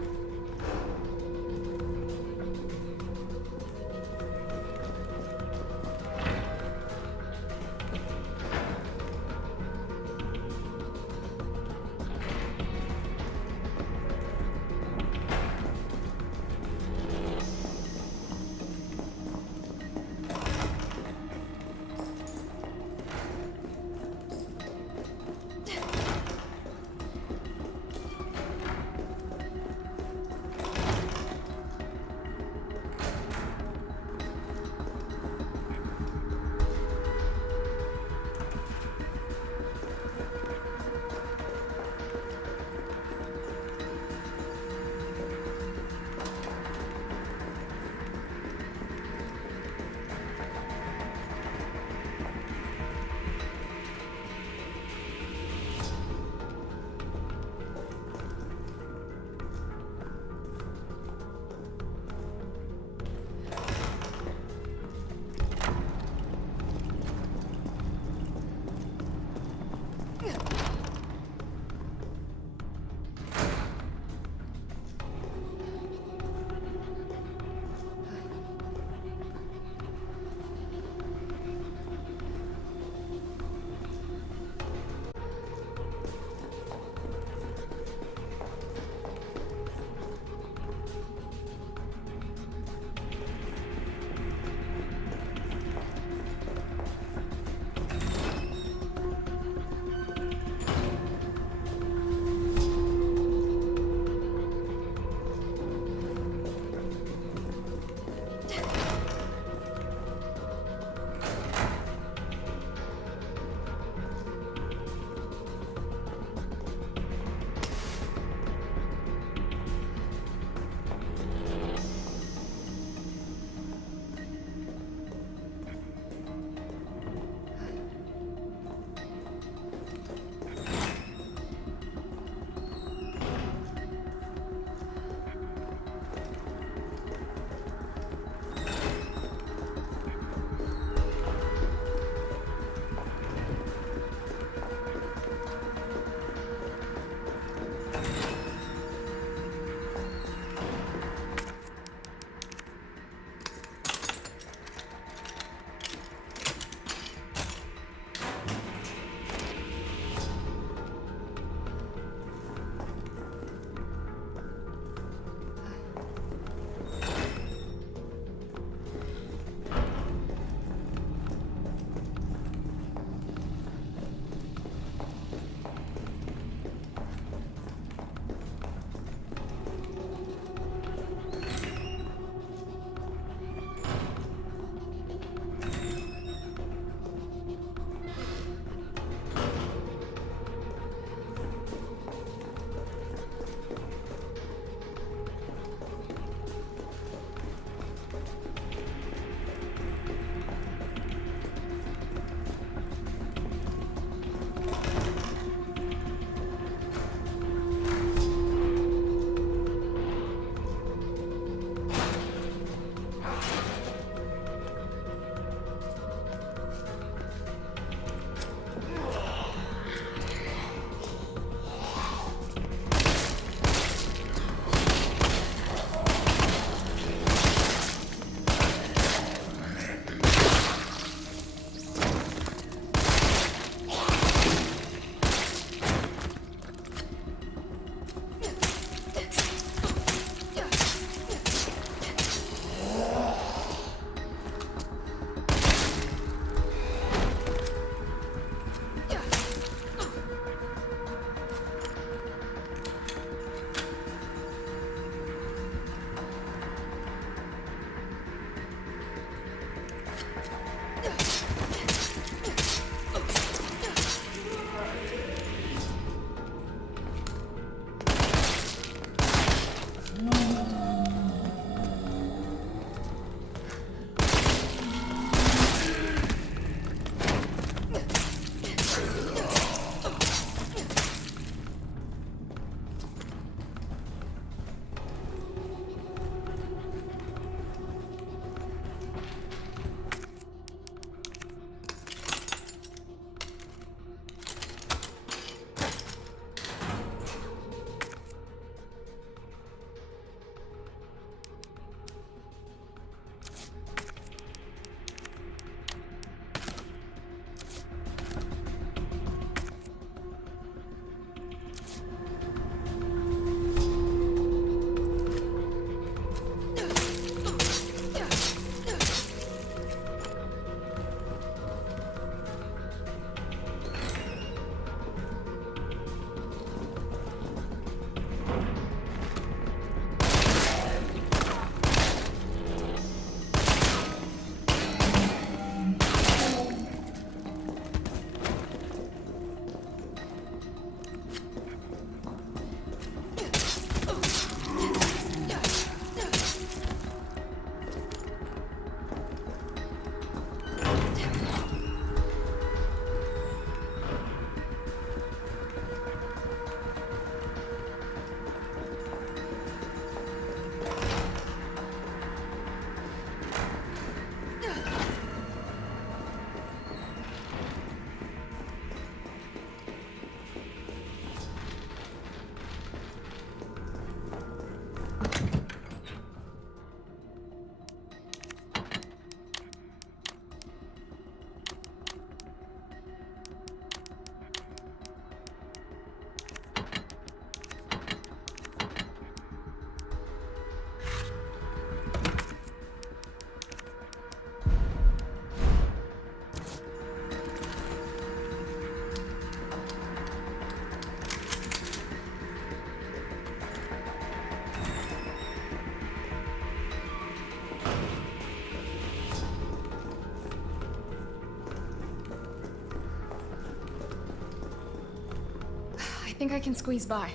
think I can squeeze by.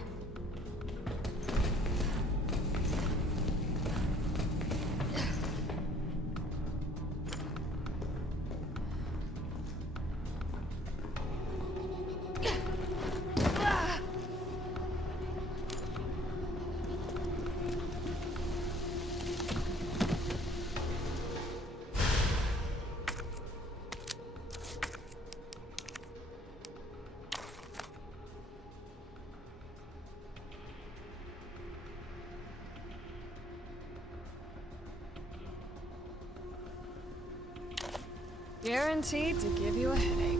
Guaranteed to give you a headache.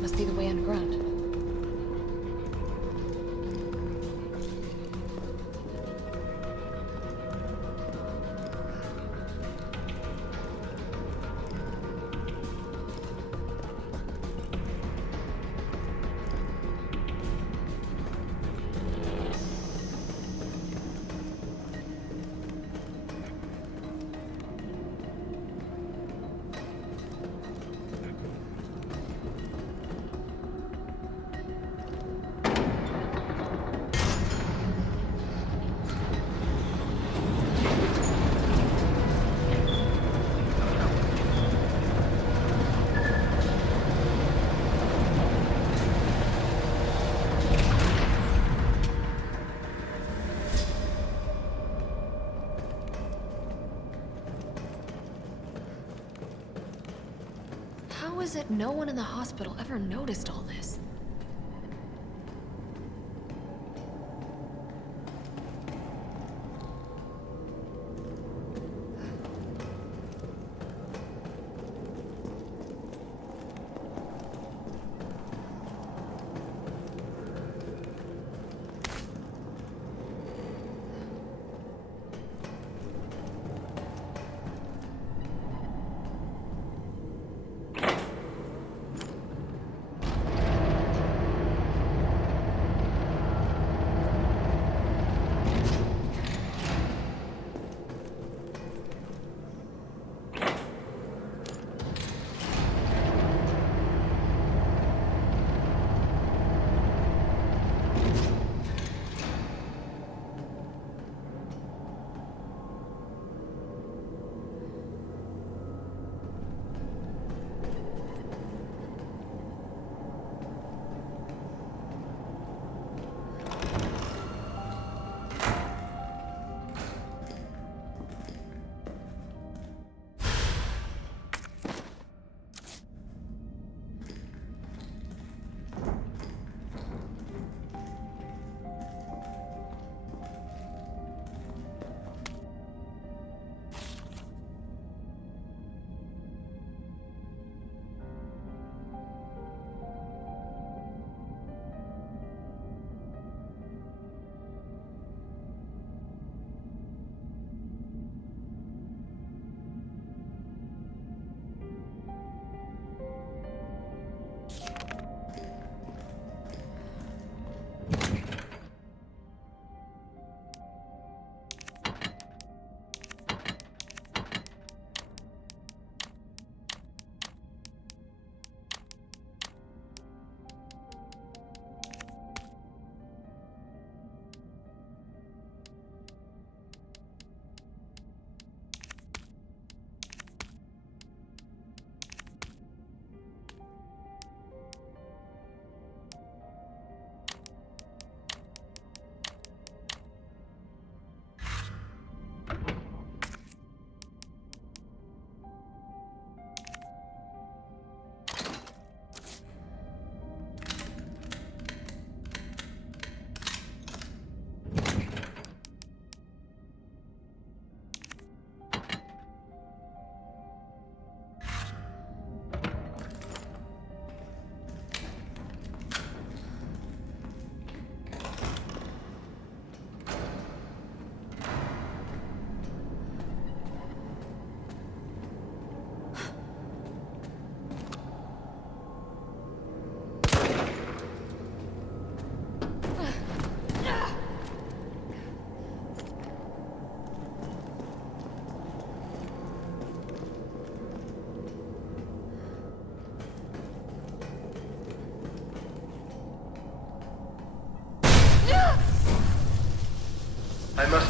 Must be the way underground. How is it no one in the hospital ever noticed all this?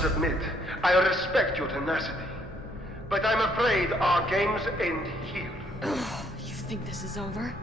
must admit, I respect your tenacity. But I'm afraid our games end here. You think this is over?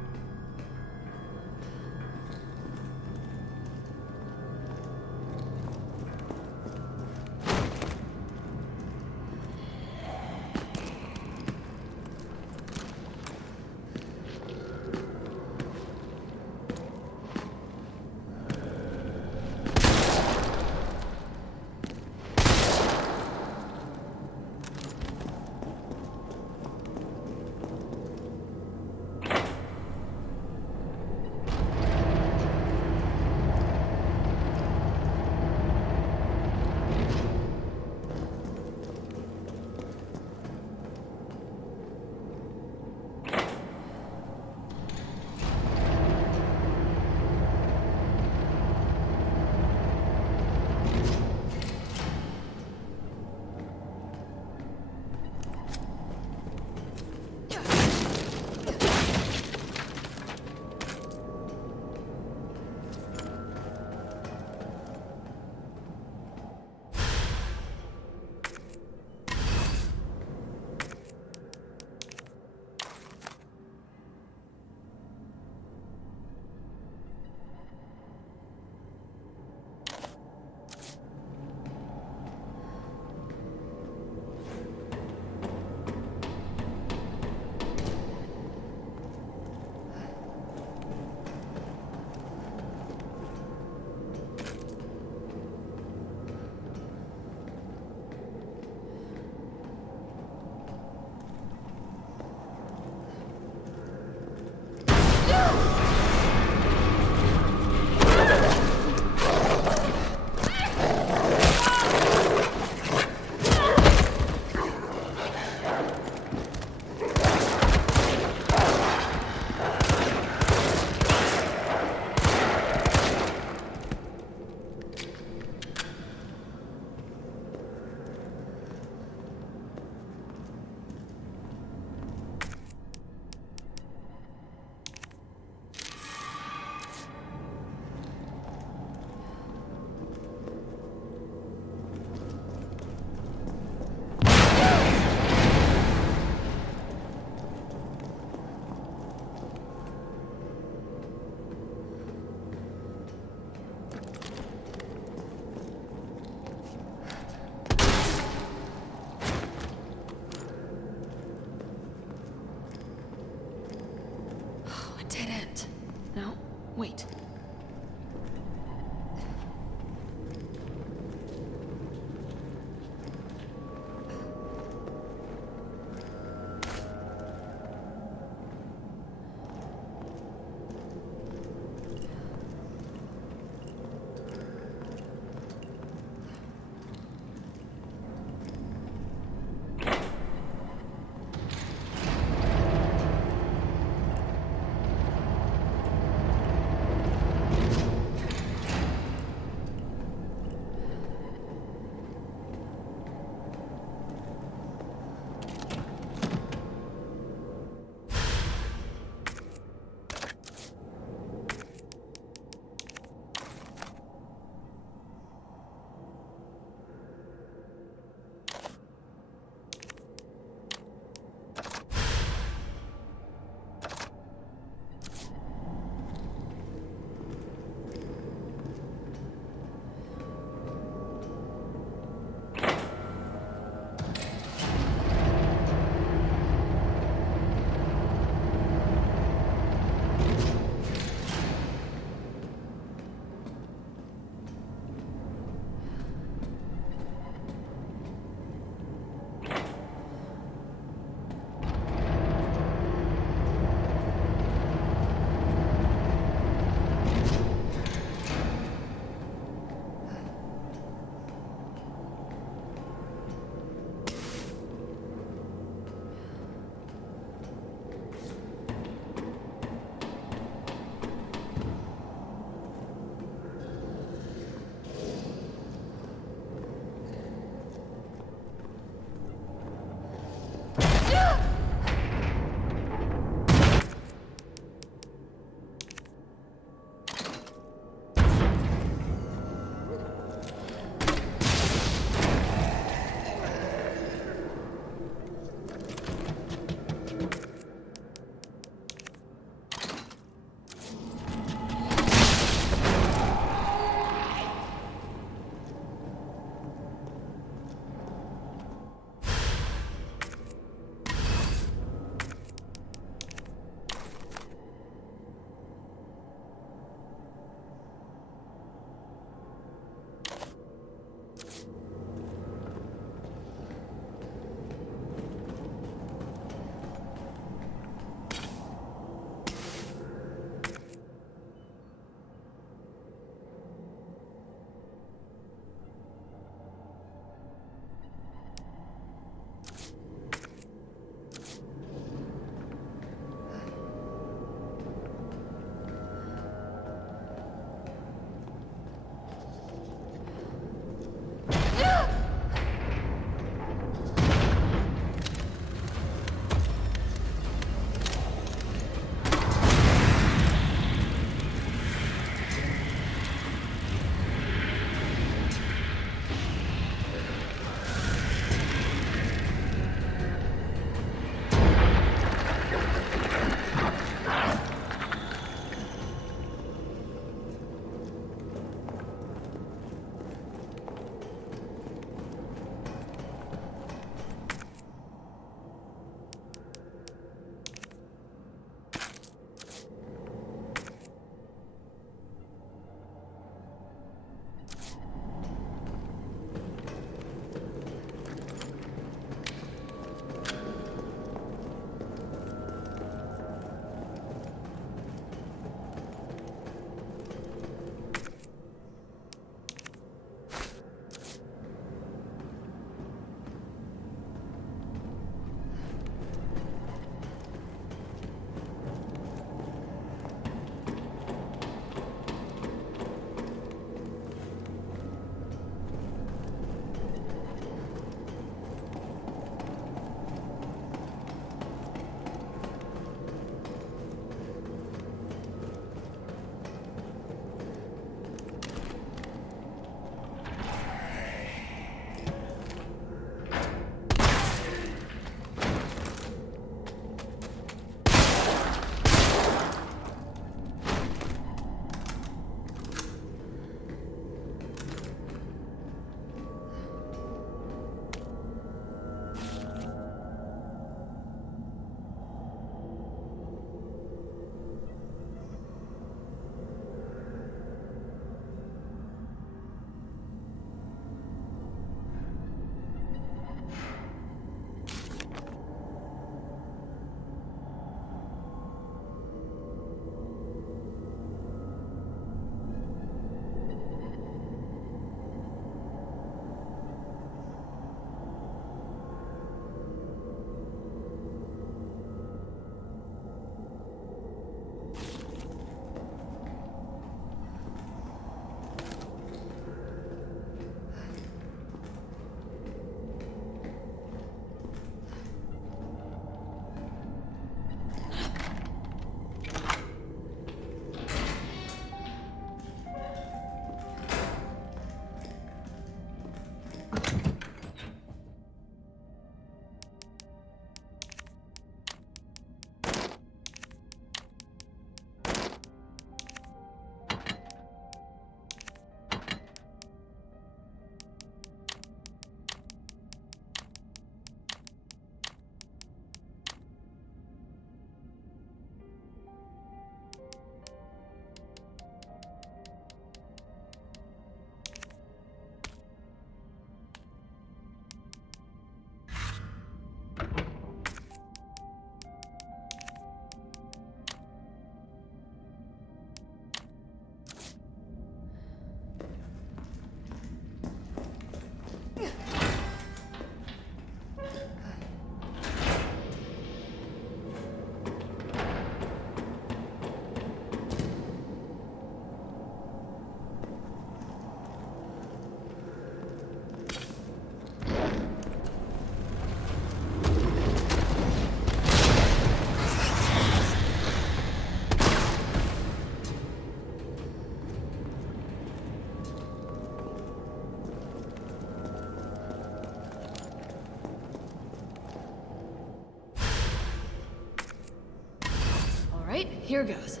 here goes.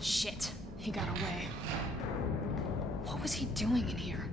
Shit, he got away. What was he doing in here?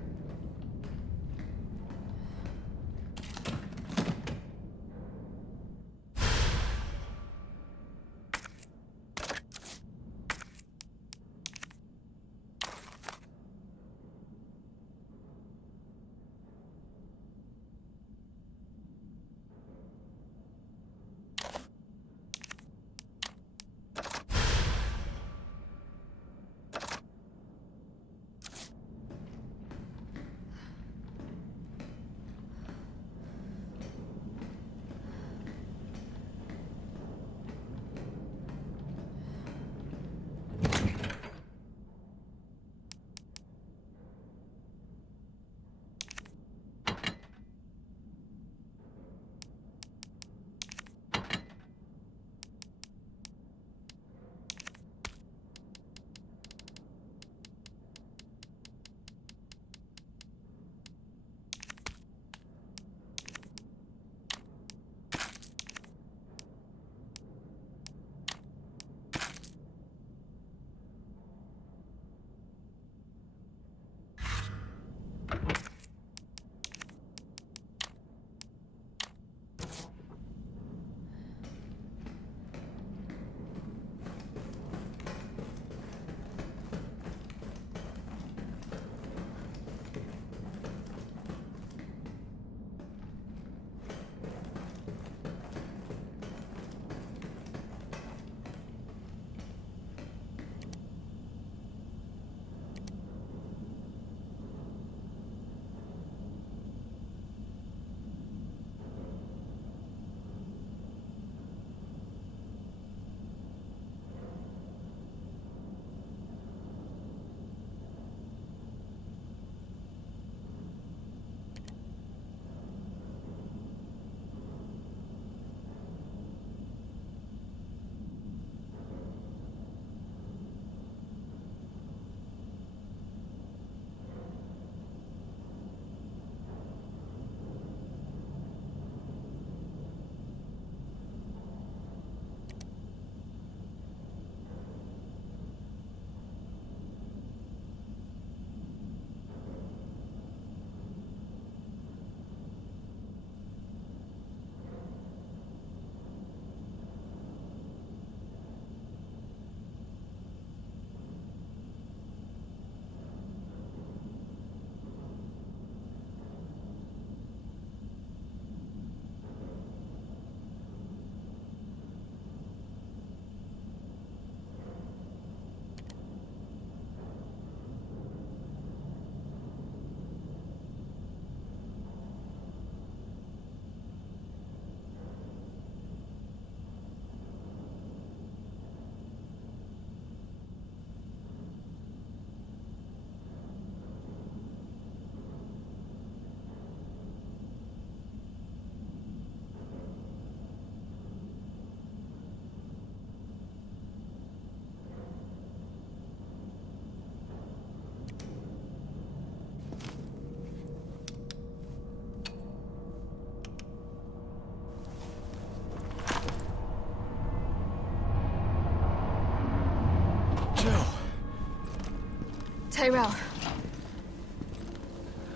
Tyrell?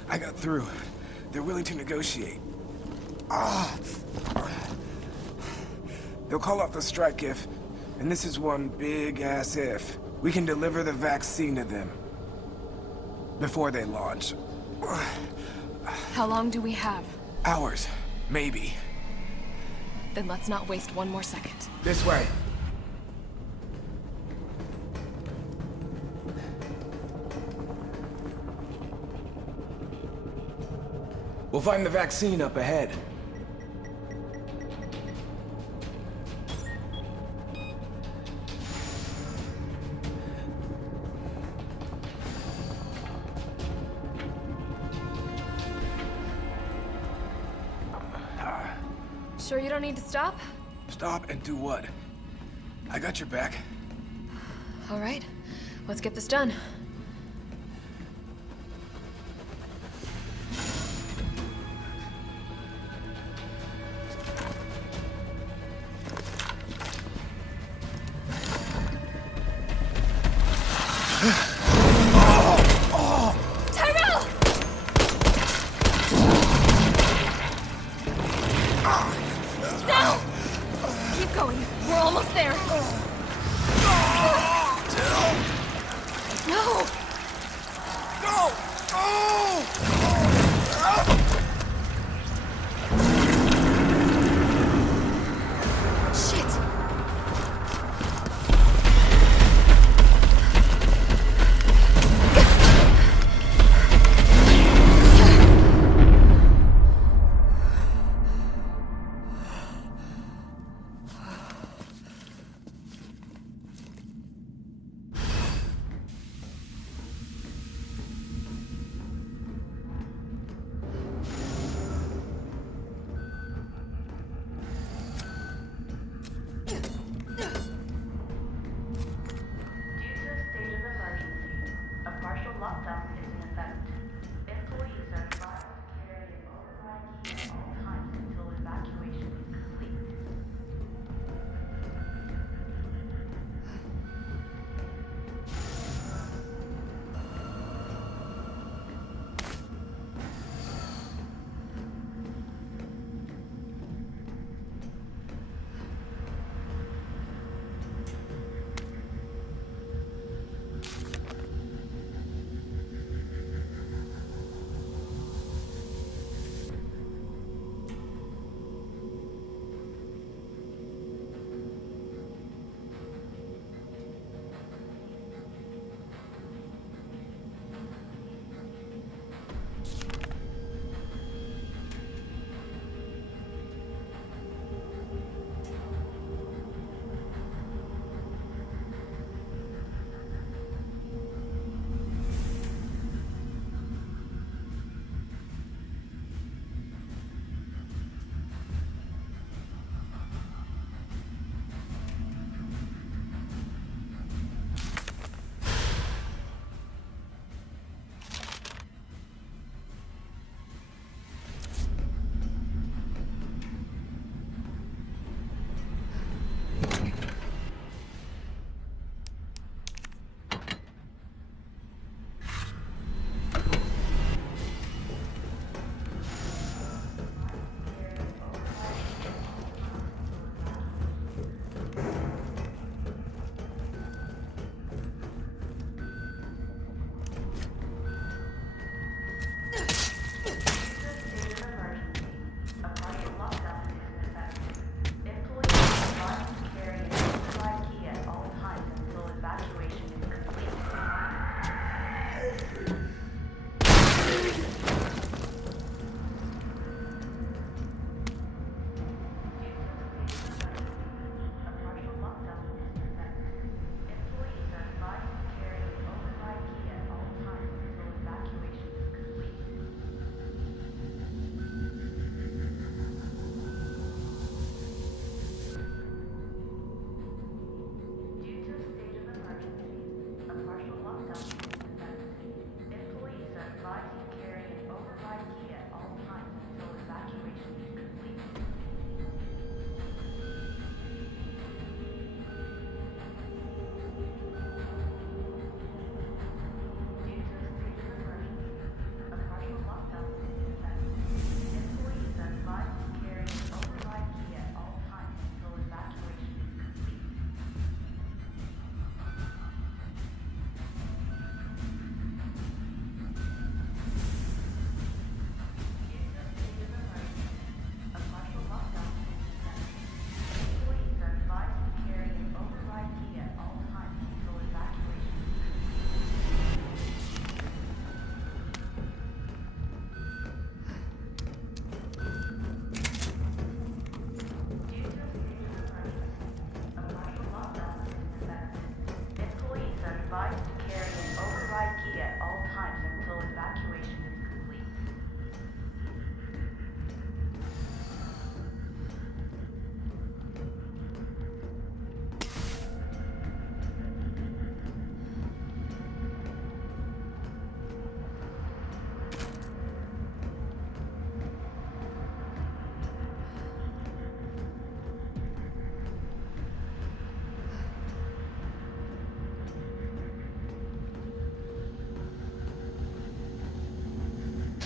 I got through. They're willing to negotiate. They'll call off the strike if, and this is one big-ass if, we can deliver the vaccine to them. Before they launch. How long do we have? Hours. Maybe. Then let's not waste one more second. This way. We'll find the vaccine up ahead. Sure you don't need to stop? Stop and do what? I got your back. All right, let's get this done. Tyrell! Now! Keep going. We're almost there. No! No! Shit!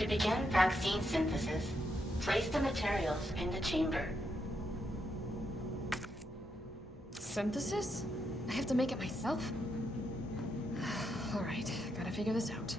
To begin vaccine synthesis, place the materials in the chamber. Synthesis? I have to make it myself? Alright, gotta figure this out.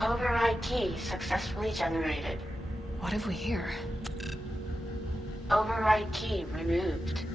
Override key successfully generated. What have we here? Override key removed.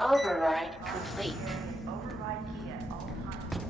Override complete. Override key at all times.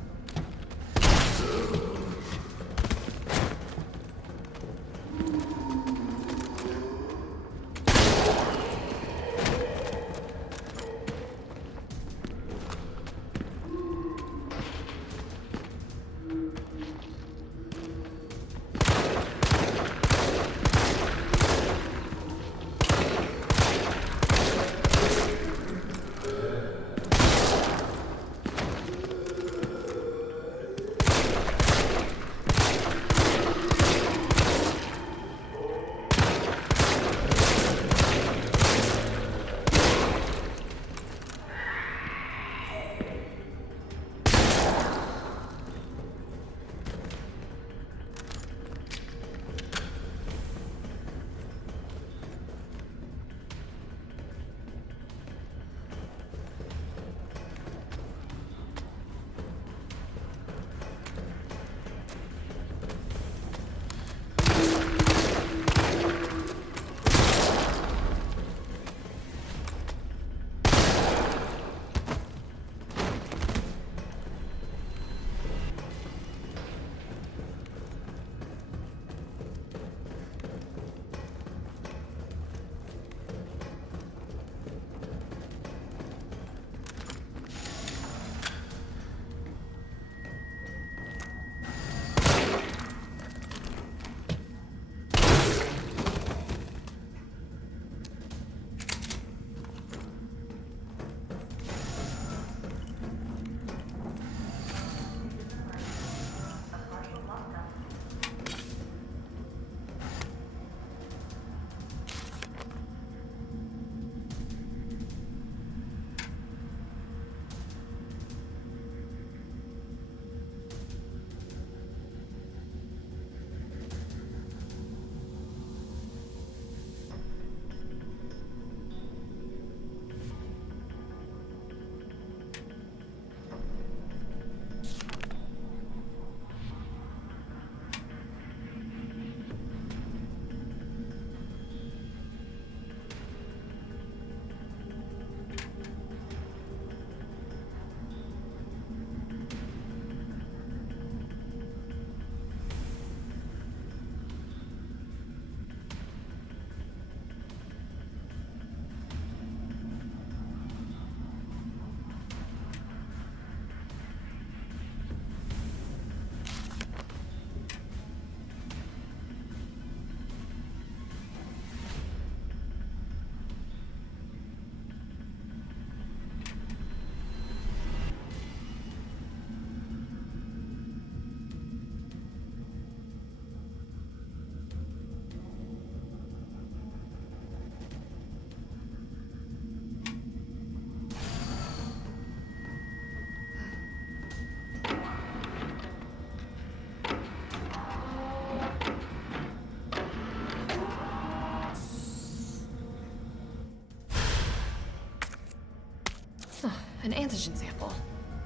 An antigen sample.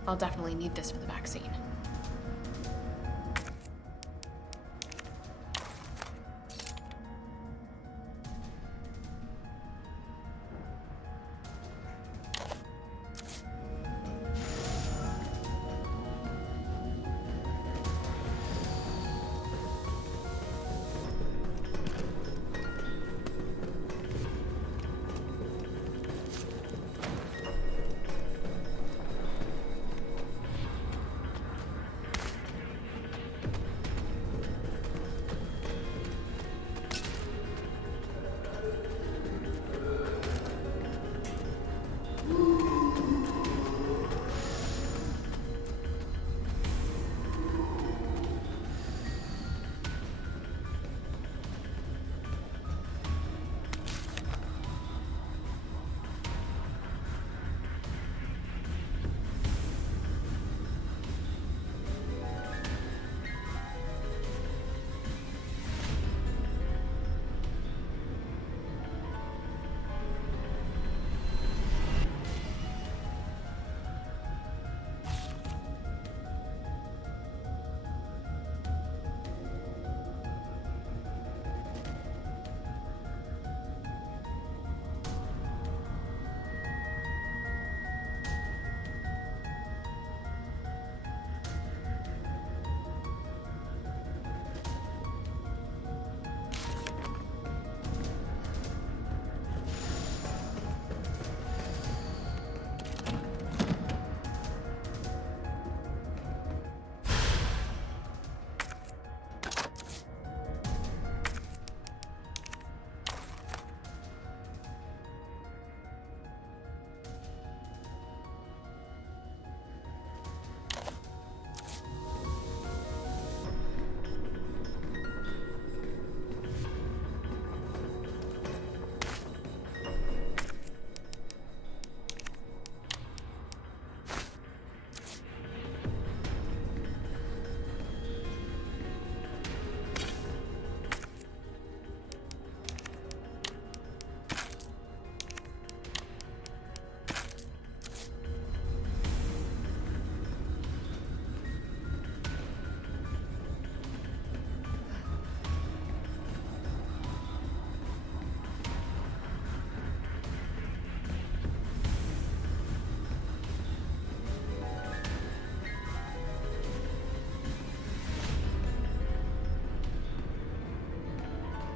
I'll definitely need this for the vaccine.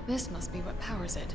This must be what powers it.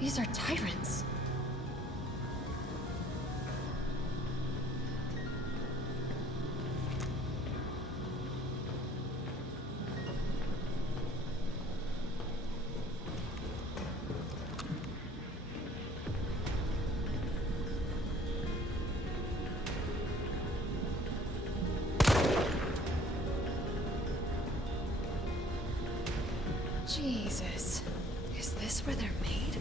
These are tyrants. Jesus. Is this where they're made?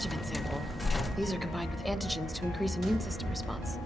adjuvant sample. These are combined with antigens to increase immune system response.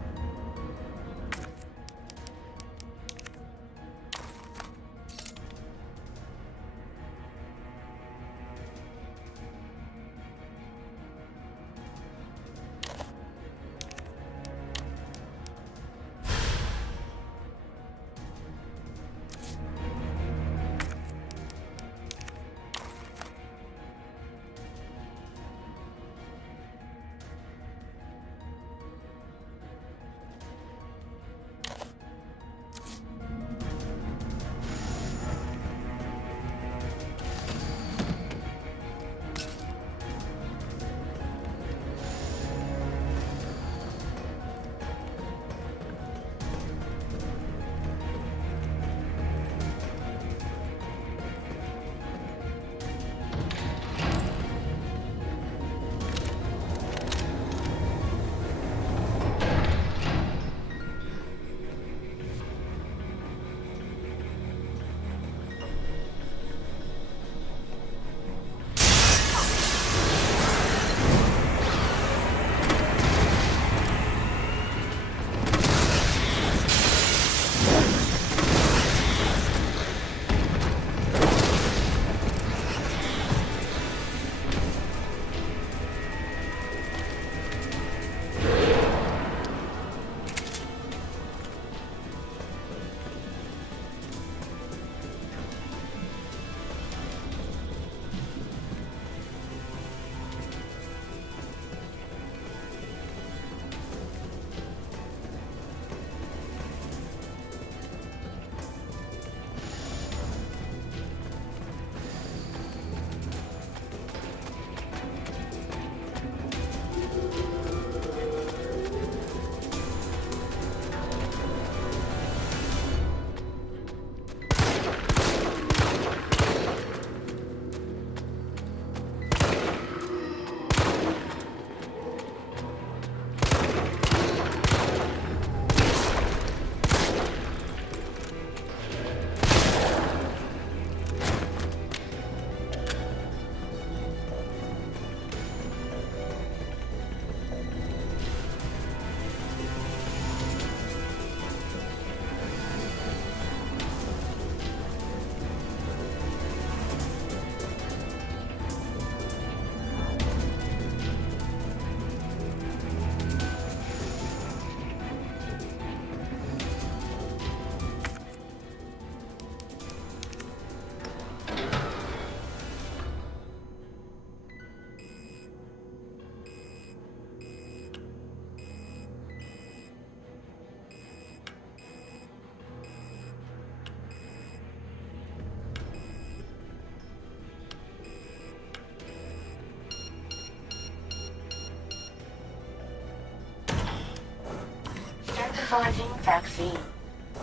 Synthesizing vaccine.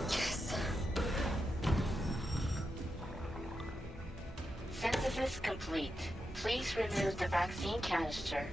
Yes. Synthesis complete. Please remove the vaccine canister.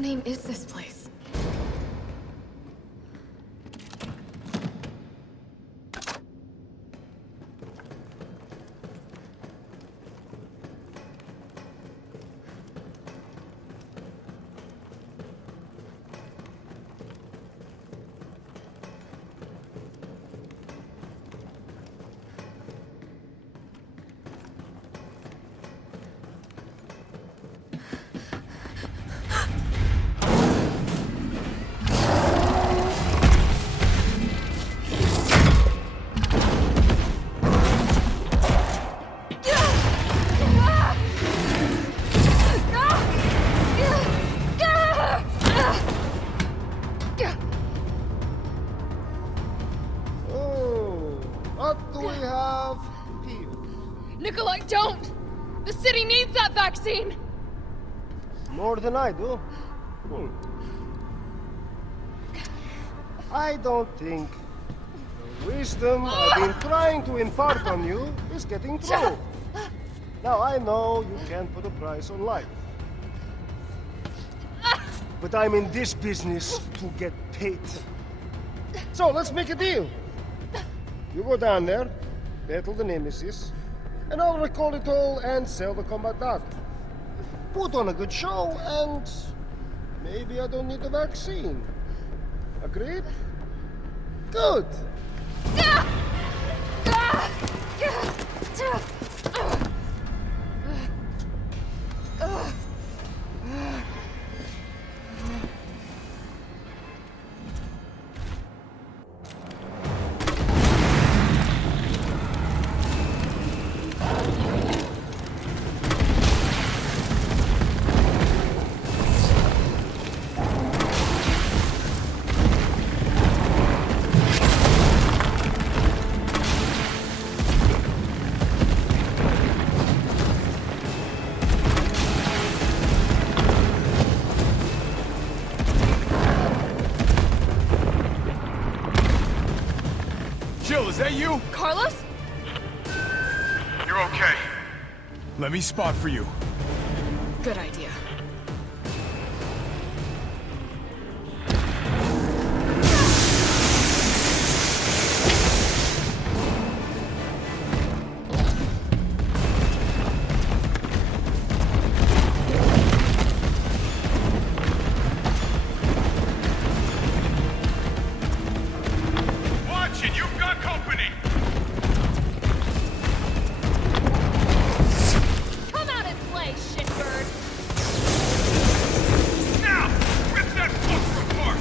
name is this place? What do we have here? Nikolai, don't! The city needs that vaccine! More than I do. I don't think the wisdom I've been trying to impart on you is getting through. Now, I know you can't put a price on life. But I'm in this business to get paid. So, let's make a deal. You go down there, battle the Nemesis, and I'll recall it all and sell the combat data. Put on a good show, and maybe I don't need the vaccine. Agreed? Good. Jill, is that you? Carlos? You're okay. Let me spot for you. Good idea. Watch it, you've got company! Come out and play, shitbird! Now! Rip that fucker apart!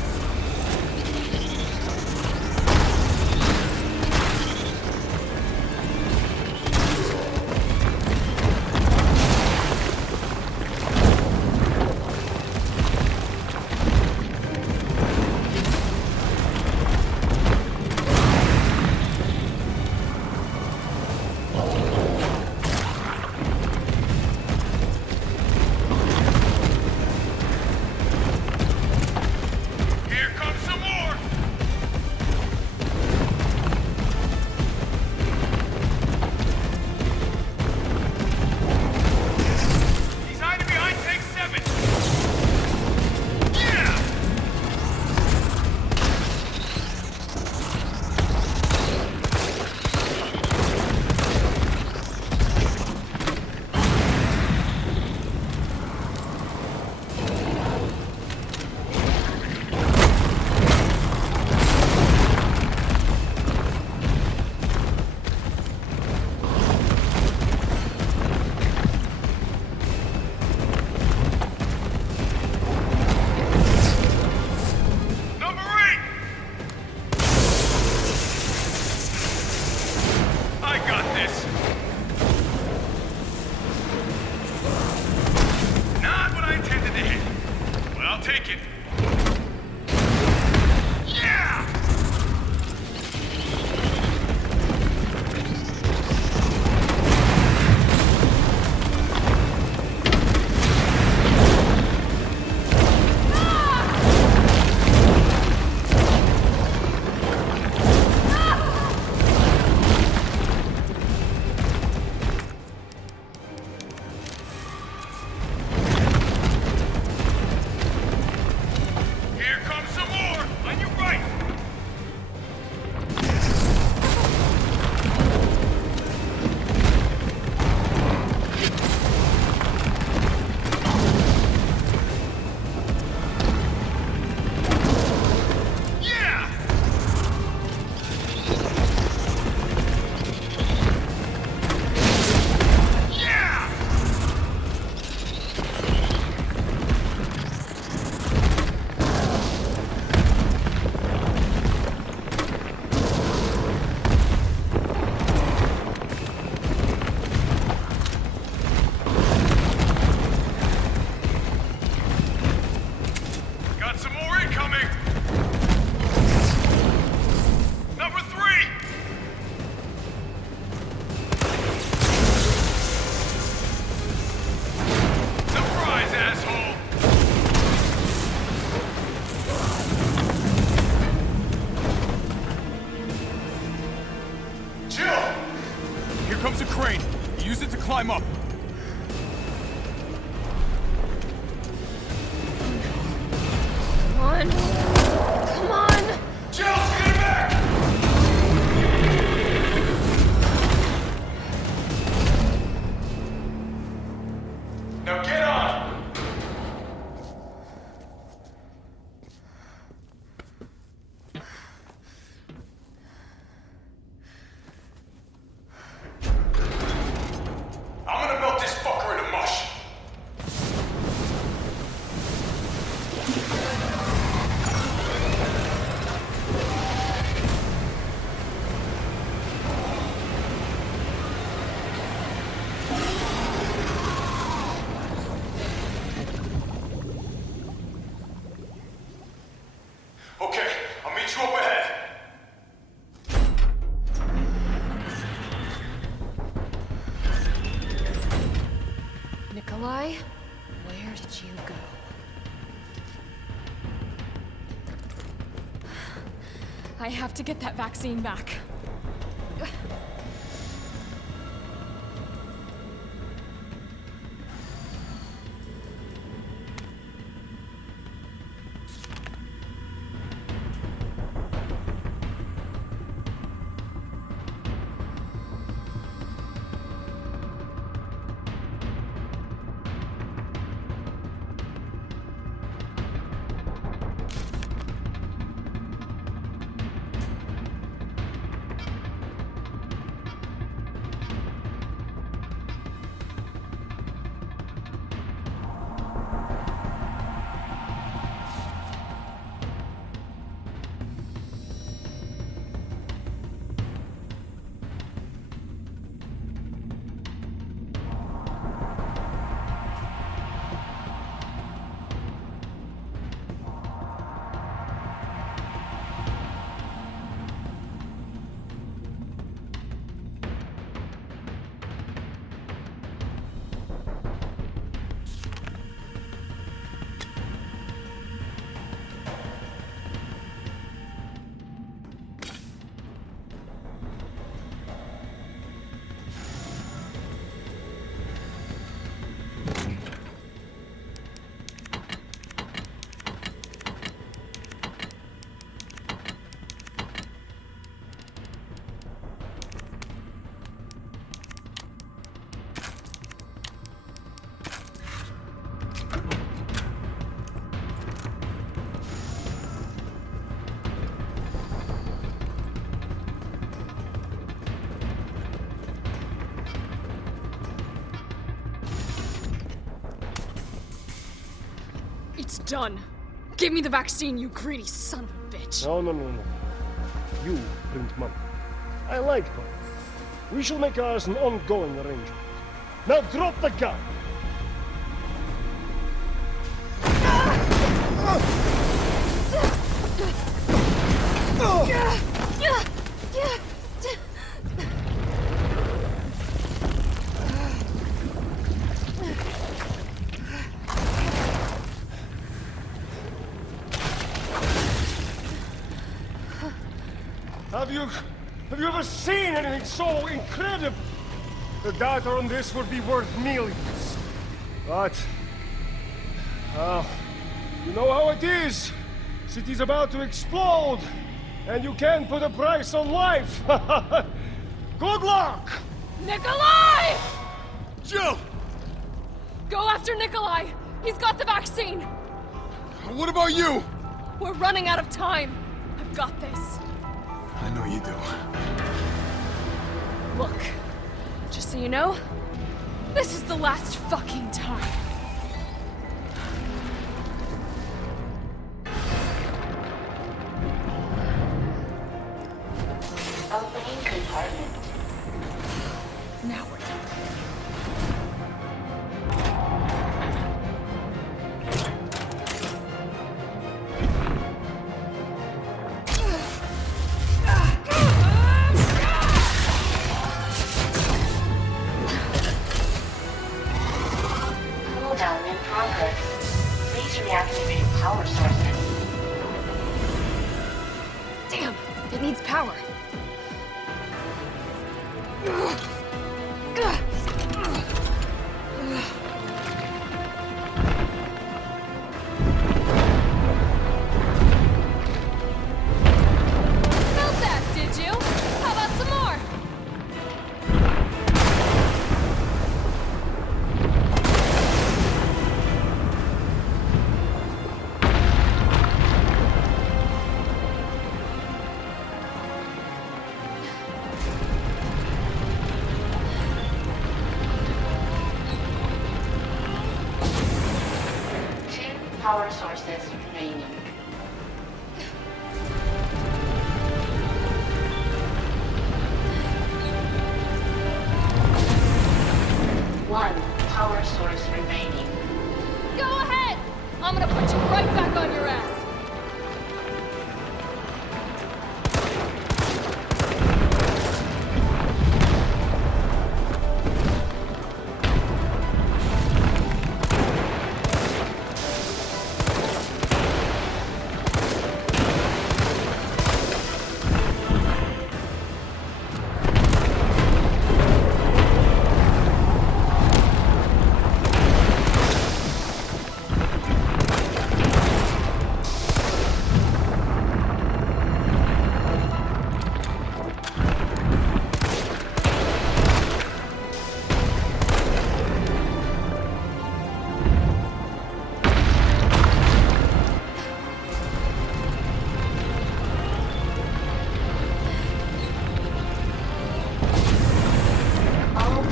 Here comes some more! He's hiding behind tank 7! Yeah! Number 8! I got this! Not what I intended to hit. But I'll take it. Yeah! on! Come on! Jill, get back! Now get on! I'm gonna melt this fucker into mush. Okay, I'll meet you up ahead. Nikolai, where did you go? I have to get that vaccine back. It's done. Give me the vaccine, you greedy son of a bitch. No. You print money. I like money. We shall make ours an ongoing arrangement. Now drop the gun! Have you ever seen anything so incredible? The data on this would be worth millions. But, you know how it is. City's about to explode, and you can't put a price on life. Good luck! Nikolai! Jill! Go after Nikolai! He's got the vaccine! What about you? We're running out of time. I've got this. I know you do. Look, just so you know, this is the last fucking time. Opening compartment. Now we're done. Cooldown in progress. Please reactivate power sources. Damn, it needs power. power sources remaining. One power source remaining. Go ahead! I'm gonna put you right back on your ass.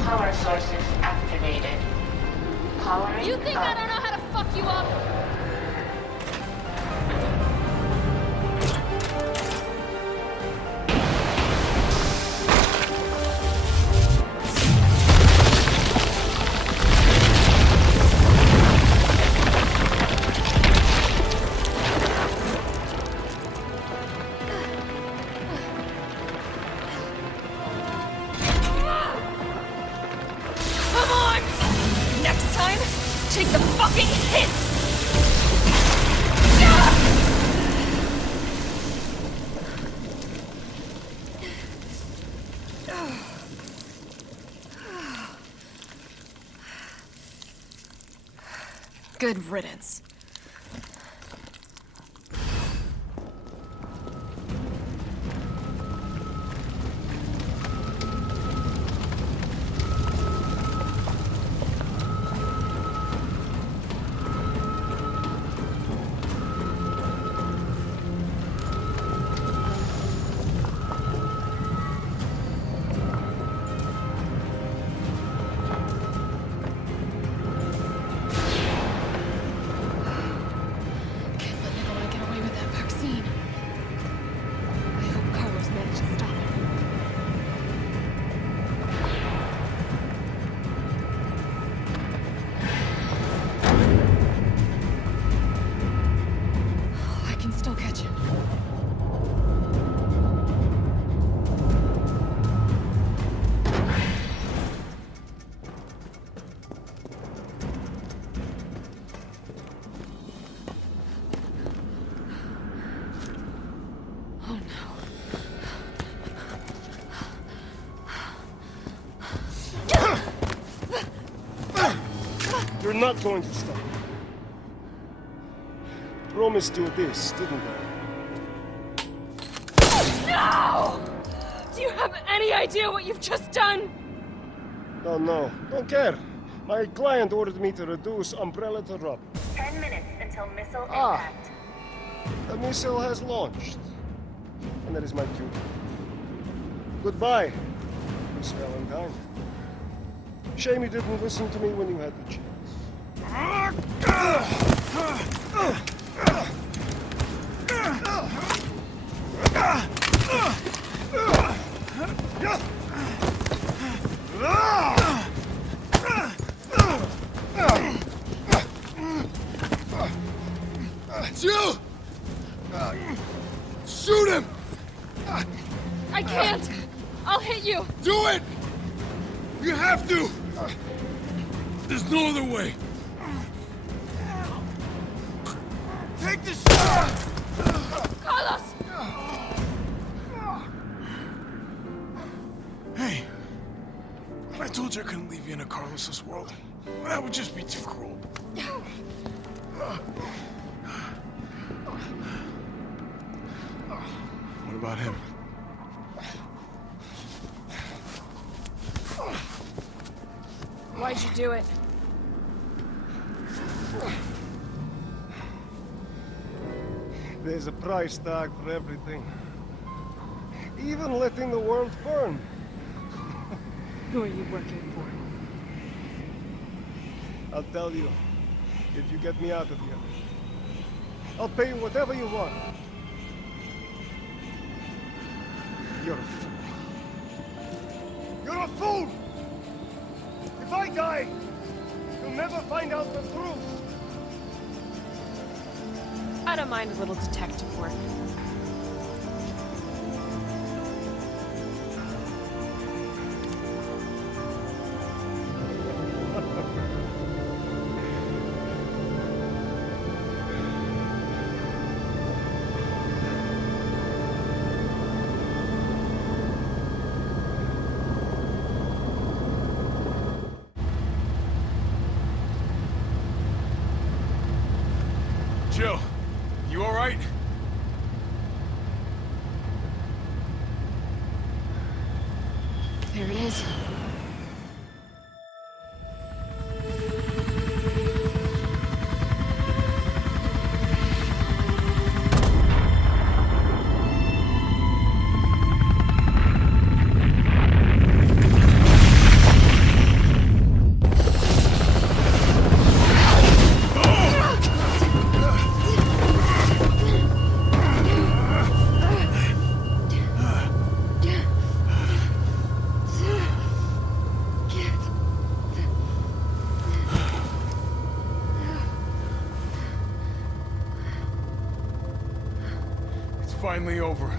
Power sources activated. Powering You think I don't know how to fuck you up? Come on! Next time, take the fucking hit! Good riddance. You're not going to stop. Promised you this, didn't I? No! Do you have any idea what you've just done? No. Don't care. My client ordered me to reduce Umbrella to rubble. 10 minutes until missile Ah. impact. The missile has launched. And that is my cue. Goodbye, Miss Valentine. Shame you didn't listen to me when you had the chance. It's you! Shoot him! I can't! I'll hit you! Do it! You have to! There's no other way. Take the shot! Carlos! Hey, I told you I couldn't leave you in a Carlos's world. That would just be too cruel. What about him? Why'd you do it? There's a price tag for everything. Even letting the world burn. Who are you working for? I'll tell you if you get me out of here. I'll pay you whatever you want. You're a fool. You're a fool! If I die, you'll never find out the truth. I don't mind a little detective work. Jill, you all right? There it is. Finally over.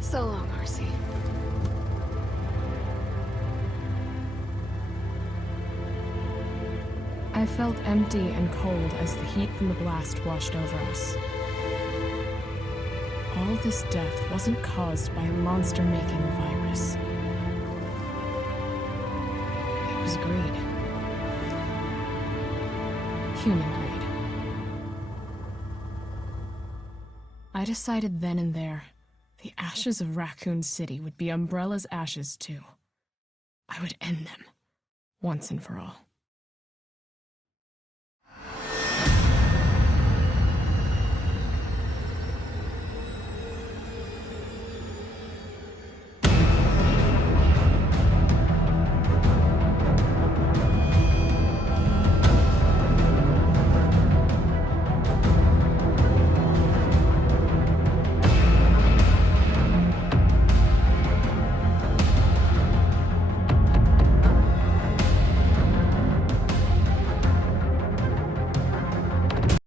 So long, RC. I felt empty and cold as the heat from the blast washed over us. All this death wasn't caused by a monster-making virus. It was greed. Human greed. I decided then and there, the ashes of Raccoon City would be Umbrella's ashes too. I would end them, once and for all.